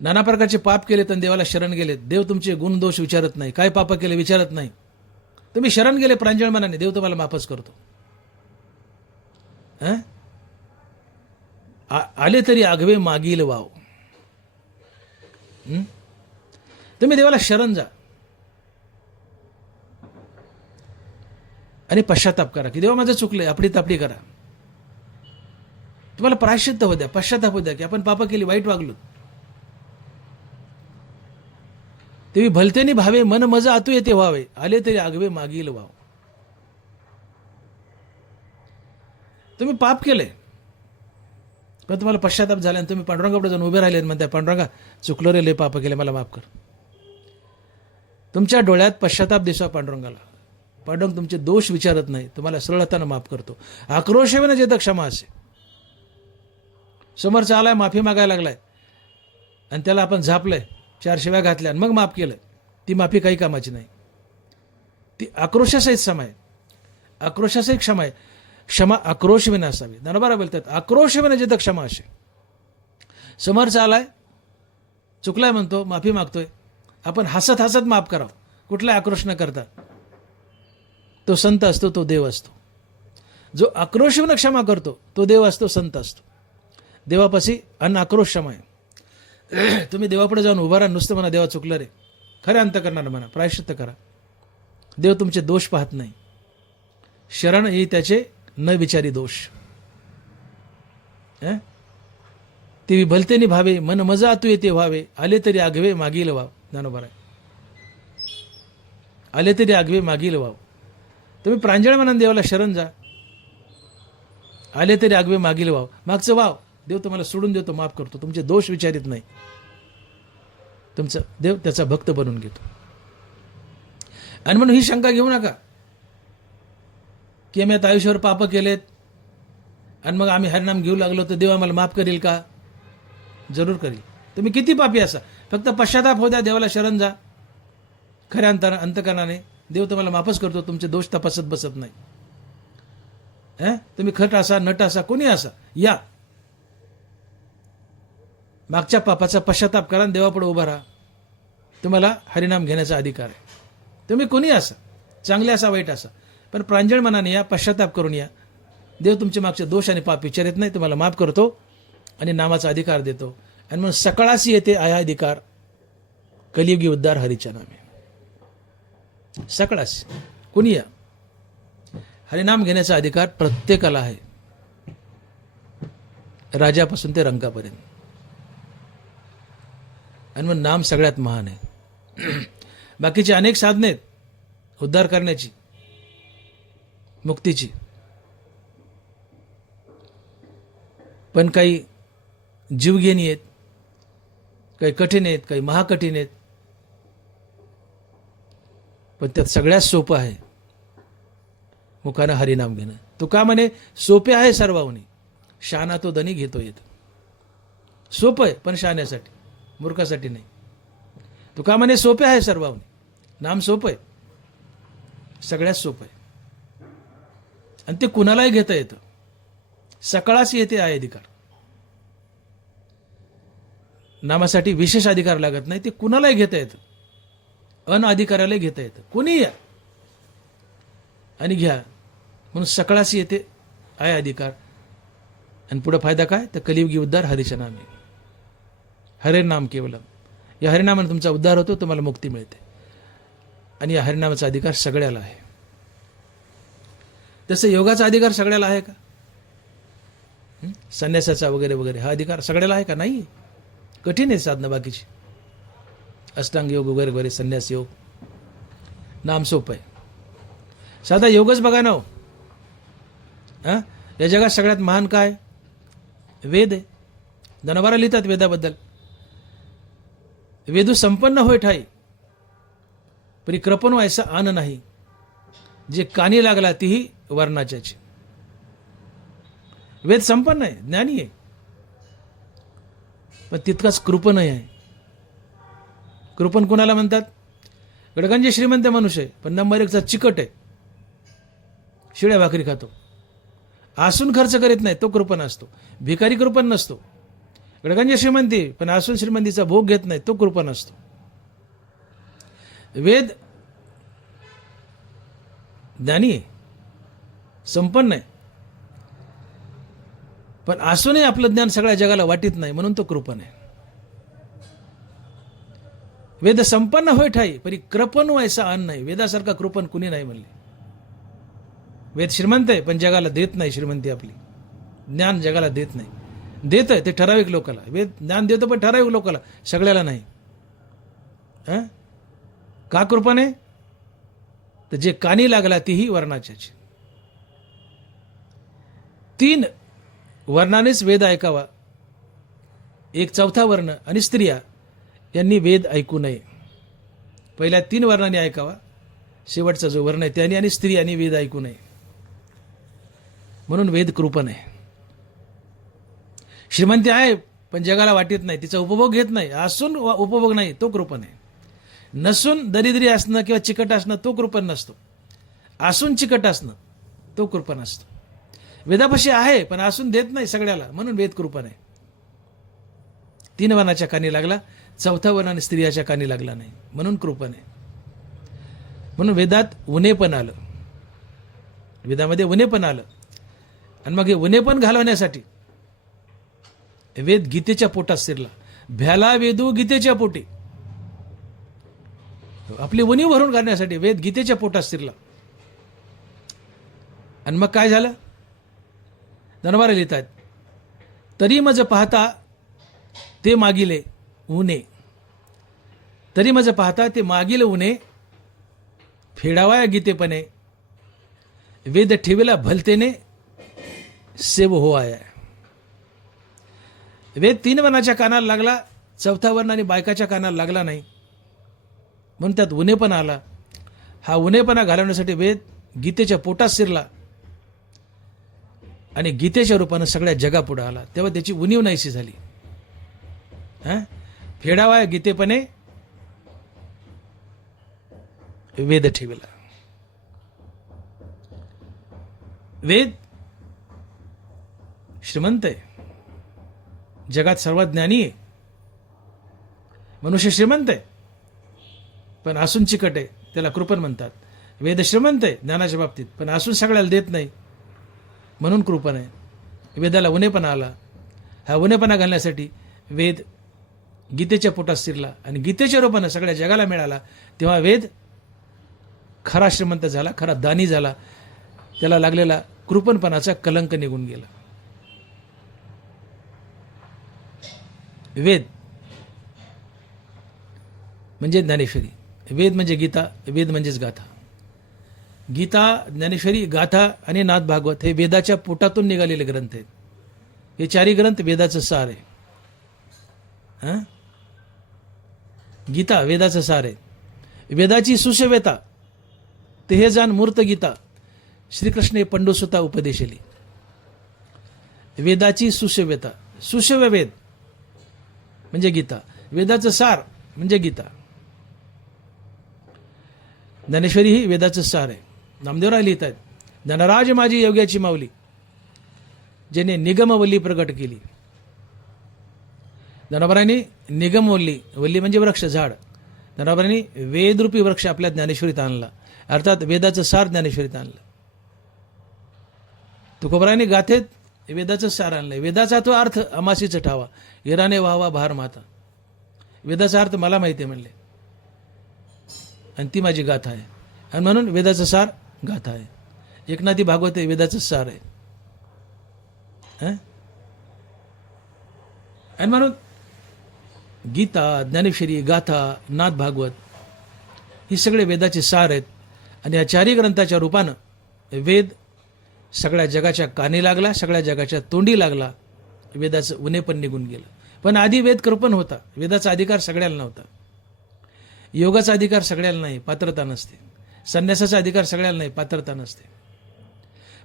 नाना प्रकारचे पाप केलेत आणि देवाला शरण गेलेत, देव तुमचे गुणदोष विचारत नाही, काय पाप केले विचारत नाही. तुम्ही शरण गेले प्रांजळ मनाने, देव तुम्हाला माफच करतो. आले तरी आघवे मागील वाव. तुम्ही देवाला शरण जा आणि पश्चाताप करा की देवा माझं चुकलंय, आपली तापडी करा. तुम्हाला प्रायश्चित्त हो द्या, पश्चाताप हो द्या की आपण पाप केली, वाईट वागलो. तेवी भलतेनी भावे, मन मज आतू येते व्हावे, आले तरी आगवे मागील वाव. तुम्ही पाप केले पण तुम्हाला पश्चाताप झाला आणि तुम्ही पांडुरंगापुढे जाऊन उभे राहिले, म्हणताय, पांडुरंगा चुकलो रे, लय पाप केले, मला माफ कर. तुमच्या डोळ्यात पश्चाताप दिसवा पांडुरंगाला. पांडुरंग तुमचे दोष विचारत नाही, तुम्हाला सरळ हाताने माफ करतो. आक्रोशेने जेथ क्षमा असे. समोरचा आलाय, माफी मागायला लागलाय आणि त्याला आपण झापलंय, 4 शिव्या घातल्या आणि मग माफ केलंय, ती माफी काही कामाची नाही. ती आक्रोशासहित क्षमा आहे, आक्रोशासहित क्षमा आहे. क्षमा आक्रोश विना असावी. ज्ञानोबा बोलतात, आक्रोश विना जेथ क्षमा असे. समोरचा आलाय, चुकलाय म्हणतो, माफी मागतोय, आपण हसत हसत माफ करावं, कुठलाही आक्रोश न करता. तो संत असतो, तो देव असतो. जो आक्रोशविना क्षमा करतो तो देव असतो, संत असतो. देवापाशी अन्न आक्रोश क्षमा आहे. तुम्ही देवापुढे जाऊन उभा राहा, नुसतं म्हणा देवा चुकलं रे, खऱ्या अंतकरणानं म्हणा, प्रायश्चित्त करा. देव तुमचे दोष पाहत नाही, शरण ही त्याचे न विचारी दोष. ते भलतेनी भावे, मन मजा आतू येते व्हावे, आले तरी आगवे मागील वाव. ज्ञानोबा आहे, आले तरी आगवे मागील वाव. तुम्ही प्रांजळ मनाने देवाला शरण जा, आले तरी आगवे मागील वाव. मागचं वाव देव तुम्हाला सोडून देतो, माफ करतो, तुमचे दोष विचारित नाही. तुमचं देव त्याचा भक्त बनवून घेतो. आणि म्हणून ही शंका घेऊ नका की आम्ही आता आयुष्यावर पाप केलेत आणि मग आम्ही हरिनाम घेऊ लागलो तर देव आम्हाला माफ करेल का? जरूर करेल. तुम्ही किती पापी असा, फक्त पश्चाताप हो द्या, देवाला शरण जा खऱ्या अंतकरणाने, देव तुम्हाला माफच करतो, तुमचे दोष तपासत बसत नाही. तुम्ही खट असा, नट असा, कोणी असा, या मागच्या पापाचा पश्चाताप करा, देवापुढे उभा राहा. तुम्हाला हरिनाम घेण्याचा अधिकार आहे. तुम्ही कोणी असा, चांगले असा, वाईट असा, पण प्रांजळ मनाने या, पश्चाताप करून या. देव तुमचे मागचे दोष आणि पाप विचारत नाही, तुम्हाला माफ करतो आणि नामाचा अधिकार देतो. आणि मग सकळासी येते आया अधिकार कलियुगी उद्धार हरीच्या नामे. सकळासी कोणी या, हरिनाम घेण्याचा अधिकार प्रत्येकाला आहे, राजापासून ते रंकापर्यंत. आणि मग नाम सगळ्यात महान आहे. बाकीची अनेक साधने आहेत उद्धार करण्याची, मुक्तीची, पण काही जीवघेणी आहेत, काही कठीण आहेत, काही महाकठीण आहेत. पण त्यात सगळ्यात सोपं आहे मुखानं हरिनाम घेणं. तुका म्हणे सोपे आहे सर्वांनी, शहाणा तो धनी घेतो येत. सोपं आहे पण शहाण्यासाठी, मूर्खासाठी नाही. तुका म्हणे सोपे आहे सर्वांनी, नाम सोपं आहे, सगळ्यात सोपं आहे आणि ते कुणालाही घेता येतं. सकळासी येते आहे अधिकार. नामासाठी विशेष अधिकार लागत नाही, ते कुणालाही घेता येतं, अनअधिकाऱ्यालाही घेता येतं, कोणीही या आणि घ्या. म्हणून सकळाशी येते आहे अधिकार. आणि पुढे फायदा काय? तर कलियुगी उद्धार हरीच्या नामे, हरे नाम केवलम. या हरिनामाने तुमचा उद्धार होतो, तुम्हाला मुक्ती मिळते. आणि या हरिनामाचा अधिकार सगळ्याला आहे. तसं योगाचा अधिकार सगळ्याला आहे का? संन्यासाचा वगैरे वगैरे हा अधिकार सगळ्याला आहे का? नाही. कठीण आहे साधना बाकीची, अष्टांग योग वगैरे वगैरे, संन्यास योग. नाम सोपं आहे. साधा योगच बघा ना. या जगात सगळ्यात महान काय? वेद आहे. धनवारा लिहितात वेदाबद्दल, वेदू संपन्न होय ठाई, परी कृपण व्हायचा आन नाही, जे कानी लागला तीही वर्णाच्याची. वेद संपन्न आहे, ज्ञानी आहे, पण तितकाच कृपण आहे. कृपण कोणाला म्हणतात? गडगंज श्रीमंत मनुष्य आहे, पण नंबर 1चा चिकट आहे, शिळ्या भाकरी खातो, आसून खर्च करीत नाही, तो कृपण असतो. भिकारी कृपण नसतो. गडगंज श्रीमंती पण आसून श्रीमंतीचा भोग घेत नाही, तो कृपण असतो. वेद ज्ञानी आहे, संपन्न आहे, पण असूनही आपलं ज्ञान सगळ्या जगाला वाटीत नाही, म्हणून तो कृपण आहे. वेद संपन्न होय ठाई, परी कृपण व्हायचा आन नाही. वेदासारखा कृपण कुणी नाही म्हणले. वेद श्रीमंत आहे, पण जगाला देत नाही श्रीमंती आपली. ज्ञान जगाला देत नाही. देत आहे ते ठराविक लोकाला. वेद ज्ञान देतो पण ठराविक लोकाला, सगळ्याला नाही. का कृपण आहे? तर जे कानी लागला तीही वर्णाच्याची. 3 वर्णानेच वेद ऐकावा. एक 4था वर्ण आणि स्त्रिया यांनी वेद ऐकू नये. पहिल्या 3 वर्णांनी ऐकावा, शेवटचा जो वर्ण आहे त्यांनी आणि स्त्रियांनी वेद ऐकू नये. म्हणून वेद कृपण आहे. श्रीमंती आहे पण जगाला वाटत नाही, तिचा उपभोग घेत नाही, असून उपभोग नाही, तो कृपण आहे. नसून दरिद्री असणं किंवा चिकट असणं तो कृपण नसतो. असून चिकट असणं तो कृपण असतो. वेदापाशी आहे पण असून देत नाही सगळ्याला, म्हणून वेद कृपण आहे. 3 वर्णाच्या कानी लागला, 4था वर्णाने स्त्रियाच्या कानी लागला नाही, म्हणून कृपण आहे. म्हणून वेदात उनेपण आलं, वेदामध्ये उनेपण आलं. आणि मग हे उनेपण घालवण्यासाठी वेद गीतेच्या पोटात शिरला. भ्याला वेदू गीतेच्या पोटी. आपली उणीव भरून काढण्यासाठी वेद गीतेच्या पोटात शिरला. आणि मग काय झालं? धनवारे लिहितात, तरी मज पाहता ते मागिले उने, तरी मज पाहता ते मागिले उने, फेडावाया गीतेपणे, वेद ठेविला भलतेने, सेव हो आया. वेद 3 वर्णाच्या कानाला लागला, 4था वर्ण आणि बायकाच्या कानाला लागला नाही, म्हणून त्यात उनेपणा आला. हा उनेपणा घालवण्यासाठी वेद गीतेच्या पोटात शिरला आणि गीतेच्या रूपानं सगळ्या जगापुढे आला. तेव्हा त्याची उणीव नाहीशी झाली. फेडावाय गीतेपणे वेद ठेविला. वेद श्रीमंत आहे, जगात सर्वात ज्ञानी आहे. मनुष्य श्रीमंत आहे पण असून चिकट आहे, त्याला कृपण म्हणतात. वेद श्रीमंत आहे ज्ञानाच्या बाबतीत पण असून सगळ्याला देत नाही, म्हणून कृपण आहे. वेदाला उनेपणा आला. हा उनेपणा घालण्यासाठी वेद गीतेच्या पोटात शिरला आणि गीतेच्या रूपानं सगळ्या जगाला मिळाला. तेव्हा वेद खरा श्रीमंत झाला, खरा दानी झाला. त्याला लागलेला कृपणपणाचा कलंक निघून गेला. वेद म्हणजे ज्ञानेश्वरी, वेद म्हणजे गीता, वेद म्हणजेच गाथा. गीता, ज्ञानेश्वरी, गाथा आणि नाथ भागवत हे वेदाच्या पोटातून निघालेले ग्रंथ आहेत. हे 4ही ग्रंथ वेदाचं सार आहे. गीता वेदाचं सार आहे. वेदाची सुसेवेता ते हे जाण मूर्त गीता, श्रीकृष्ण पंडुसुता उपदेशली. वेदाची सुसेवेता, सुसेव्य वेद म्हणजे गीता, वेदाचं सार म्हणजे गीता. ज्ञानेश्वरी ही वेदाचं सार आहे. नामदेवराय लिहित आहेत, धनराज माझी योग्याची माऊली, ज्याने निगमवल्ली प्रगट केली. ज्ञानोबारांनी निगम वल्ली म्हणजे वृक्ष झाड, ज्ञानोबारांनी वेदरूपी वृक्ष आपल्या ज्ञानेश्वरीत आणला, अर्थात वेदाचं सार ज्ञानेश्वरीत आणलं. तुकोबारांनी गाथेत वेदाचं सार आणलंय. वेदाचा तो अर्थ अमासीचं ठावा, इराने व्हावा भार माता. वेदाचा अर्थ मला माहिती आहे म्हणले, आणि ती माझी गाथा आहे, आणि म्हणून वेदाचं सार गाथा आहे. एकनाथी भागवत हे वेदाचं सार आहे. आणि म्हणून गीता, ज्ञानेश्वरी, गाथा, नाथ भागवत ही सगळे वेदाचे सार आहेत. आणि या चारही ग्रंथाच्या रूपानं वेद सगळ्या जगाच्या कानी लागला, सगळ्या जगाच्या तोंडी लागला. वेदाचं उणे पण निघून गेलं. पण आधी वेद कृपण होता, वेदाचा अधिकार सगळ्याला नव्हता. योगाचा अधिकार सगळ्याला नाही, पात्रता नसते. संन्यासाचा अधिकार सगळ्याला नाही, पात्रता नसते.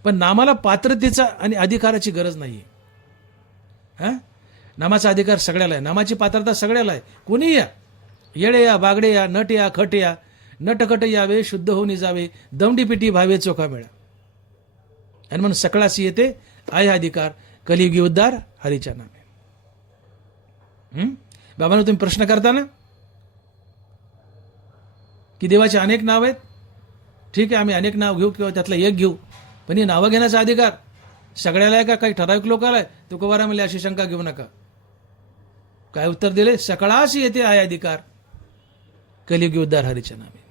पण नामाला पात्रतेचा आणि अधिकाराची गरज नाही आहे. नामाचा अधिकार सगळ्याला आहे, नामाची पात्रता सगळ्याला आहे. कोणी या, येडे या, बागडे या, नट या, खट या, नटखट यावे, शुद्ध होऊन जावे, दमडीपिटी भावे चोखा मिळा. आणि म्हणून सकळासी येते आहे अधिकार, कलियुगी उद्धार हरीच्या नामे. बाबांनो, तुम्ही प्रश्न करता ना की देवाचे अनेक नाव आहेत. ठीक आहे, आम्ही अनेक नाव घेऊ किंवा त्यातलं एक घेऊ, पण ही नावं घेण्याचा अधिकार सगळ्याला आहे का काही ठराविक लोकांना आहे? तुकोबारा म्हणले अशी शंका घेऊ नका. काय उत्तर दिले? सकळासी येते आहे अधिकार, कलियुगी उद्धार हरीच्या नामे.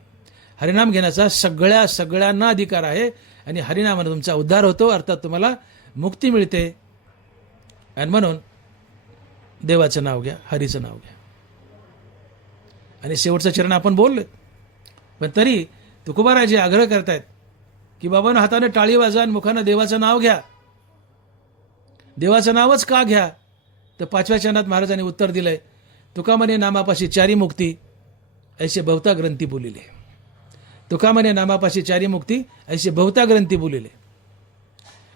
हरिनाम घेण्याचा सगळ्यांना अधिकार आहे, आणि हरिनामाने तुमचा उद्धार होतो, अर्थात तुम्हाला मुक्ती मिळते. आणि म्हणून देवाचं नाव घ्या, हरीचं नाव घ्या. आणि शेवटचं चरण आपण बोललो, पण तरी तुकोबाराजी आग्रह करतायत की बाबांनो, हाताने टाळी वाजा आणि मुखानं देवाचं नाव घ्या. देवाचं नावच का घ्या? तर 5व्या चरणात महाराजांनी उत्तर दिलंय, तुका म्हणे नामापाशी चारी मुक्ती ऐसे बहुता ग्रंथी बोलिले. तुका म्हणे नामापाशी चारी मुक्ती ऐसे बहुता ग्रंथी बोलिले.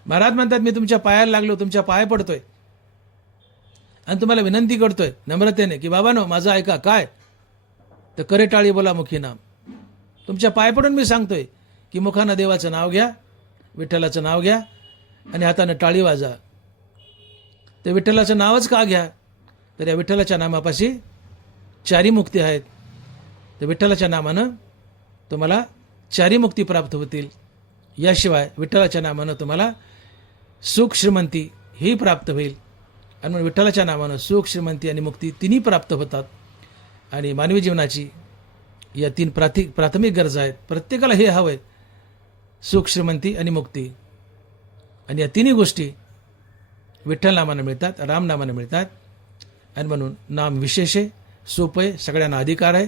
महाराज म्हणतात, मी तुमच्या पायाला लागलो, तुमच्या पाया पडतोय आणि तुम्हाला विनंती करतोय नम्रतेने की बाबांनो, माझं ऐका. काय? तर करे टाळी बोला मुखी नाम. तुमच्या पाय पडून मी सांगतोय की मुखानं देवाचं नाव घ्या, विठ्ठलाचं नाव घ्या, आणि हातानं टाळी वाजा. ते विठ्ठलाचं नावच का घ्या? तर या विठ्ठलाच्या नामापाशी चारी मुक्ती आहेत. तर विठ्ठलाच्या नामानं तुम्हाला चारी मुक्ती प्राप्त होतील. याशिवाय विठ्ठलाच्या नामानं तुम्हाला सुख श्रीमंती ही प्राप्त होईल. आणि म्हणून विठ्ठलाच्या नामानं सुख श्रीमंती आणि मुक्ती तिन्ही प्राप्त होतात. आणि मानवी जीवनाची या 3 प्राथमिक गरजा आहेत. प्रत्येकाला हे हवं आहे, सुख श्रीमंती आणि मुक्ती. आणि या तिन्ही गोष्टी विठ्ठल नामानं मिळतात, राम नामानं मिळतात. आणि म्हणून नाम विशेष आहे, सोपं आहे, सगळ्यांना अधिकार आहे.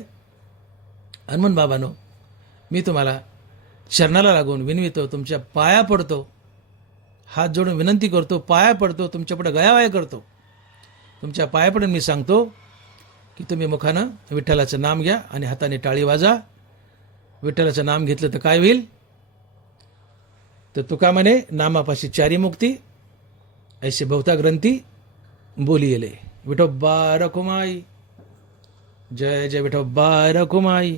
आणि म्हणून बाबांनो, मी तुम्हाला चरणाला लागून विनवितो, तुमच्या पाया पडतो, हात जोडून विनंती करतो, पाया पडतो, तुमच्यापुढे गयावाया करतो. तुमच्या पाया पडून मी सांगतो की तुम्ही मुखानं विठ्ठलाचं नाम घ्या आणि हाताने टाळी वाजा. विठ्ठलाचं नाम घेतलं तर काय होईल? तर तुका म्हणे नामापाशी चारी मुक्ती ऐसे बहुता ग्रंथी बोलिले. विठोबा रखुमाई, जय जय विठोबा रखुमाई,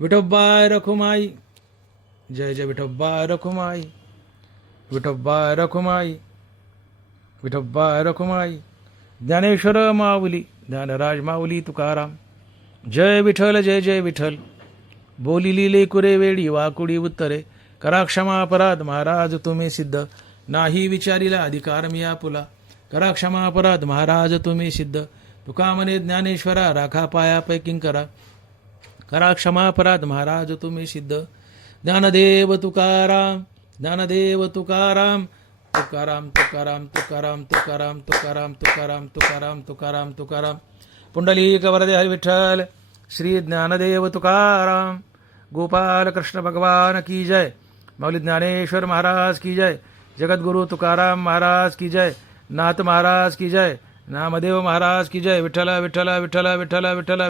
विठोबा रखुमाई, जय जय विठोबा रखुमाई, विठोबा रखुमाई, विठोबा रखुमाई. ज्ञानेश्वर माऊली, ज्ञानराज माऊली तुकाराम. जय विठ्ठल, जय जय विठ्ठल. बोलिली लेकुरे वेळी वाकुडी उत्तरे, करा क्षमा अपराध महाराज तुम्ही सिद्ध. नाही विचारिला अधिकार मी आपुला, करा क्षमा अपराध महाराज तुम्ही सिद्ध. तुका म्हणे ज्ञानेश्वरा राखा पाया पैकिंग करा, करा क्षमा अपराध महाराज तुम्ही सिद्ध. ज्ञानदेव तुकाराम, ज्ञानदेव तुकाराम, तुकाराम तुकाराम तुकाराम तुकाराम तुकाराम तुकाराम तुकाराम तुकाराम तुकाराम. पुंडलिक वरदे हरी विठ्ठल. श्री ज्ञानदेव तुकाराम. गोपाल कृष्ण भगवान की जय. माऊली ज्ञानेश्वर महाराज की जय. जगद्गुरु तुकाराम महाराज की जय. नाथ महाराज की जय. नामदेव महाराज की जय. विठ्ठल विठ्ठल विठ्ठल विठ्ठल विठ्ठल.